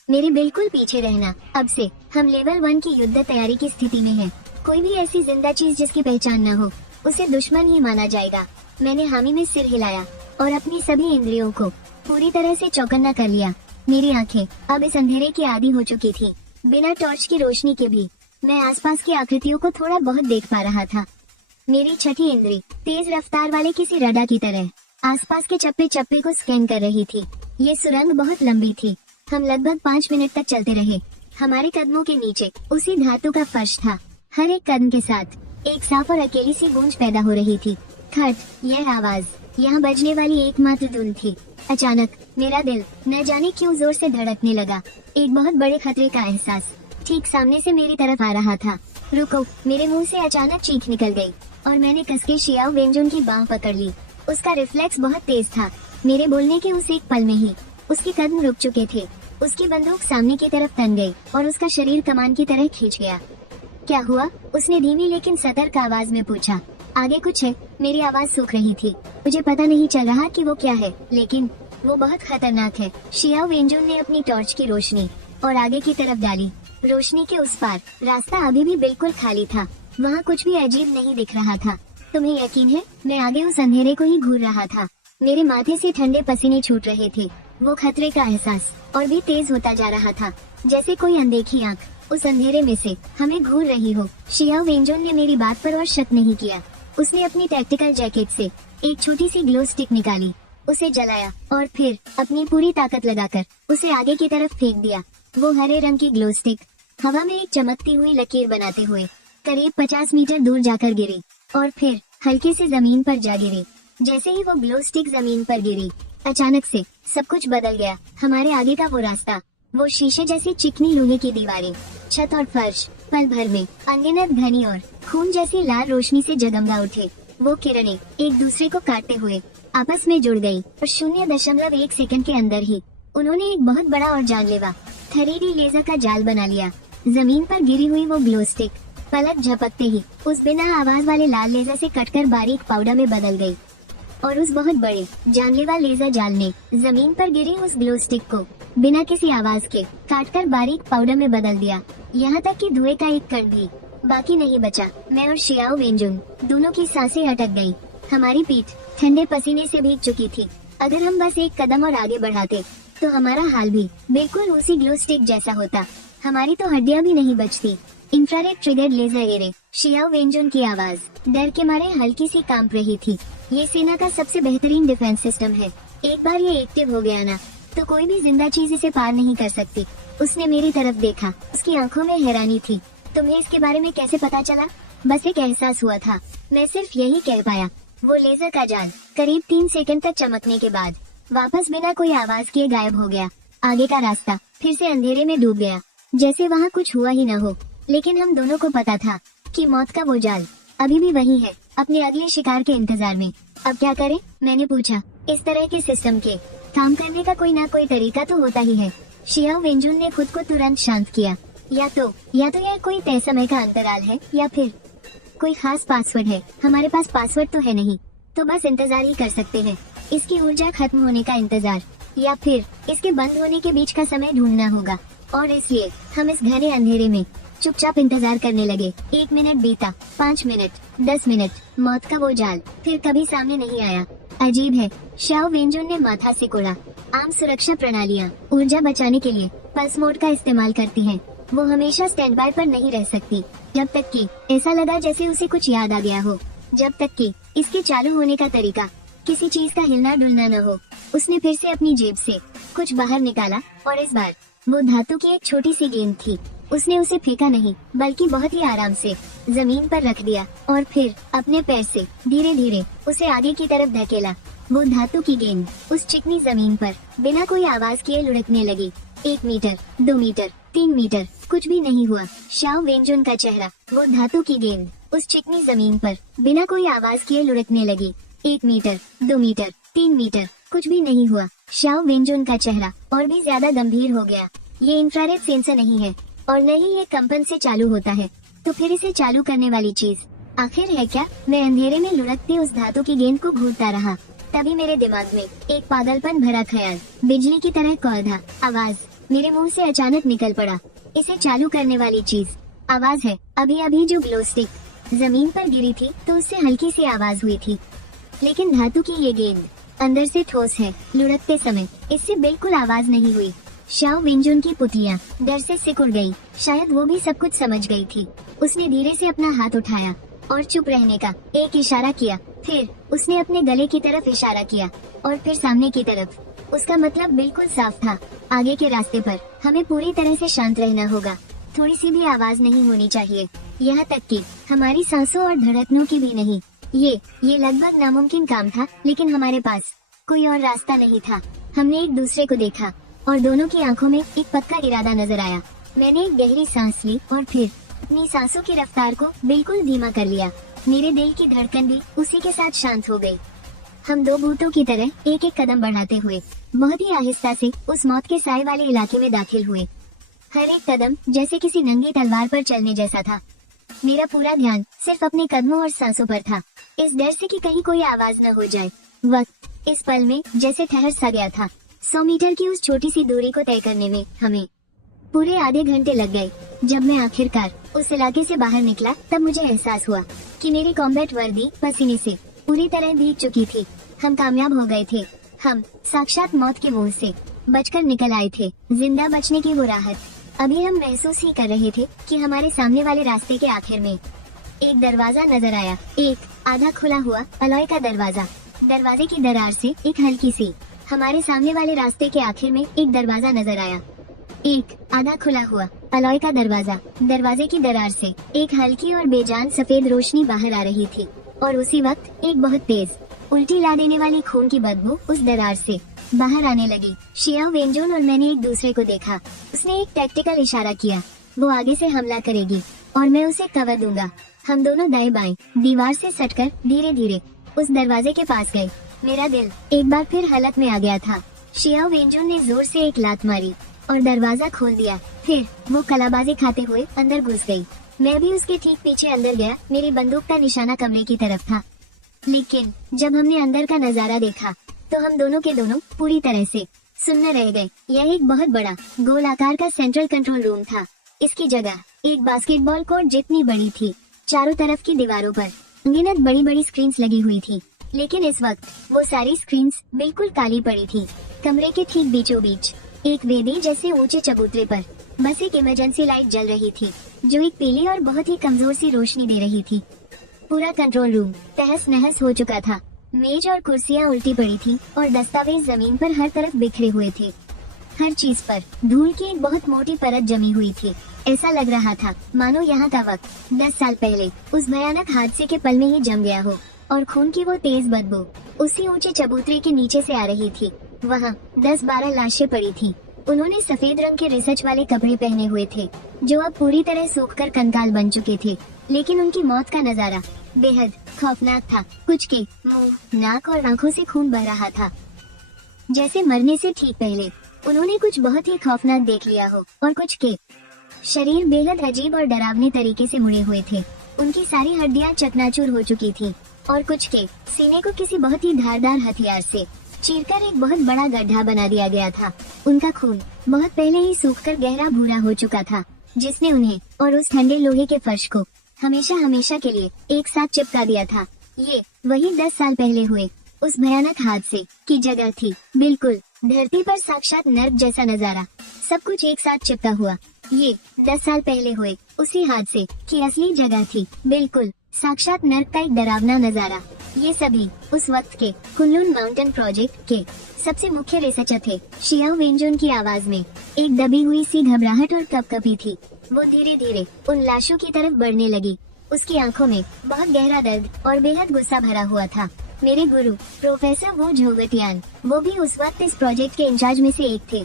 मेरे बिल्कुल पीछे रहना। अब से हम लेवल 1 की युद्ध तैयारी की स्थिति में हैं। कोई भी ऐसी जिंदा चीज जिसकी पहचान न हो, उसे दुश्मन ही माना जाएगा। मैंने हामी में सिर हिलाया और अपनी सभी इंद्रियों को पूरी तरह से चौकन्ना कर लिया। मेरी आंखें अब इस अंधेरे की आदी हो चुकी थी। बिना टॉर्च की रोशनी के भी मैं आसपास की आकृतियों को थोड़ा बहुत देख पा रहा था। मेरी छठी इंद्री तेज रफ्तार वाले किसी रडार की तरह आसपास के चप्पे चप्पे को स्कैन कर रही थी। ये सुरंग बहुत लंबी थी। हम लगभग 5 मिनट तक चलते रहे। हमारे कदमों के नीचे उसी धातु का फर्श था। हर एक कदम के साथ एक साफ और अकेली सी गूंज पैदा हो रही थी। खट, यह आवाज यहाँ बजने वाली एकमात्र धुन थी। अचानक मेरा दिल न जाने क्यों जोर से धड़कने लगा। एक बहुत बड़े खतरे का एहसास ठीक सामने से मेरी तरफ आ रहा था। रुको, मेरे मुंह से अचानक चीख निकल गई और मैंने कसके शाओ वेंजुन की बांह पकड़ ली। उसका रिफ्लेक्स बहुत तेज था। मेरे बोलने के उस एक पल में ही उसके कदम रुक चुके थे। उसकी बंदूक सामने की तरफ तन गई और उसका शरीर कमान की तरह खींच गया। क्या हुआ? उसने धीमी लेकिन सतर्क आवाज में पूछा। आगे कुछ है? मेरी आवाज सूख रही थी। मुझे पता नहीं चल रहा कि वो क्या है, लेकिन वो बहुत खतरनाक है। शियाओ वेंजुन ने अपनी टॉर्च की रोशनी और आगे की तरफ डाली। रोशनी के उस पार रास्ता अभी भी बिल्कुल खाली था। वहाँ कुछ भी अजीब नहीं दिख रहा था। तुम्हें यकीन है, मैं आगे उस अंधेरे को ही घूर रहा था। मेरे माथे से ठंडे पसीने छूट रहे थे। वो खतरे का एहसास और भी तेज होता जा रहा था, जैसे कोई अनदेखी आंख उस अंधेरे में से हमें घूर रही हो। शियाओ वेंजुन ने मेरी बात पर और शक नहीं किया। उसने अपनी टैक्टिकल जैकेट से एक छोटी सी ग्लो स्टिक निकाली, उसे जलाया और फिर अपनी पूरी ताकत लगाकर उसे आगे की तरफ फेंक दिया। वो हरे रंग की ग्लो स्टिक हवा में एक चमकती हुई लकीर बनाते हुए करीब 50 मीटर दूर जाकर गिरी और फिर हल्के से जमीन पर जा गिरी। जैसे ही वो ग्लो स्टिक जमीन पर गिरी, अचानक से सब कुछ बदल गया। हमारे आगे का वो रास्ता, वो शीशे जैसी चिकनी लोहे की दीवारें, छत और फर्श पल भर में अनगिनत घनी और खून जैसी लाल रोशनी से जगमगा उठे। वो किरणें एक दूसरे को काटते हुए आपस में जुड़ गई और 0.1 सेकंड के अंदर ही उन्होंने एक बहुत बड़ा और जानलेवा 3D लेजर का जाल बना लिया। जमीन पर गिरी हुई वो ग्लो स्टिक पलक झपकते ही उस बिना आवाज वाले लाल लेजर से कटकर बारीक पाउडर में बदल गई और उस बहुत बड़े जानलेवा लेजर जाल ने जमीन पर गिरी उस ग्लो स्टिक को बिना किसी आवाज के काटकर बारीक पाउडर में बदल दिया। यहाँ तक कि धुएं का एक कण भी बाकी नहीं बचा। मैं और शियाओ वेंजुन दोनों की सांसें अटक गई। हमारी पीठ ठंडे पसीने से भीग चुकी थी। अगर हम बस एक कदम और आगे बढ़ाते तो हमारा हाल भी बिल्कुल उसी ग्लो स्टिक जैसा होता। हमारी तो हड्डियां भी नहीं बचती। Infrared triggered laser array. Xiao Wenjun की आवाज डर के मारे हल्की सी कांप रही थी। ये सेना का सबसे बेहतरीन डिफेंस सिस्टम है। एक बार ये एक्टिव हो गया ना, तो कोई भी जिंदा चीज इसे पार नहीं कर सकती। उसने मेरी तरफ देखा। उसकी आंखों में हैरानी थी। तुम्हें इसके बारे में कैसे पता चला? बस एक एहसास हुआ था, मैं सिर्फ यही कह पाया। वो लेजर का जाल करीब 3 सेकंड तक चमकने के बाद वापस बिना कोई आवाज किए गायब हो गया। आगे का रास्ता फिर से अंधेरे में डूब गया, जैसे वहाँ कुछ हुआ ही न हो। लेकिन हम दोनों को पता था कि मौत का वो जाल अभी भी वही है, अपने अगले शिकार के इंतजार में। अब क्या करें? मैंने पूछा। इस तरह के सिस्टम के काम करने का कोई ना कोई तरीका तो होता ही है। शियाओ वेंजुन ने खुद को तुरंत शांत किया। या तो यह कोई तय समय का अंतराल है या फिर कोई खास पासवर्ड है। हमारे पास पासवर्ड तो है नहीं, तो बस इंतजार ही कर सकते हैं। इसकी ऊर्जा खत्म होने का इंतजार या फिर इसके बंद होने के बीच का समय ढूंढना होगा। और इसलिए हम इस घने अंधेरे में चुपचाप इंतजार करने लगे। 1 मिनट बीता, 5 मिनट, 10 मिनट। मौत का वो जाल फिर कभी सामने नहीं आया। अजीब है। शियाओ वेंजुन ने माथा सिकोड़ा। आम सुरक्षा प्रणालियाँ ऊर्जा बचाने के लिए पल्स मोड का इस्तेमाल करती हैं। वो हमेशा स्टैंड बाय पर नहीं रह सकती, जब तक कि ऐसा लगा जैसे उसे कुछ याद आ गया हो। जब तक कि इसके चालू होने का तरीका, किसी चीज का हिलना डुलना न हो। उसने फिर से अपनी जेब से कुछ बाहर निकाला और इस बार वो धातु की एक छोटी सी गेंद थी। उसने उसे फेंका नहीं, बल्कि बहुत ही आराम से जमीन पर रख दिया और फिर अपने पैर से धीरे धीरे उसे आगे की तरफ धकेला। वो धातु की गेंद उस चिकनी जमीन पर बिना कोई आवाज किए लुढ़कने लगी। 1 मीटर, 2 मीटर, 3 मीटर, कुछ भी नहीं हुआ। शियाओ वेंजुन का चेहरा, वो धातु की गेंद उस चिकनी जमीन पर बिना कोई आवाज किए लुढ़कने लगी। 1 मीटर, 2 मीटर, 3 मीटर, कुछ भी नहीं हुआ। शियाओ वेंजुन का चेहरा और भी ज्यादा गंभीर हो गया। ये इंफ्रारेड सेंसर नहीं है और न ही ये कंपन से चालू होता है, तो फिर इसे चालू करने वाली चीज आखिर है क्या? मैं अंधेरे में लुढ़कती उस धातु की गेंद को घूरता रहा। तभी मेरे दिमाग में एक पागलपन भरा ख्याल, बिजली की तरह कौधा आवाज मेरे मुंह से अचानक निकल पड़ा। इसे चालू करने वाली चीज आवाज है। अभी अभी जो ग्लो स्टिक जमीन पर गिरी थी तो उससे हल्की सी आवाज हुई थी, लेकिन धातु की ये गेंद अंदर से ठोस है। लुढ़कते समय इससे बिल्कुल आवाज नहीं हुई। शियाओ वेंजुन की पुतलियाँ डर से सिकुड़ गई। शायद वो भी सब कुछ समझ गई थी। उसने धीरे से अपना हाथ उठाया और चुप रहने का एक इशारा किया। फिर उसने अपने गले की तरफ इशारा किया और फिर सामने की तरफ। उसका मतलब बिल्कुल साफ था। आगे के रास्ते पर हमें पूरी तरह से शांत रहना होगा। थोड़ी सी भी आवाज नहीं होनी चाहिए, यहाँ तक कि हमारी सांसों और धड़कनों की भी नहीं। ये लगभग नामुमकिन काम था, लेकिन हमारे पास कोई और रास्ता नहीं था। हमने एक दूसरे को देखा और दोनों की आंखों में एक पक्का इरादा नजर आया। मैंने एक गहरी सांस ली और फिर अपनी सांसों की रफ्तार को बिल्कुल धीमा कर लिया। मेरे दिल की धड़कन भी उसी के साथ शांत हो गई। हम दो भूतों की तरह एक एक कदम बढ़ाते हुए बहुत ही आहिस्ता से उस मौत के साए वाले इलाके में दाखिल हुए। हर एक कदम जैसे किसी नंगी तलवार पर चलने जैसा था। मेरा पूरा ध्यान सिर्फ अपने कदमों और सांसों पर था, इस डर से कि कहीं कोई आवाज न हो जाए। वक्त इस पल में जैसे ठहर सा गया था। 100 मीटर की उस छोटी सी दूरी को तय करने में हमें पूरे आधे घंटे लग गए। जब मैं आखिरकार उस इलाके से बाहर निकला तब मुझे एहसास हुआ कि मेरी कॉम्बैट वर्दी पसीने से पूरी तरह भीग चुकी थी। हम कामयाब हो गए थे। हम साक्षात मौत के मुंह से बचकर निकल आए थे। जिंदा बचने की वो राहत अभी हम महसूस ही कर रहे थे कि हमारे सामने वाले रास्ते के आखिर में एक दरवाजा नजर आया। एक आधा खुला हुआ अलॉय का दरवाजा। दरवाजे की दरार से एक हल्की सी हमारे सामने वाले रास्ते के आखिर में एक दरवाजा नजर आया। एक आधा खुला हुआ अलॉय का दरवाजा। दरवाजे की दरार से एक हल्की और बेजान सफेद रोशनी बाहर आ रही थी और उसी वक्त एक बहुत तेज उल्टी ला देने वाली खून की बदबू उस दरार से बाहर आने लगी। शियाओ वेंजून और मैंने एक दूसरे को देखा। उसने एक टैक्टिकल इशारा किया। वो आगे से हमला करेगी और मैं उसे कवर दूंगा। हम दोनों दाएं बाएं दीवार से सटकर धीरे धीरे उस दरवाजे के पास गए। मेरा दिल एक बार फिर हालत में आ गया था। शियाओ वेंजून ने जोर से एक लात मारी और दरवाजा खोल दिया। फिर वो कलाबाजी खाते हुए अंदर घुस गई। मैं भी उसके ठीक पीछे अंदर गया। मेरी बंदूक का निशाना कमरे की तरफ था, लेकिन जब हमने अंदर का नजारा देखा तो हम दोनों के दोनों पूरी तरह से सुन्न रह गए। यह एक बहुत बड़ा गोल आकार का सेंट्रल कंट्रोल रूम था। इसकी जगह एक बास्केटबॉल कोर्ट जितनी बड़ी थी। चारों तरफ की दीवारों पर अनगिनत बड़ी बड़ी स्क्रीन्स लगी हुई थी, लेकिन इस वक्त वो सारी स्क्रीन्स बिल्कुल काली पड़ी थी। कमरे के ठीक बीचों बीच एक वेदी जैसे ऊंचे चबूतरे पर बस एक इमरजेंसी लाइट जल रही थी, जो एक पीली और बहुत ही कमजोर सी रोशनी दे रही थी। पूरा कंट्रोल रूम तहस नहस हो चुका था। मेज और कुर्सियां उल्टी पड़ी थी और दस्तावेज जमीन पर हर तरफ बिखरे हुए थे। हर चीज पर धूल की एक बहुत मोटी परत जमी हुई थी। ऐसा लग रहा था मानो यहाँ का वक्त 10 साल पहले उस भयानक हादसे के पल में ही जम गया हो और खून की वो तेज बदबू उसी ऊंचे चबूतरे के नीचे से आ रही थी। वहाँ 10-12 लाशें पड़ी थी। उन्होंने सफेद रंग के रिसर्च वाले कपड़े पहने हुए थे, जो अब पूरी तरह सूखकर कंकाल बन चुके थे। लेकिन उनकी मौत का नजारा बेहद खौफनाक था। कुछ के मुंह, नाक और आंखों से खून बह रहा था, जैसे मरने से ठीक पहले उन्होंने कुछ बहुत ही खौफनाक देख लिया हो। और कुछ के शरीर बेहद अजीब और डरावने तरीके से मुड़े हुए थे। उनकी सारी हड्डियां चकनाचूर हो चुकी थी और कुछ के सीने को किसी बहुत ही धारदार हथियार से चीरकर एक बहुत बड़ा गड्ढा बना दिया गया था। उनका खून बहुत पहले ही सूखकर गहरा भूरा हो चुका था, जिसने उन्हें और उस ठंडे लोहे के फर्श को हमेशा हमेशा के लिए एक साथ चिपका दिया था। ये वही 10 साल पहले हुए उस भयानक हादसे की जगह थी। बिल्कुल धरती पर साक्षात नर्क जैसा नजारा, सब कुछ एक साथ चिपका हुआ। ये 10 साल पहले हुए उसी हादसे की असली जगह थी। बिल्कुल साक्षात नर्क का एक डरावना नजारा। ये सभी उस वक्त के कुनलुन माउंटेन प्रोजेक्ट के सबसे मुख्य रिसर्चर थे। शियाओ वेंजून की आवाज में एक दबी हुई सी घबराहट और कपकपी थी। वो धीरे धीरे उन लाशों की तरफ बढ़ने लगी। उसकी आंखों में बहुत गहरा दर्द और बेहद गुस्सा भरा हुआ था। मेरे गुरु प्रोफेसर वो झोगटियान, वो भी उस वक्त इस प्रोजेक्ट के इंचार्ज में से एक थे।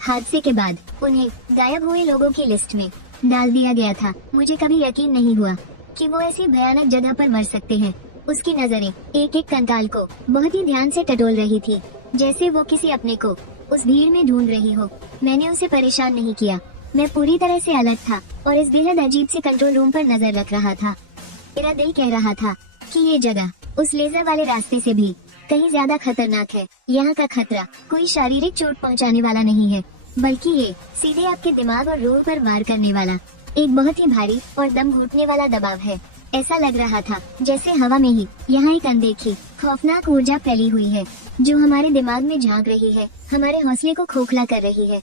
हादसे के बाद उन्हें गायब हुए लोगों की लिस्ट में डाल दिया गया था। मुझे कभी यकीन नहीं हुआ कि वो ऐसी भयानक जगह पर मर सकते हैं। उसकी नजरें एक एक कंकाल को बहुत ही ध्यान से टटोल रही थी, जैसे वो किसी अपने को उस भीड़ में ढूंढ रही हो। मैंने उसे परेशान नहीं किया। मैं पूरी तरह से अलग था और इस बेहद अजीब से कंट्रोल रूम पर नजर रख रहा था। मेरा दिल कह रहा था कि ये जगह उस लेजर वाले रास्ते से भी कहीं ज्यादा खतरनाक है। यहाँ का खतरा कोई शारीरिक चोट पहुँचाने वाला नहीं है, बल्कि ये सीधे आपके दिमाग और रूह पर वार करने वाला एक बहुत ही भारी और दम घुटने वाला दबाव है। ऐसा लग रहा था जैसे हवा में ही यहाँ एक अनदेखी खौफनाक ऊर्जा फैली हुई है, जो हमारे दिमाग में झांक रही है, हमारे हौसले को खोखला कर रही है।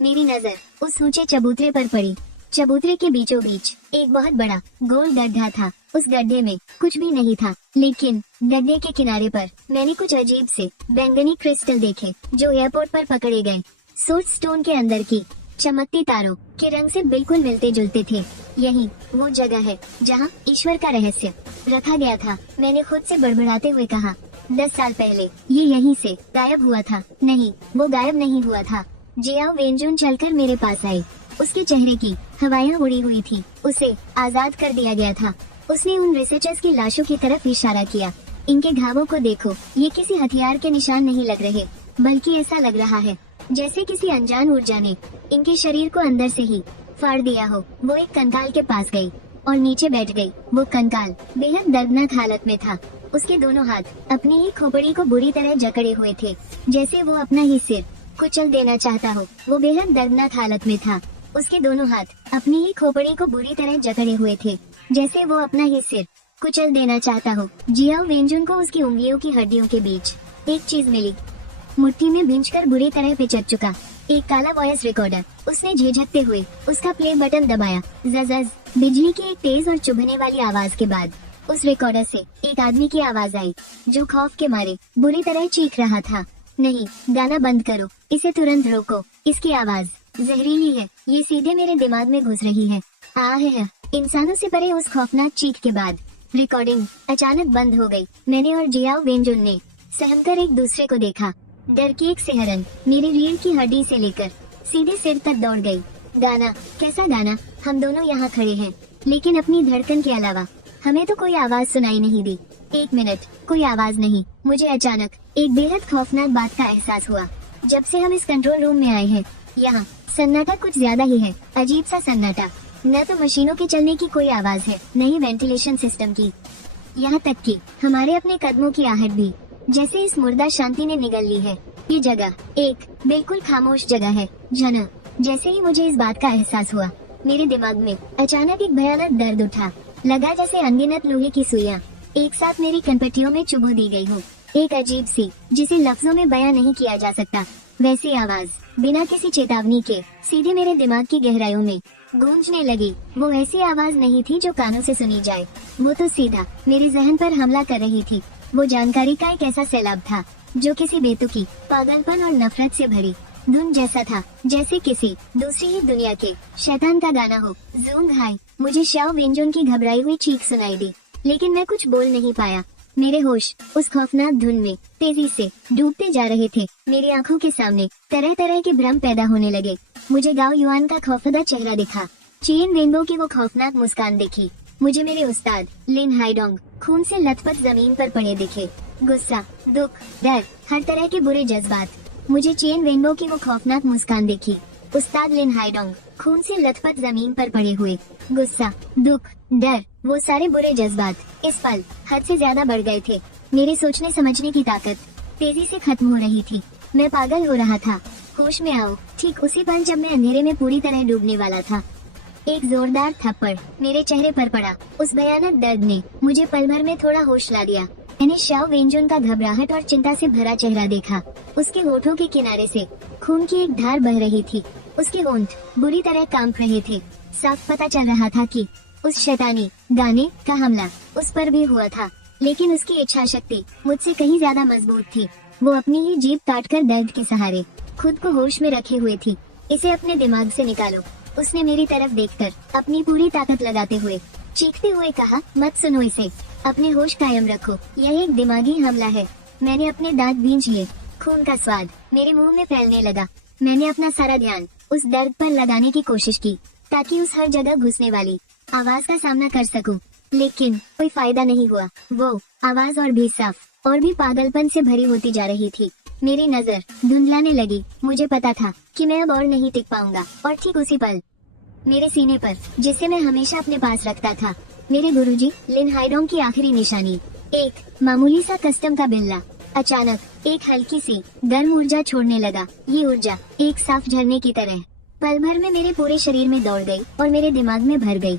मेरी नजर उस ऊंचे चबूतरे पर पड़ी। चबूतरे के बीचों बीच एक बहुत बड़ा गोल गड्ढा था। उस गड्ढे में कुछ भी नहीं था, लेकिन गड्ढे के किनारे पर मैंने कुछ अजीब से बैंगनी क्रिस्टल देखे, जो एयरपोर्ट पर पकड़े गए सोर्स स्टोन के अंदर की चमकती तारों के रंग से बिल्कुल मिलते जुलते थे। यही वो जगह है जहाँ ईश्वर का रहस्य रखा गया था। मैंने खुद से बड़बड़ाते हुए कहा, 10 साल पहले ये यहीं से गायब हुआ था। नहीं, वो गायब नहीं हुआ था। जियाओ वेंजून चलकर मेरे पास आई। उसके चेहरे की हवाएं उड़ी हुई थी। उसे आजाद कर दिया गया था। उसने उन रिसर्चर्स की लाशों की तरफ इशारा किया। इनके घावों को देखो, ये किसी हथियार के निशान नहीं लग रहे, बल्कि ऐसा लग रहा है जैसे किसी अनजान ऊर्जा ने इनके शरीर को अंदर से ही फाड़ दिया हो। वो एक कंकाल के पास गई और नीचे बैठ गई। वो कंकाल बेहद दर्दनाक हालत में था। उसके दोनों हाथ अपनी ही खोपड़ी को बुरी तरह जकड़े हुए थे, जैसे वो अपना ही सिर कुचल देना चाहता हो। वो बेहद दर्दनाक हालत में था। उसके दोनों हाथ अपनी ही खोपड़ी को बुरी तरह जकड़े हुए थे, जैसे वो अपना ही सिर कुचल देना चाहता हो। जियाओ वेंजुन को उसकी उंगलियों की हड्डियों के बीच एक चीज मिली। मुट्ठी में भींचकर बुरी तरह पिचक चुका एक काला वॉइस रिकॉर्डर। उसने झिझकते हुए उसका प्ले बटन दबाया। जज बिजली की एक तेज और चुभने वाली आवाज के बाद उस रिकॉर्डर से एक आदमी की आवाज आई, जो खौफ के मारे बुरी तरह चीख रहा था। नहीं, गाना बंद करो, इसे तुरंत रोको। इसकी आवाज जहरीली है, ये सीधे मेरे दिमाग में घुस रही है। है। इंसानों से परे उस खौफनाक चीख के बाद रिकॉर्डिंग अचानक बंद हो गई। मैंने और जियाओ वेंजुन ने सहमकर एक दूसरे को देखा। डर की एक सिहरन मेरी रीढ़ की हड्डी से लेकर सीधे सिर तक दौड़ गई। गाना, कैसा गाना? हम दोनों यहाँ खड़े हैं, लेकिन अपनी धड़कन के अलावा हमें तो कोई आवाज सुनाई नहीं दी। 1 मिनट कोई आवाज नहीं। मुझे अचानक एक बेहद खौफनाक बात का एहसास हुआ। जब से हम इस कंट्रोल रूम में आए हैं, यहाँ सन्नाटा कुछ ज्यादा ही है। अजीब सा सन्नाटा। न तो मशीनों के चलने की कोई आवाज है, न ही वेंटिलेशन सिस्टम की। यहाँ तक कि हमारे अपने कदमों की आहट भी जैसे इस मुर्दा शांति ने निगल ली है। ये जगह एक बिल्कुल खामोश जगह है। जना, जैसे ही मुझे इस बात का एहसास हुआ, मेरे दिमाग में अचानक एक भयानक दर्द उठा। लगा जैसे अनगिनत लोहे की सुइयां एक साथ मेरी कनपट्टियों में चुभो दी गई हो। एक अजीब सी, जिसे लफ्जों में बयां नहीं किया जा सकता, वैसी आवाज बिना किसी चेतावनी के सीधे मेरे दिमाग की गहराइयों में गूंजने लगी। वो ऐसी आवाज नहीं थी जो कानों से सुनी जाए। वो तो सीधा मेरे जहन पर हमला कर रही थी। वो जानकारी का एक ऐसा सैलाब था जो किसी बेतुकी पागलपन और नफरत से भरी धुन जैसा था, जैसे किसी दूसरी ही दुनिया के शैतान का गाना हो। जूंग हाय। मुझे शाओ वेंजुन की घबराई हुई चीख सुनाई दी, लेकिन मैं कुछ बोल नहीं पाया। मेरे होश उस खौफनाक धुन में तेजी से डूबते जा रहे थे। मेरी आंखों के सामने तरह तरह के भ्रम पैदा होने लगे। मुझे गाओ युआन का खौफजदा चेहरा दिखा, चेन रेनबो की वो खौफनाक मुस्कान दिखी। मुझे मेरे उस्ताद लिन हाइडोंग खून से लथपथ जमीन पर पड़े दिखे। गुस्सा, दुख, डर, हर तरह के बुरे जज्बात। मुझे चेन रेनबो की वो खौफनाक मुस्कान देखी। उस्ताद लिन हाइडोंग खून से लथपथ जमीन पर पड़े हुए। गुस्सा, दुख, डर, वो सारे बुरे जज्बात इस पल हद से ज्यादा बढ़ गए थे। मेरे सोचने समझने की ताकत तेजी से खत्म हो रही थी। मैं पागल हो रहा था। होश में आओ। ठीक उसी पल जब मैं अंधेरे में पूरी तरह डूबने वाला था, एक जोरदार थप्पड़ मेरे चेहरे पर पड़ा। उस भयानक दर्द ने मुझे पल भर में थोड़ा होश ला दिया। मैंने शाओ वेंजुन का घबराहट और चिंता से भरा चेहरा देखा। उसके होठों के किनारे से खून की एक धार बह रही थी। उसके होंठ बुरी तरह कांप रहे थे। साफ पता चल रहा था कि उस शैतानी गाने का हमला उस पर भी हुआ था, लेकिन उसकी इच्छा शक्ति मुझसे कहीं ज्यादा मजबूत थी। वो अपनी ही जीभ काटकर दर्द के सहारे खुद को होश में रखे हुए थी। इसे अपने दिमाग से निकालो, उसने मेरी तरफ देखकर अपनी पूरी ताकत लगाते हुए चीखते हुए कहा। मत सुनो इसे, अपने होश कायम रखो। यह एक दिमागी हमला है। मैंने अपने दांत भींच लिए। खून का स्वाद मेरे मुंह में फैलने लगा। मैंने अपना सारा ध्यान उस दर्द पर लगाने की कोशिश की, ताकि उस हर जगह घुसने वाली आवाज का सामना कर सकूं, लेकिन कोई फायदा नहीं हुआ। वो आवाज और भी साफ और भी पागलपन से भरी होती जा रही थी। मेरी नजर धुंधलाने लगी। मुझे पता था कि मैं अब और नहीं टिक पाऊंगा। और ठीक उसी पल मेरे सीने पर, जिसे मैं हमेशा अपने पास रखता था, मेरे गुरुजी लिन हाइडोंग की आखिरी निशानी, एक मामूली सा कस्टम का बिल्ला, अचानक एक हल्की सी गर्म ऊर्जा छोड़ने लगा। ये ऊर्जा एक साफ झरने की तरह पल भर में मेरे पूरे शरीर में दौड़ गई और मेरे दिमाग में भर गई।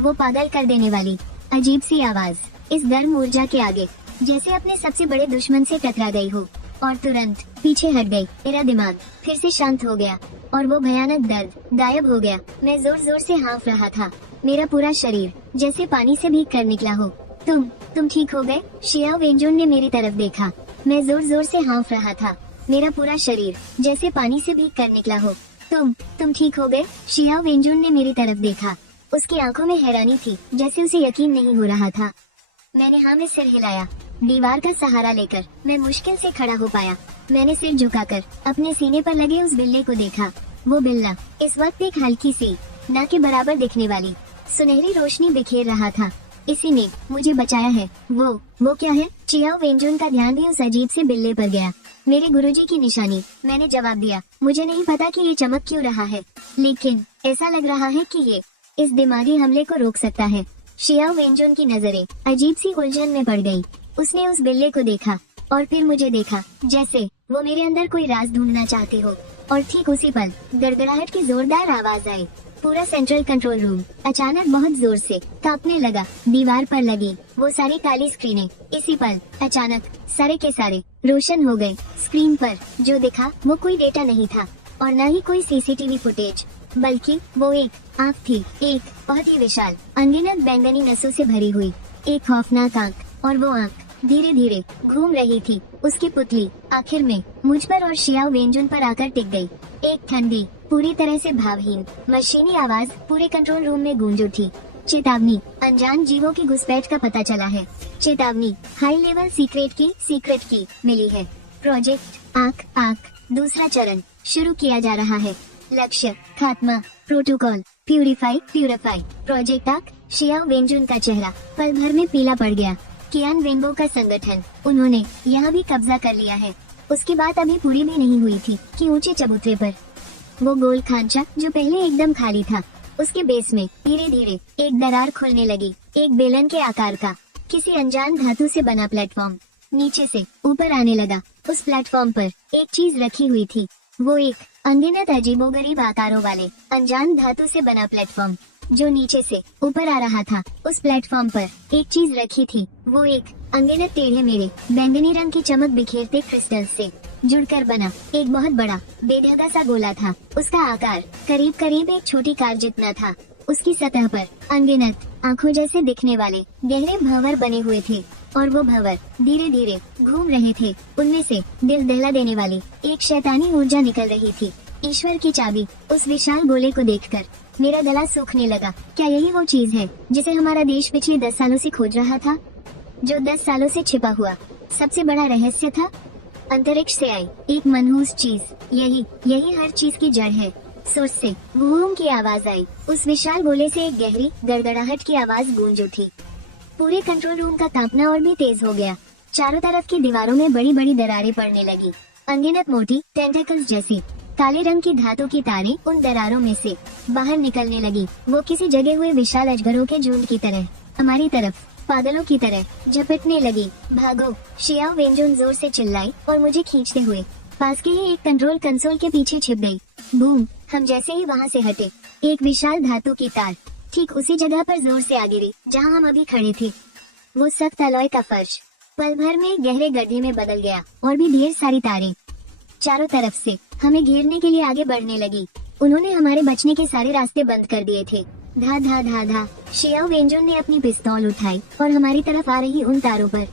वो पागल कर देने वाली अजीब सी आवाज इस गर्म ऊर्जा के आगे जैसे अपने सबसे बड़े दुश्मन से टकरा गई हो और तुरंत पीछे हट गई। मेरा दिमाग फिर से शांत हो गया और वो भयानक दर्द गायब हो गया। मैं जोर जोर से हाँफ रहा था। मेरा पूरा शरीर जैसे पानी से भीग कर निकला हो। तुम ठीक हो गए? शियाओ वेंजुन ने मेरी तरफ देखा। मैं जोर जोर से हाँफ रहा था। मेरा पूरा शरीर जैसे पानी से भीग कर निकला हो। तुम ठीक हो गए? शियाओ वेंजुन ने मेरी तरफ देखा। उसकी आंखों में हैरानी थी, जैसे उसे यकीन नहीं हो रहा था। मैंने हाँ में सिर हिलाया। दीवार का सहारा लेकर मैं मुश्किल से खड़ा हो पाया। मैंने सिर झुकाकर अपने सीने पर लगे उस बिल्ले को देखा। वो बिल्ला इस वक्त एक हल्की सी ना के बराबर दिखने वाली सुनहरी रोशनी बिखेर रहा था। इसी ने मुझे बचाया है। वो क्या है? चियाओ वेंजुन का ध्यान भी उस अजीब से बिल्ले पर गया। मेरे गुरुजी की निशानी, मैंने जवाब दिया। मुझे नहीं पता कि ये चमक क्यों रहा है, लेकिन ऐसा लग रहा है कि ये इस दिमागी हमले को रोक सकता है। शियाओ वेंजुन की नजरें अजीब सी उलझन में पड़ गई। उसने उस बिल्ले को देखा और फिर मुझे देखा, जैसे वो मेरे अंदर कोई राज ढूंढना चाहते हो। और ठीक उसी पल गड़गड़ाहट की जोरदार आवाज आई। पूरा सेंट्रल कंट्रोल रूम अचानक बहुत जोर से कांपने लगा। दीवार पर लगी वो सारी काली स्क्रीनें इसी पल अचानक सारे के सारे रोशन हो गए। स्क्रीन पर जो दिखा वो कोई डेटा नहीं था और न ही कोई सीसीटीवी फुटेज, बल्कि वो एक आँख थी, एक बहुत ही विशाल अनगिनत बैंगनी नसों से भरी हुई एक खौफनाक आँख। और वो आँख धीरे धीरे घूम रही थी। उसकी पुतली आखिर में मुझ पर और शियाओ वेंजुन पर आकर टिक गई। एक ठंडी, पूरी तरह से भावहीन मशीनी आवाज पूरे कंट्रोल रूम में गूंज उठी। चेतावनी, अनजान जीवों की घुसपैठ का पता चला है। चेतावनी, हाई लेवल सीक्रेट की मिली है। प्रोजेक्ट आँख दूसरा चरण शुरू किया जा रहा है। लक्ष्य खात्मा, प्रोटोकॉल प्यूरिफाई। प्रोजेक्ट आँख। शियाओ वेंजुन का चेहरा पल भर में पीला पड़ गया। कियान वेंबो का संगठन, उन्होंने यहाँ भी कब्जा कर लिया है। उसकी बात अभी पूरी भी नहीं हुई थी कि ऊंचे चबूतरे पर वो गोल खांचा जो पहले एकदम खाली था, उसके बेस में धीरे धीरे एक दरार खुलने लगी। एक बेलन के आकार का किसी अनजान धातु से बना प्लेटफॉर्म नीचे से ऊपर आने लगा। उस प्लेटफॉर्म पर एक चीज रखी हुई थी। वो एक अनगिनत अजीबोगरीब आकारों वाले अनजान धातु से बना प्लेटफॉर्म जो नीचे से ऊपर आ रहा था। उस प्लेटफॉर्म पर एक चीज रखी थी। वो एक अनगिनत टेढ़े मेढ़े बैंगनी रंग की चमक बिखेरते क्रिस्टल से जुड़कर बना एक बहुत बड़ा बेढंगा सा गोला था। उसका आकार करीब एक छोटी कार जितना था। उसकी सतह पर अनगिनत आँखों जैसे दिखने वाले गहरे भंवर बने हुए थे और वो भंवर धीरे धीरे घूम रहे थे। उनमें से दिल दहला देने वाली एक शैतानी ऊर्जा निकल रही थी। ईश्वर की चाबी। उस विशाल गोले को देखकर मेरा गला सूखने लगा। क्या यही वो चीज है जिसे हमारा देश पिछले 10 सालों से खोज रहा था? जो 10 सालों से छिपा हुआ सबसे बड़ा रहस्य था? अंतरिक्ष से आई एक मनहूस चीज। यही हर चीज की जड़ है। सोच से वूम की आवाज आई। उस विशाल गोले से एक गहरी गड़गड़ाहट की आवाज गूंज उठी। पूरे कंट्रोल रूम का कांपना और भी तेज हो गया। चारों तरफ की दीवारों में बड़ी बड़ी दरारें पड़ने लगी। अनगिनत मोटी टेंटेकल्स जैसी काले रंग की धातु की तारें उन दरारों में से बाहर निकलने लगी। वो किसी जगे हुए विशाल अजगरों के झुंड की तरह हमारी तरफ पागलों की तरह झपटने लगी। भागो! शियाओ वेंजुन जोर से चिल्लाई और मुझे खींचते हुए पास के ही एक कंट्रोल कंसोल के पीछे छिप गई। बूम! हम जैसे ही वहाँ से हटे, एक विशाल धातु की तार ठीक उसी जगह पर जोर से आ गिरी जहाँ हम अभी खड़े थे। वो सख्त अलॉय का फर्श पल भर में गहरे गड्ढे में बदल गया और भी ढेर सारी तारें चारों तरफ से हमें घेरने के लिए आगे बढ़ने लगी। उन्होंने हमारे बचने के सारे रास्ते बंद कर दिए थे। धा धा धा धा। शियाओ वेंजुन ने अपनी पिस्तौल उठाई और हमारी तरफ आ रही उन तारों पर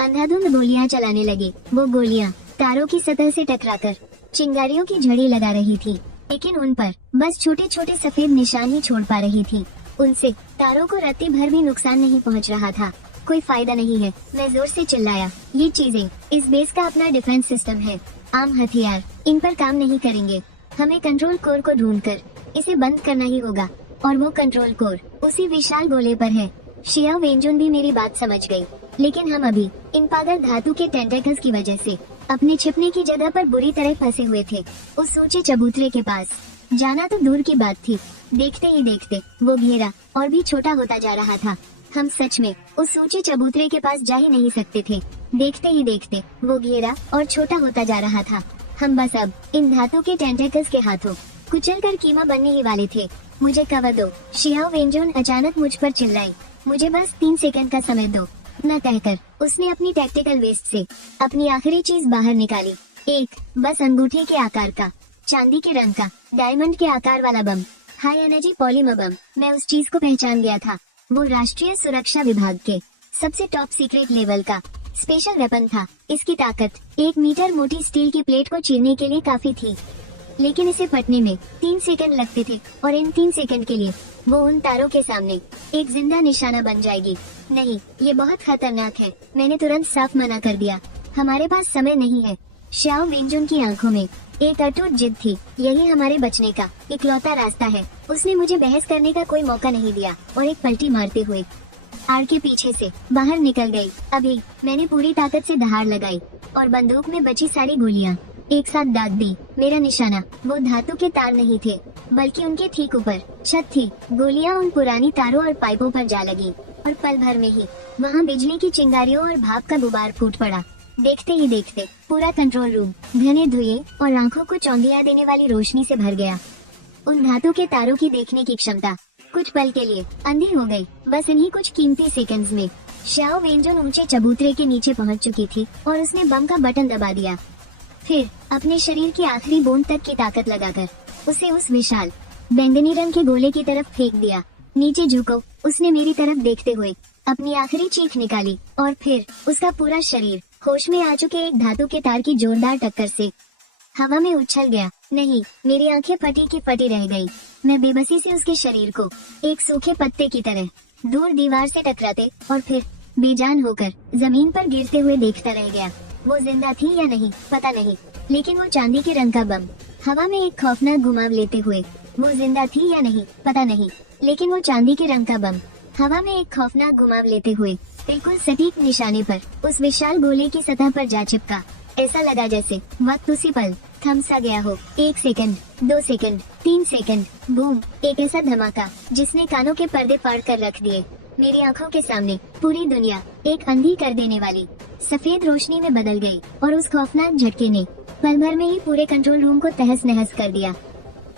अंधाधुंध गोलियां चलाने लगे। वो गोलियां तारों की सतह से टकराकर चिंगारियों की झड़ी लगा रही थी, लेकिन उन पर बस छोटे छोटे सफेद निशान ही छोड़ पा रही थी। उनसे तारों को रत्ती भर भी नुकसान नहीं पहुंच रहा था। कोई फायदा नहीं है, मैं जोर से चिल्लाया। ये चीजें इस बेस का अपना डिफेंस सिस्टम है। आम हथियार इन पर काम नहीं करेंगे। हमें कंट्रोल कोर को ढूंढकर इसे बंद करना ही होगा और वो कंट्रोल कोर उसी विशाल गोले पर है। शियाओ वेंजुन भी मेरी बात समझ गई, लेकिन हम अभी इन पागल धातु के टेंटेकल्स की वजह से अपने छिपने की जगह पर बुरी तरह फंसे हुए थे। उस ऊंचे चबूतरे के पास जाना तो दूर की बात थी। देखते ही देखते वो घेरा और भी छोटा होता जा रहा था। हम सच में उस ऊंचे चबूतरे के पास जा ही नहीं सकते थे। देखते ही देखते वो घेरा और छोटा होता जा रहा था। हम बस अब इन धातु के टेंटेकल्स के हाथों कुचल कर कीमा बनने ही वाले थे। मुझे कवर दो! शियाओ वेंजुन अचानक मुझ पर चिल्लाई। मुझे बस 3 सेकंड का समय दो, न कहकर उसने अपनी टैक्टिकल वेस्ट से अपनी आखिरी चीज बाहर निकाली। एक बस अंगूठे के आकार का, चांदी के रंग का, डायमंड के आकार वाला बम, हाई एनर्जी पॉलीमर बम। मैं उस चीज को पहचान गया था। वो राष्ट्रीय सुरक्षा विभाग के सबसे टॉप सीक्रेट लेवल का स्पेशल वेपन था। इसकी ताकत 1 मीटर मोटी स्टील की प्लेट को चीरने के लिए काफी थी, लेकिन इसे फटने में 3 सेकंड लगते थे और इन 3 सेकंड के लिए वो उन तारों के सामने एक जिंदा निशाना बन जाएगी। नहीं, ये बहुत खतरनाक है। मैंने तुरंत साफ मना कर दिया। हमारे पास समय नहीं है। शियाओ वेंजुन की आंखों में एक अटूट जिद थी। यही हमारे बचने का इकलौता रास्ता है। उसने मुझे बहस करने का कोई मौका नहीं दिया और एक पलटी मारते हुए आड़ के पीछे से बाहर निकल गई। अभी मैंने पूरी ताकत से दहाड़ लगाई और बंदूक में बची सारी गोलियां एक साथ दाग दी। मेरा निशाना वो धातु के तार नहीं थे, बल्कि उनके ठीक ऊपर छत थी। गोलियां उन पुरानी तारों और पाइपों पर जा लगी और पल भर में ही वहाँ बिजली की चिंगारियों और भाप का गुबार फूट पड़ा। देखते ही देखते पूरा कंट्रोल रूम घने धुएं और आंखों को चौंधिया देने वाली रोशनी से भर गया। उन धातु के तारों की देखने की क्षमता कुछ पल के लिए अंधी हो गई। बस इन्हीं कुछ कीमती सेकंड्स में श्याओ वेंजन ऊंचे चबूतरे के नीचे पहुंच चुकी थी और उसने बम का बटन दबा दिया। फिर अपने शरीर की आखिरी बूंद तक की ताकत लगाकर उसे उस विशाल बैंगनी रंग के गोले की तरफ फेंक दिया। नीचे झुको, उसने मेरी तरफ देखते हुए अपनी आखिरी चीख निकाली और फिर उसका पूरा शरीर होश में आ चुके एक धातु के तार की जोरदार टक्कर से हवा में उछल गया। नहीं, मेरी आंखें फटी की फटी रह गई। मैं बेबसी से उसके शरीर को एक सूखे पत्ते की तरह दूर दीवार से टकराते और फिर बेजान होकर जमीन पर गिरते हुए देखता रह गया। वो जिंदा थी या नहीं पता नहीं, लेकिन वो चांदी के रंग का बम हवा में एक खौफनाक घुमाव लेते हुए, वो जिंदा थी या नहीं पता नहीं, लेकिन वो चांदी के रंग का बम हवा में एक खौफनाक घुमाव लेते हुए बिल्कुल सटीक निशाने पर उस विशाल गोले की सतह पर जा चिपका। ऐसा लगा जैसे वक्त उसी पल थम सा गया हो। 1 सेकंड, 2 सेकंड, 3 सेकंड, बूम, एक ऐसा धमाका जिसने कानों के पर्दे फाड़ कर रख दिए। मेरी आंखों के सामने पूरी दुनिया एक अंधी कर देने वाली सफेद रोशनी में बदल गई और उस खौफनाक झटके ने पल भर में ही पूरे कंट्रोल रूम को तहस नहस कर दिया।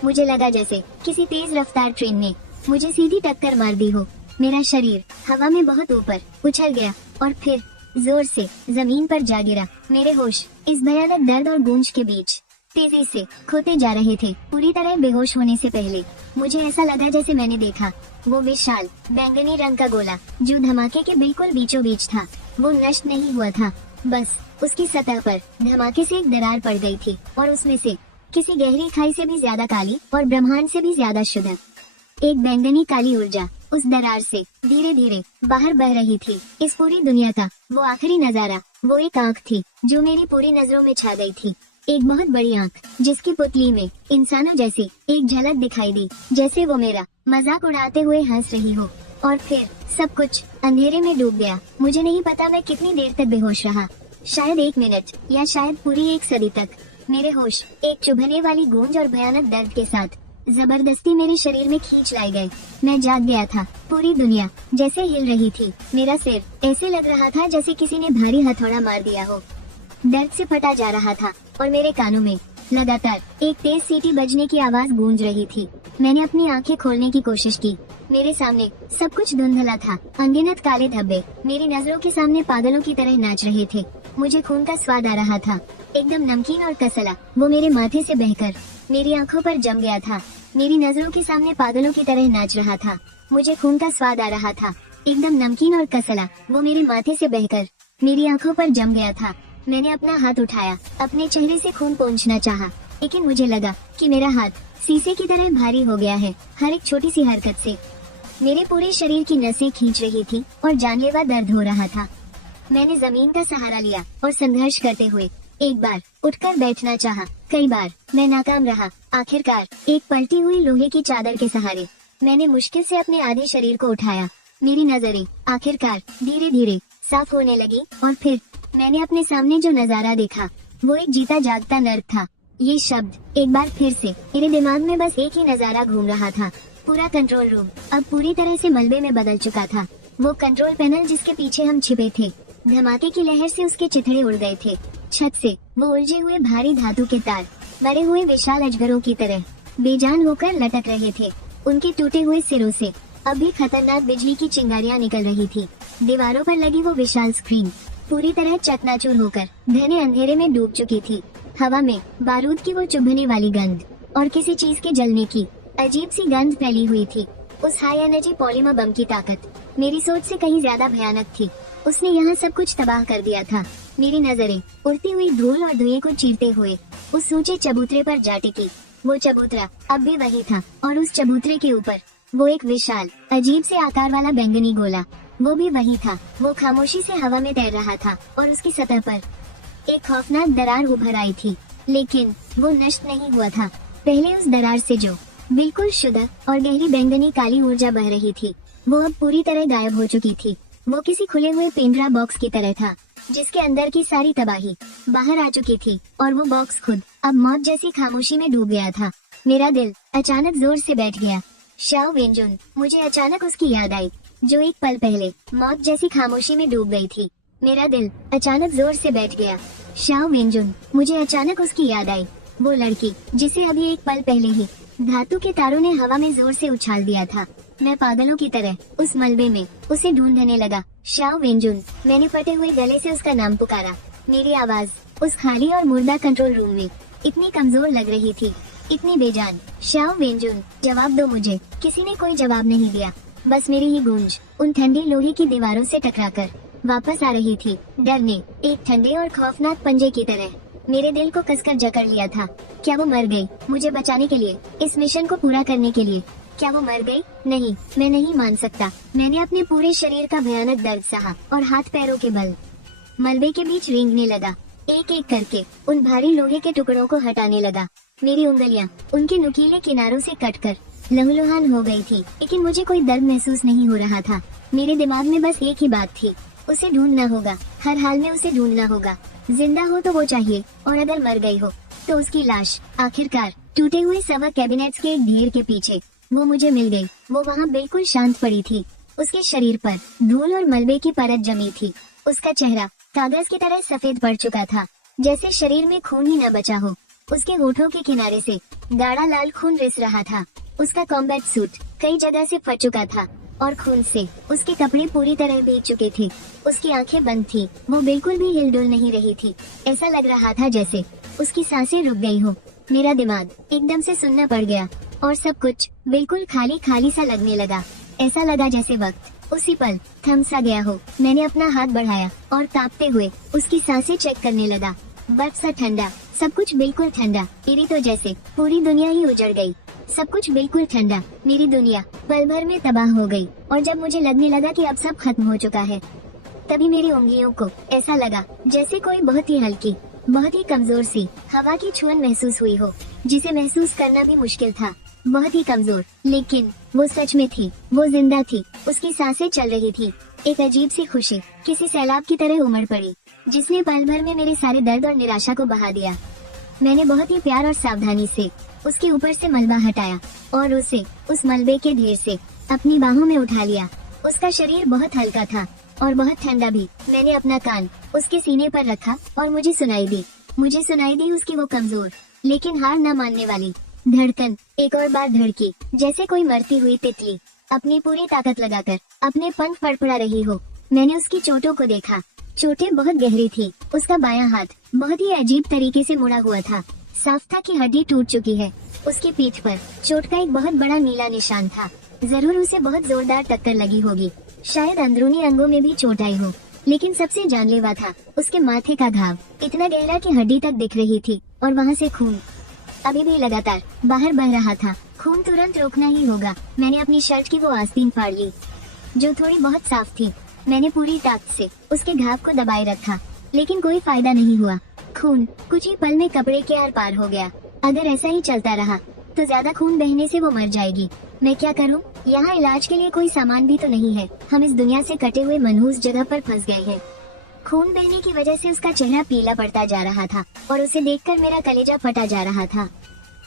मुझे लगा जैसे किसी तेज रफ्तार ट्रेन ने मुझे सीधी टक्कर मार दी हो। मेरा शरीर हवा में बहुत ऊपर उछल गया और फिर जोर से जमीन पर जा गिरा। मेरे होश इस भयानक दर्द और गूंज के बीच तेजी से खोते जा रहे थे। पूरी तरह बेहोश होने से पहले मुझे ऐसा लगा जैसे मैंने देखा वो विशाल बैंगनी रंग का गोला जो धमाके के बिल्कुल बीचों बीच था, वो नष्ट नहीं हुआ था। बस उसकी सतह पर धमाके से एक दरार पड़ गई थी और उसमें से किसी गहरी खाई से भी ज्यादा काली और ब्रह्मांड से भी ज्यादा शुद्ध एक बैंगनी काली ऊर्जा उस दरार से धीरे धीरे बाहर बह रही थी। इस पूरी दुनिया का वो आखिरी नजारा वो एक आंख थी जो मेरी पूरी नजरों में छा गई थी। एक बहुत बड़ी आंख जिसकी पुतली में इंसानों जैसी एक झलक दिखाई दी, जैसे वो मेरा मजाक उड़ाते हुए हंस रही हो। और फिर सब कुछ अंधेरे में डूब गया। मुझे नहीं पता मैं कितनी देर तक बेहोश रहा, शायद 1 मिनट या शायद पूरी 1 सदी तक। मेरे होश एक चुभने वाली गूंज और भयानक दर्द के साथ जबरदस्ती मेरे शरीर में खींच लाए गए। मैं जाग गया था। पूरी दुनिया जैसे हिल रही थी। मेरा सिर ऐसे लग रहा था जैसे किसी ने भारी हथौड़ा मार दिया हो। दर्द से फटा जा रहा था और मेरे कानों में लगातार एक तेज सीटी बजने की आवाज गूंज रही थी। मैंने अपनी आंखें खोलने की कोशिश की। मेरे सामने सब कुछ धुंधला था। अनगिनत काले धब्बे मेरी नजरों के सामने पागलों की तरह नाच रहे थे। मुझे खून का स्वाद आ रहा था, एकदम नमकीन और कसला। वो मेरे माथे से बहकर मेरी आंखों पर जम गया था। मेरी नजरों के सामने पागलों की तरह नाच रहा था। मुझे खून का स्वाद आ रहा था, एकदम नमकीन और कसला। वो मेरे माथे से बहकर मेरी आंखों पर जम गया था। मैंने अपना हाथ उठाया, अपने चेहरे से खून पोंछना चाहा, लेकिन मुझे लगा कि मेरा हाथ शीशे की तरह भारी हो गया है। हर एक छोटी सी हरकत से मेरे पूरे शरीर की नसें खींच रही थी और जानलेवा दर्द हो रहा था। मैंने जमीन का सहारा लिया और संघर्ष करते हुए एक बार उठकर बैठना चाहा। कई बार मैं नाकाम रहा। आखिरकार एक पलटी हुई लोहे की चादर के सहारे मैंने मुश्किल से अपने आधे शरीर को उठाया। मेरी नजरें आखिरकार धीरे धीरे साफ होने लगी और फिर मैंने अपने सामने जो नजारा देखा वो एक जीता जागता नर्क था। ये शब्द एक बार फिर से मेरे दिमाग में बस एक ही नजारा घूम रहा था। पूरा कंट्रोल रूम अब पूरी तरह से मलबे में बदल चुका था। वो कंट्रोल पैनल जिसके पीछे हम छिपे थे, धमाके की लहर से उसके चिथड़े उड़ गए थे। छत से वो उलझे हुए भारी धातु के तार मरे हुए विशाल अजगरों की तरह बेजान होकर लटक रहे थे। उनके टूटे हुए सिरों से अब भी खतरनाक बिजली की चिंगारियां निकल रही थी। दीवारों पर लगी वो विशाल स्क्रीन पूरी तरह चकनाचूर होकर घने अंधेरे में डूब चुकी थी। हवा में बारूद की वो चुभने वाली गंध और किसी चीज के जलने की अजीब सी गंध फैली हुई थी। उस हाई एनर्जी पॉलीमर बम की ताकत मेरी सोच से कहीं ज्यादा भयानक थी। उसने यहाँ सब कुछ तबाह कर दिया था। मेरी नजरें उड़ती हुई धूल और धुएं को चीरते हुए उस ऊंचे चबूतरे पर जा टिकी। वो चबूतरा अब भी वही था और उस चबूतरे के ऊपर वो एक विशाल अजीब से आकार वाला बैंगनी गोला वो भी वही था। वो खामोशी से हवा में तैर रहा था और उसकी सतह पर एक खौफनाक दरार उभर आई थी, लेकिन वो नष्ट नहीं हुआ था। पहले उस दरार से जो बिल्कुल शुद्ध और गहरी बैंगनी काली ऊर्जा बह रही थी, वो अब पूरी तरह गायब हो चुकी थी। वो किसी खुले हुए पेंड्रा बॉक्स की तरह था जिसके अंदर की सारी तबाही बाहर आ चुकी थी और वो बॉक्स खुद अब मौत जैसी खामोशी में डूब गया था। मेरा दिल अचानक जोर से बैठ गया। शाओ वेंजुन, मुझे अचानक उसकी याद आई जो एक पल पहले मौत जैसी खामोशी में डूब गई थी। मेरा दिल अचानक जोर से बैठ गया। शाओ वेंजुन, मुझे अचानक उसकी याद आई, वो लड़की जिसे अभी एक पल पहले ही धातु के तारों ने हवा में जोर से उछाल दिया था। मैं पागलों की तरह उस मलबे में उसे ढूंढने लगा। शाओ वेंजुन, मैंने फटे हुए गले से उसका नाम पुकारा। मेरी आवाज उस खाली और मुर्दा कंट्रोल रूम में इतनी कमजोर लग रही थी, इतनी बेजान। शाओ वेंजुन, जवाब दो मुझे। किसी ने कोई जवाब नहीं दिया, बस मेरी ही गूंज उन ठंडी लोहे की दीवारों से टकराकर वापस आ रही थी। डर ने एक ठंडे और खौफनाक पंजे की तरह मेरे दिल को कसकर जकड़ लिया था। क्या वो मर गई मुझे बचाने के लिए, इस मिशन को पूरा करने के लिए? क्या वो मर गई? नहीं, मैं नहीं मान सकता। मैंने अपने पूरे शरीर का भयानक दर्द सहा और हाथ पैरों के बल मलबे के बीच रेंगने लगा। एक एक करके उन भारी लोहे के टुकड़ों को हटाने लगा। मेरी उंगलियां उनके नुकीले किनारों से कटकर लहूलुहान हो गई थी, लेकिन मुझे कोई दर्द महसूस नहीं हो रहा था। मेरे दिमाग में बस एक ही बात थी, उसे ढूंढना होगा, हर हाल में उसे ढूंढना होगा। जिंदा हो तो वो चाहिए, और अगर मर गई हो तो उसकी लाश। आखिरकार टूटे हुए सवा कैबिनेट्स के एक ढेर के पीछे वो मुझे मिल गई। वो वहाँ बिल्कुल शांत पड़ी थी। उसके शरीर पर धूल और मलबे की परत जमी थी। उसका चेहरा कागज की तरह सफेद पड़ चुका था, जैसे शरीर में खून ही न बचा हो। उसके होठों के किनारे से गाढ़ा लाल खून रिस रहा था। उसका कॉम्बैट सूट कई जगह से फट चुका था और खून से उसके कपड़े पूरी तरह भीग चुके थे। उसकी आंखें बंद थी, वो बिल्कुल भी हिलडुल नहीं रही थी। ऐसा लग रहा था जैसे उसकी सांसें रुक गई हो। मेरा दिमाग एकदम से सुनना पड़ गया और सब कुछ बिल्कुल खाली खाली सा लगने लगा। ऐसा लगा जैसे वक्त उसी पल थम सा गया हो। मैंने अपना हाथ बढ़ाया और कांपते हुए उसकी सांसें चेक करने लगा। बर्फ सा ठंडा, सब कुछ बिल्कुल ठंडा। मेरी तो जैसे पूरी दुनिया ही उजड़ गई। सब कुछ बिल्कुल ठंडा। मेरी दुनिया पल भर में तबाह हो गई। और जब मुझे लगने लगा कि अब सब खत्म हो चुका है, तभी मेरी उंगलियों को ऐसा लगा जैसे कोई बहुत ही हल्की, बहुत ही कमजोर सी हवा की छुअन महसूस हुई हो, जिसे महसूस करना भी मुश्किल था। बहुत ही कमजोर, लेकिन वो सच में थी। वो जिंदा थी। उसकी सांसें चल रही थी। एक अजीब सी खुशी किसी सैलाब की तरह उमड़ पड़ी, जिसने पल भर में मेरे सारे दर्द और निराशा को बहा दिया। मैंने बहुत ही प्यार और सावधानी से उसके ऊपर से मलबा हटाया और उसे उस मलबे के ढेर से अपनी बाहों में उठा लिया। उसका शरीर बहुत हल्का था और बहुत ठंडा भी। मैंने अपना कान उसके सीने पर रखा और मुझे सुनाई दी उसकी वो कमजोर लेकिन हार न मानने वाली धड़कन एक और बार धड़की, जैसे कोई मरती हुई तितली अपनी पूरी ताकत लगाकर अपने पंख फड़फड़ा रही हो। मैंने उसकी चोटों को देखा। चोटें बहुत गहरी थी। उसका बायां हाथ बहुत ही अजीब तरीके से मुड़ा हुआ था। साफ था कि हड्डी टूट चुकी है। उसकी पीठ पर चोट का एक बहुत बड़ा नीला निशान था। जरूर उसे बहुत जोरदार टक्कर लगी होगी। शायद अंदरूनी अंगों में भी चोट आई हो, लेकिन सबसे जानलेवा था उसके माथे का घाव, इतना गहरा कि हड्डी तक दिख रही थी और वहाँ से खून अभी भी लगातार बाहर बह रहा था। खून तुरंत रोकना ही होगा। मैंने अपनी शर्ट की वो आस्तीन फाड़ ली, जो थोड़ी बहुत साफ थी। मैंने पूरी ताकत से उसके घाव को दबाए रखा, लेकिन कोई फायदा नहीं हुआ। खून कुछ ही पल में कपड़े के आर पार हो गया। अगर ऐसा ही चलता रहा तो ज्यादा खून बहने से वो मर जाएगी। मैं क्या करूं? यहाँ इलाज के लिए कोई सामान भी तो नहीं है। हम इस दुनिया से कटे हुए मनहूस जगह पर फंस गए हैं। खून बहने की वजह से उसका चेहरा पीला पड़ता जा रहा था और उसे देखकर मेरा कलेजा फटा जा रहा था।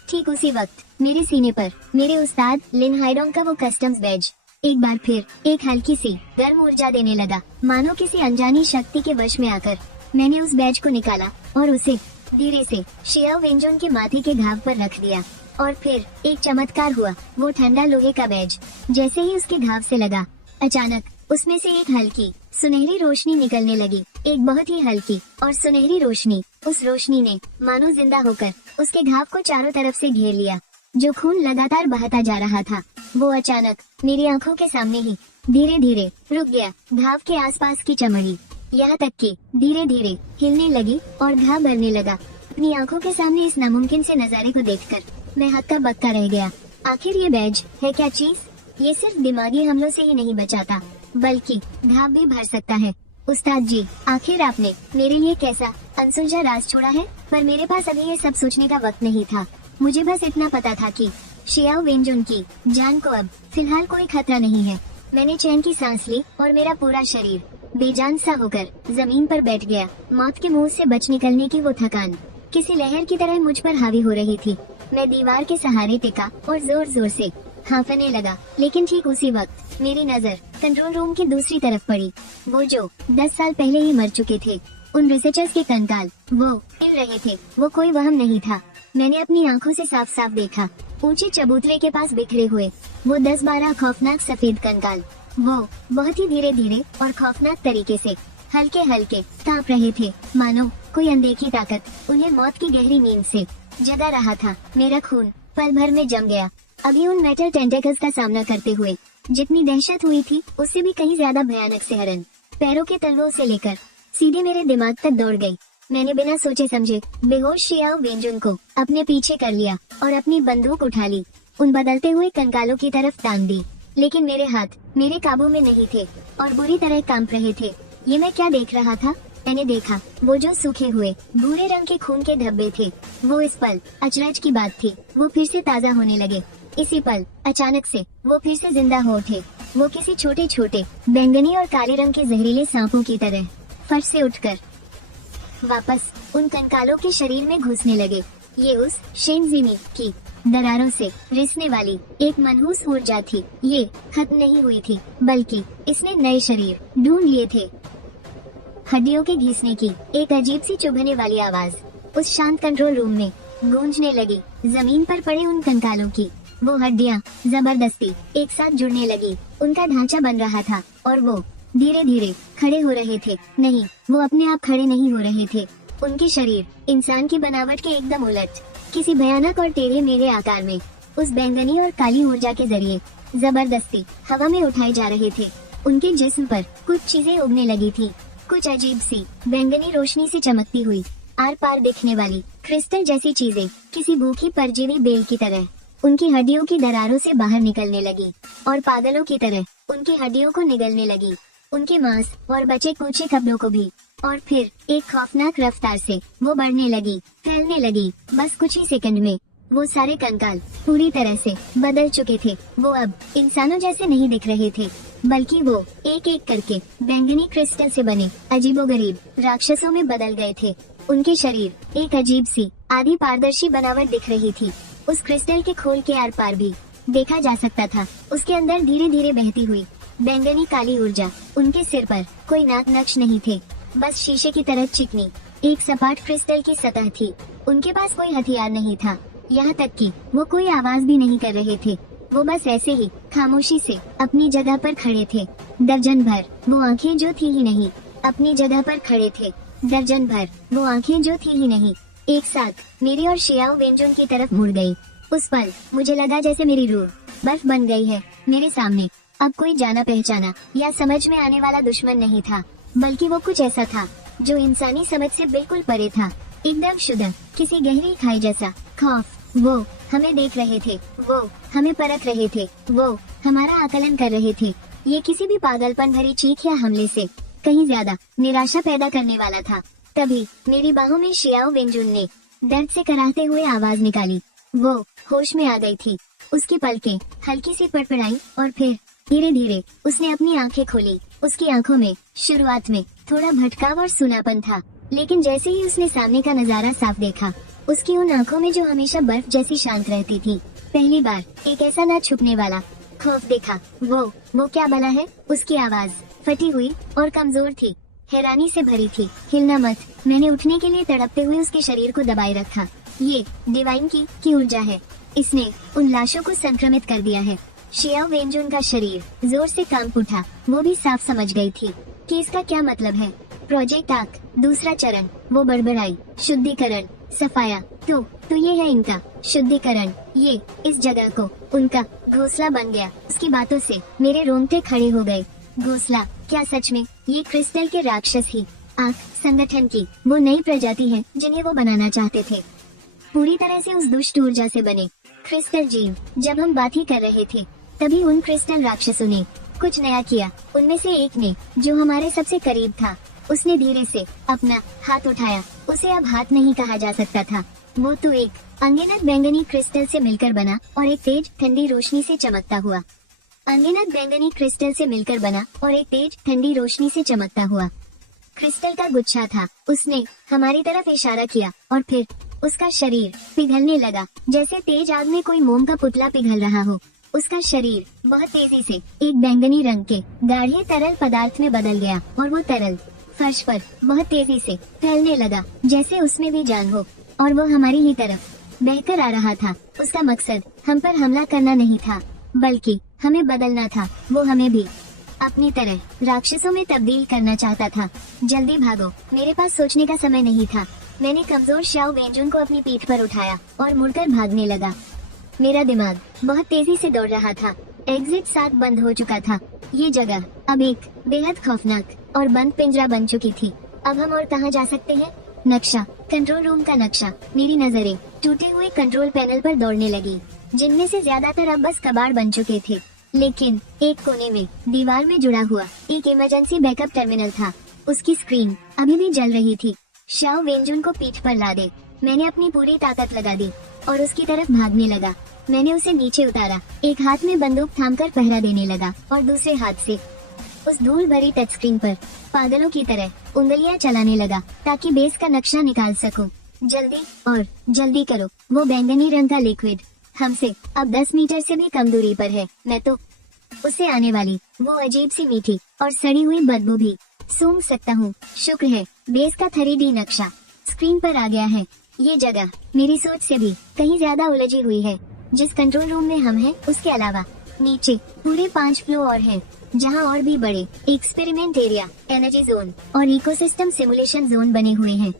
ठीक उसी वक्त मेरे सीने पर मेरे उस्ताद लिन हाइडोंग का वो कस्टम्स बैज एक बार फिर एक हल्की सी गर्म ऊर्जा देने लगा। मानो किसी अनजानी शक्ति के वश में आकर मैंने उस बैज को निकाला और उसे धीरे से शियाओ वेंजुन के माथे के घाव पर रख दिया। और फिर एक चमत्कार हुआ। वो ठंडा लोहे का बैज जैसे ही उसके घाव से लगा, अचानक उसमें से एक हल्की सुनहरी रोशनी निकलने लगी। एक बहुत ही हल्की और सुनहरी रोशनी। उस रोशनी ने मानो जिंदा होकर उसके घाव को चारों तरफ से घेर लिया। जो खून लगातार बहता जा रहा था, वो अचानक मेरी आंखों के सामने ही धीरे धीरे रुक गया। घाव के आसपास की चमड़ी यहाँ तक कि धीरे धीरे हिलने लगी और घाव भरने लगा। अपनी आंखों के सामने इस नामुमकिन से नजारे को देखकर मैं हक्का बक्का रह गया। आखिर ये बैज है क्या चीज? ये सिर्फ दिमागी हमलों से ही नहीं बचाता, बल्कि घाव भी भर सकता है। उस्ताद जी, आखिर आपने मेरे लिए कैसा अनसुलझा राज छोड़ा है? पर मेरे पास अभी ये सब सोचने का वक्त नहीं था। मुझे बस इतना पता था कि शियाओ वेंजुन की जान को अब फिलहाल कोई खतरा नहीं है। मैंने चैन की सांस ली और मेरा पूरा शरीर बेजान सा होकर जमीन पर बैठ गया। मौत के मुंह से बच निकलने की वो थकान किसी लहर की तरह मुझ पर हावी हो रही थी। मैं दीवार के सहारे टिका और जोर जोर से हांफने लगा। लेकिन ठीक उसी वक्त मेरी नजर कंट्रोल रूम की दूसरी तरफ पड़ी। वो जो 10 साल पहले ही मर चुके थे, उन रिसर्चर्स के कंकाल वो हिल रहे थे। वो कोई वहम नहीं था। मैंने अपनी आंखों से साफ साफ देखा। ऊंचे चबूतरे के पास बिखरे हुए वो 10-12 खौफनाक सफेद कंकाल वो बहुत ही धीरे धीरे और खौफनाक तरीके से हल्के हल्के कांप रहे थे, मानो कोई अनदेखी ताकत उन्हें मौत की गहरी नींद से जगा रहा था। मेरा खून पल भर में जम गया। अभी उन मेटल टेंटेकल्स का सामना करते हुए जितनी दहशत हुई थी, उससे भी कहीं ज्यादा भयानक सिहरन पैरों के तलवों से लेकर सीधे मेरे दिमाग तक दौड़ गई। मैंने बिना सोचे समझे बेहोश शियाओ वेंजुन को अपने पीछे कर लिया और अपनी बंदूक उठा ली। उन बदलते हुए कंकालों की तरफ टांग दी। लेकिन मेरे हाथ मेरे काबू में नहीं थे और बुरी तरह कांप रहे थे। ये मैं क्या देख रहा था? मैंने देखा वो जो सूखे हुए भूरे रंग के खून के धब्बे थे, वो इस पल अचरज की बात थी, वो फिर से ताज़ा होने लगे। इसी पल अचानक से वो फिर से जिंदा हो उठे। वो किसी छोटे छोटे बैंगनी और काले रंग के जहरीले सांपों की तरह फर्श से उठकर वापस उन कंकालों के शरीर में घुसने लगे। ये उस शेनजिमी की दरारों से रिसने वाली एक मनहूस ऊर्जा थी। ये खत्म नहीं हुई थी, बल्कि इसने नए शरीर ढूंढ लिए थे। हड्डियों के घिसने की एक अजीब सी चुभने वाली आवाज उस शांत कंट्रोल रूम में गूंजने लगी। जमीन पर पड़े उन कंकालों की वो हड्डियां जबरदस्ती एक साथ जुड़ने लगी। उनका ढांचा बन रहा था और वो धीरे धीरे खड़े हो रहे थे। नहीं, वो अपने आप खड़े नहीं हो रहे थे। उनके शरीर इंसान की बनावट के एकदम उलट किसी भयानक और टेढ़े मेढ़े आकार में उस बैंगनी और काली ऊर्जा के जरिए जबरदस्ती हवा में उठाए जा रहे थे। उनके जिस्म पर कुछ चीजें उगने लगी थी, कुछ अजीब सी बैंगनी रोशनी से चमकती हुई आर पार दिखने वाली क्रिस्टल जैसी चीजें किसी भूखी परजीवी बेल की तरह उनकी हड्डियों की दरारों से बाहर निकलने लगी और पागलों की तरह उनकी हड्डियों को निगलने लगी, उनके मांस और बचे कूचे कपड़ों को भी। और फिर एक खौफनाक रफ्तार से वो बढ़ने लगी, फैलने लगी। बस कुछ ही सेकंड में वो सारे कंकाल पूरी तरह से बदल चुके थे। वो अब इंसानों जैसे नहीं दिख रहे थे, बल्कि वो एक एक करके बैंगनी क्रिस्टल से बने अजीबोगरीब राक्षसों में बदल गए थे। उनके शरीर एक अजीब सी आधी पारदर्शी बनावट दिख रही थी। उस क्रिस्टल के खोल के आर पार भी देखा जा सकता था उसके अंदर धीरे धीरे बहती हुई बैंगनी काली ऊर्जा। उनके सिर पर कोई नाक नक्श नहीं थे, बस शीशे की तरह चिकनी एक सपाट क्रिस्टल की सतह थी। उनके पास कोई हथियार नहीं था, यहाँ तक कि वो कोई आवाज भी नहीं कर रहे थे। वो बस ऐसे ही खामोशी से अपनी जगह पर खड़े थे। दर्जन भर वो आंखें जो थी ही नहीं अपनी जगह पर खड़े थे। दर्जन भर वो आंखें जो थी ही नहीं एक साथ मेरी और शियाओ वेंजुन की तरफ मुड़ गई। उस पल मुझे लगा जैसे मेरी रूह बर्फ बन गई है। मेरे सामने अब कोई जाना पहचाना या समझ में आने वाला दुश्मन नहीं था, बल्कि वो कुछ ऐसा था जो इंसानी समझ से बिल्कुल परे था। एकदम शुद्ध किसी गहरी खाई जैसा खौफ। वो हमें देख रहे थे, वो हमें परख रहे थे, वो हमारा आकलन कर रहे थे। ये किसी भी पागलपन भरी चीख या हमले से कहीं ज्यादा निराशा पैदा करने वाला था। तभी मेरी बाहों में शियाओ वेंजुन ने दर्द से कराहते हुए आवाज निकाली। वो होश में आ गई थी। उसकी पलकें हल्की सी पड़पड़ाई और फिर धीरे धीरे उसने अपनी आंखें खोली। उसकी आंखों में शुरुआत में थोड़ा भटकाव और सुनापन था, लेकिन जैसे ही उसने सामने का नजारा साफ देखा, उसकी उन आंखों में जो हमेशा बर्फ जैसी शांत रहती थी, पहली बार एक ऐसा ना छुपने वाला खौफ देखा। वो क्या भला है? उसकी आवाज फटी हुई और कमजोर थी, हैरानी से भरी थी। हिलना मत। मैंने उठने के लिए तड़पते हुए उसके शरीर को दबाए रखा। ये डिवाइन की ऊर्जा है, इसने उन लाशों को संक्रमित कर दिया है। शियाओ वेंजुन का शरीर जोर से कांप उठा। वो भी साफ समझ गई थी कि इसका क्या मतलब है। प्रोजेक्ट आर्क दूसरा चरण। वो बड़बड़ाई, शुद्धिकरण, सफाया। तो ये है इनका शुद्धिकरण। ये इस जगह को उनका घोंसला बन गया। उसकी बातों से मेरे रोंगटे खड़े हो गए। घोंसला? क्या सच में ये क्रिस्टल के राक्षस ही आर्क संगठन की वो नई प्रजाति है जिन्हें वो बनाना चाहते थे? पूरी तरह से उस दुष्ट ऊर्जा से बने क्रिस्टल जीव। जब हम बात ही कर रहे थे, तभी उन क्रिस्टल राक्षसों ने कुछ नया किया। उनमें से एक ने, जो हमारे सबसे करीब था, उसने धीरे से अपना हाथ उठाया। उसे अब हाथ नहीं कहा जा सकता था। वो तो एक अनगिनत बैंगनी क्रिस्टल से मिलकर बना और एक तेज ठंडी रोशनी से चमकता हुआ अनगिनत बैंगनी क्रिस्टल से मिलकर बना और एक तेज ठंडी रोशनी से चमकता हुआ क्रिस्टल का गुच्छा था। उसने हमारी तरफ इशारा किया और फिर उसका शरीर पिघलने लगा, जैसे तेज आग में कोई मोम का पुतला पिघल रहा हो। उसका शरीर बहुत तेजी से एक बैंगनी रंग के गाढ़े तरल पदार्थ में बदल गया और वो तरल फर्श पर बहुत तेजी से फैलने लगा, जैसे उसमें भी जान हो, और वो हमारी ही तरफ बहकर आ रहा था। उसका मकसद हम पर हमला करना नहीं था, बल्कि हमें बदलना था। वो हमें भी अपनी तरह राक्षसों में तब्दील करना चाहता था। जल्दी भागो, मेरे पास सोचने का समय नहीं था। मैंने कमजोर शाओ वेंजुन को अपनी पीठ पर उठाया और मुड़कर भागने लगा। मेरा दिमाग बहुत तेजी से दौड़ रहा था। एग्जिट 7 बंद हो चुका था। ये जगह अब एक बेहद खौफनाक और बंद पिंजरा बन चुकी थी। अब हम और कहाँ जा सकते हैं? नक्शा, कंट्रोल रूम का नक्शा। मेरी नजरें टूटे हुए कंट्रोल पैनल पर दौड़ने लगी, जिनमें से ज्यादातर अब बस कबाड़ बन चुके थे। लेकिन एक कोने में दीवार में जुड़ा हुआ एक इमरजेंसी बैकअप टर्मिनल था। उसकी स्क्रीन अभी भी जल रही थी। शाओ वेंजुन को पीठ पर लादे मैंने अपनी पूरी ताकत लगा दी और उसकी तरफ भागने लगा। मैंने उसे नीचे उतारा, एक हाथ में बंदूक थामकर पहरा देने लगा और दूसरे हाथ से उस धूल भरी टच स्क्रीन पर पागलों की तरह उंगलियां चलाने लगा ताकि बेस का नक्शा निकाल सकूं। जल्दी और जल्दी करो। वो बैंगनी रंग का लिक्विड हमसे अब 10 मीटर से भी कम दूरी पर है। मैं तो उससे आने वाली वो अजीब सी मीठी और सड़ी हुई बदबू भी सूंघ सकता हूँ। शुक्र है बेस का 3D नक्शा स्क्रीन पर आ गया है। ये जगह मेरी सोच से भी कहीं ज्यादा उलझी हुई है। जिस कंट्रोल रूम में हम हैं, उसके अलावा नीचे पूरे 5 फ्लोर और हैं, जहाँ और भी बड़े एक्सपेरिमेंट एरिया, एनर्जी जोन और इकोसिस्टम सिमुलेशन जोन बने हुए हैं।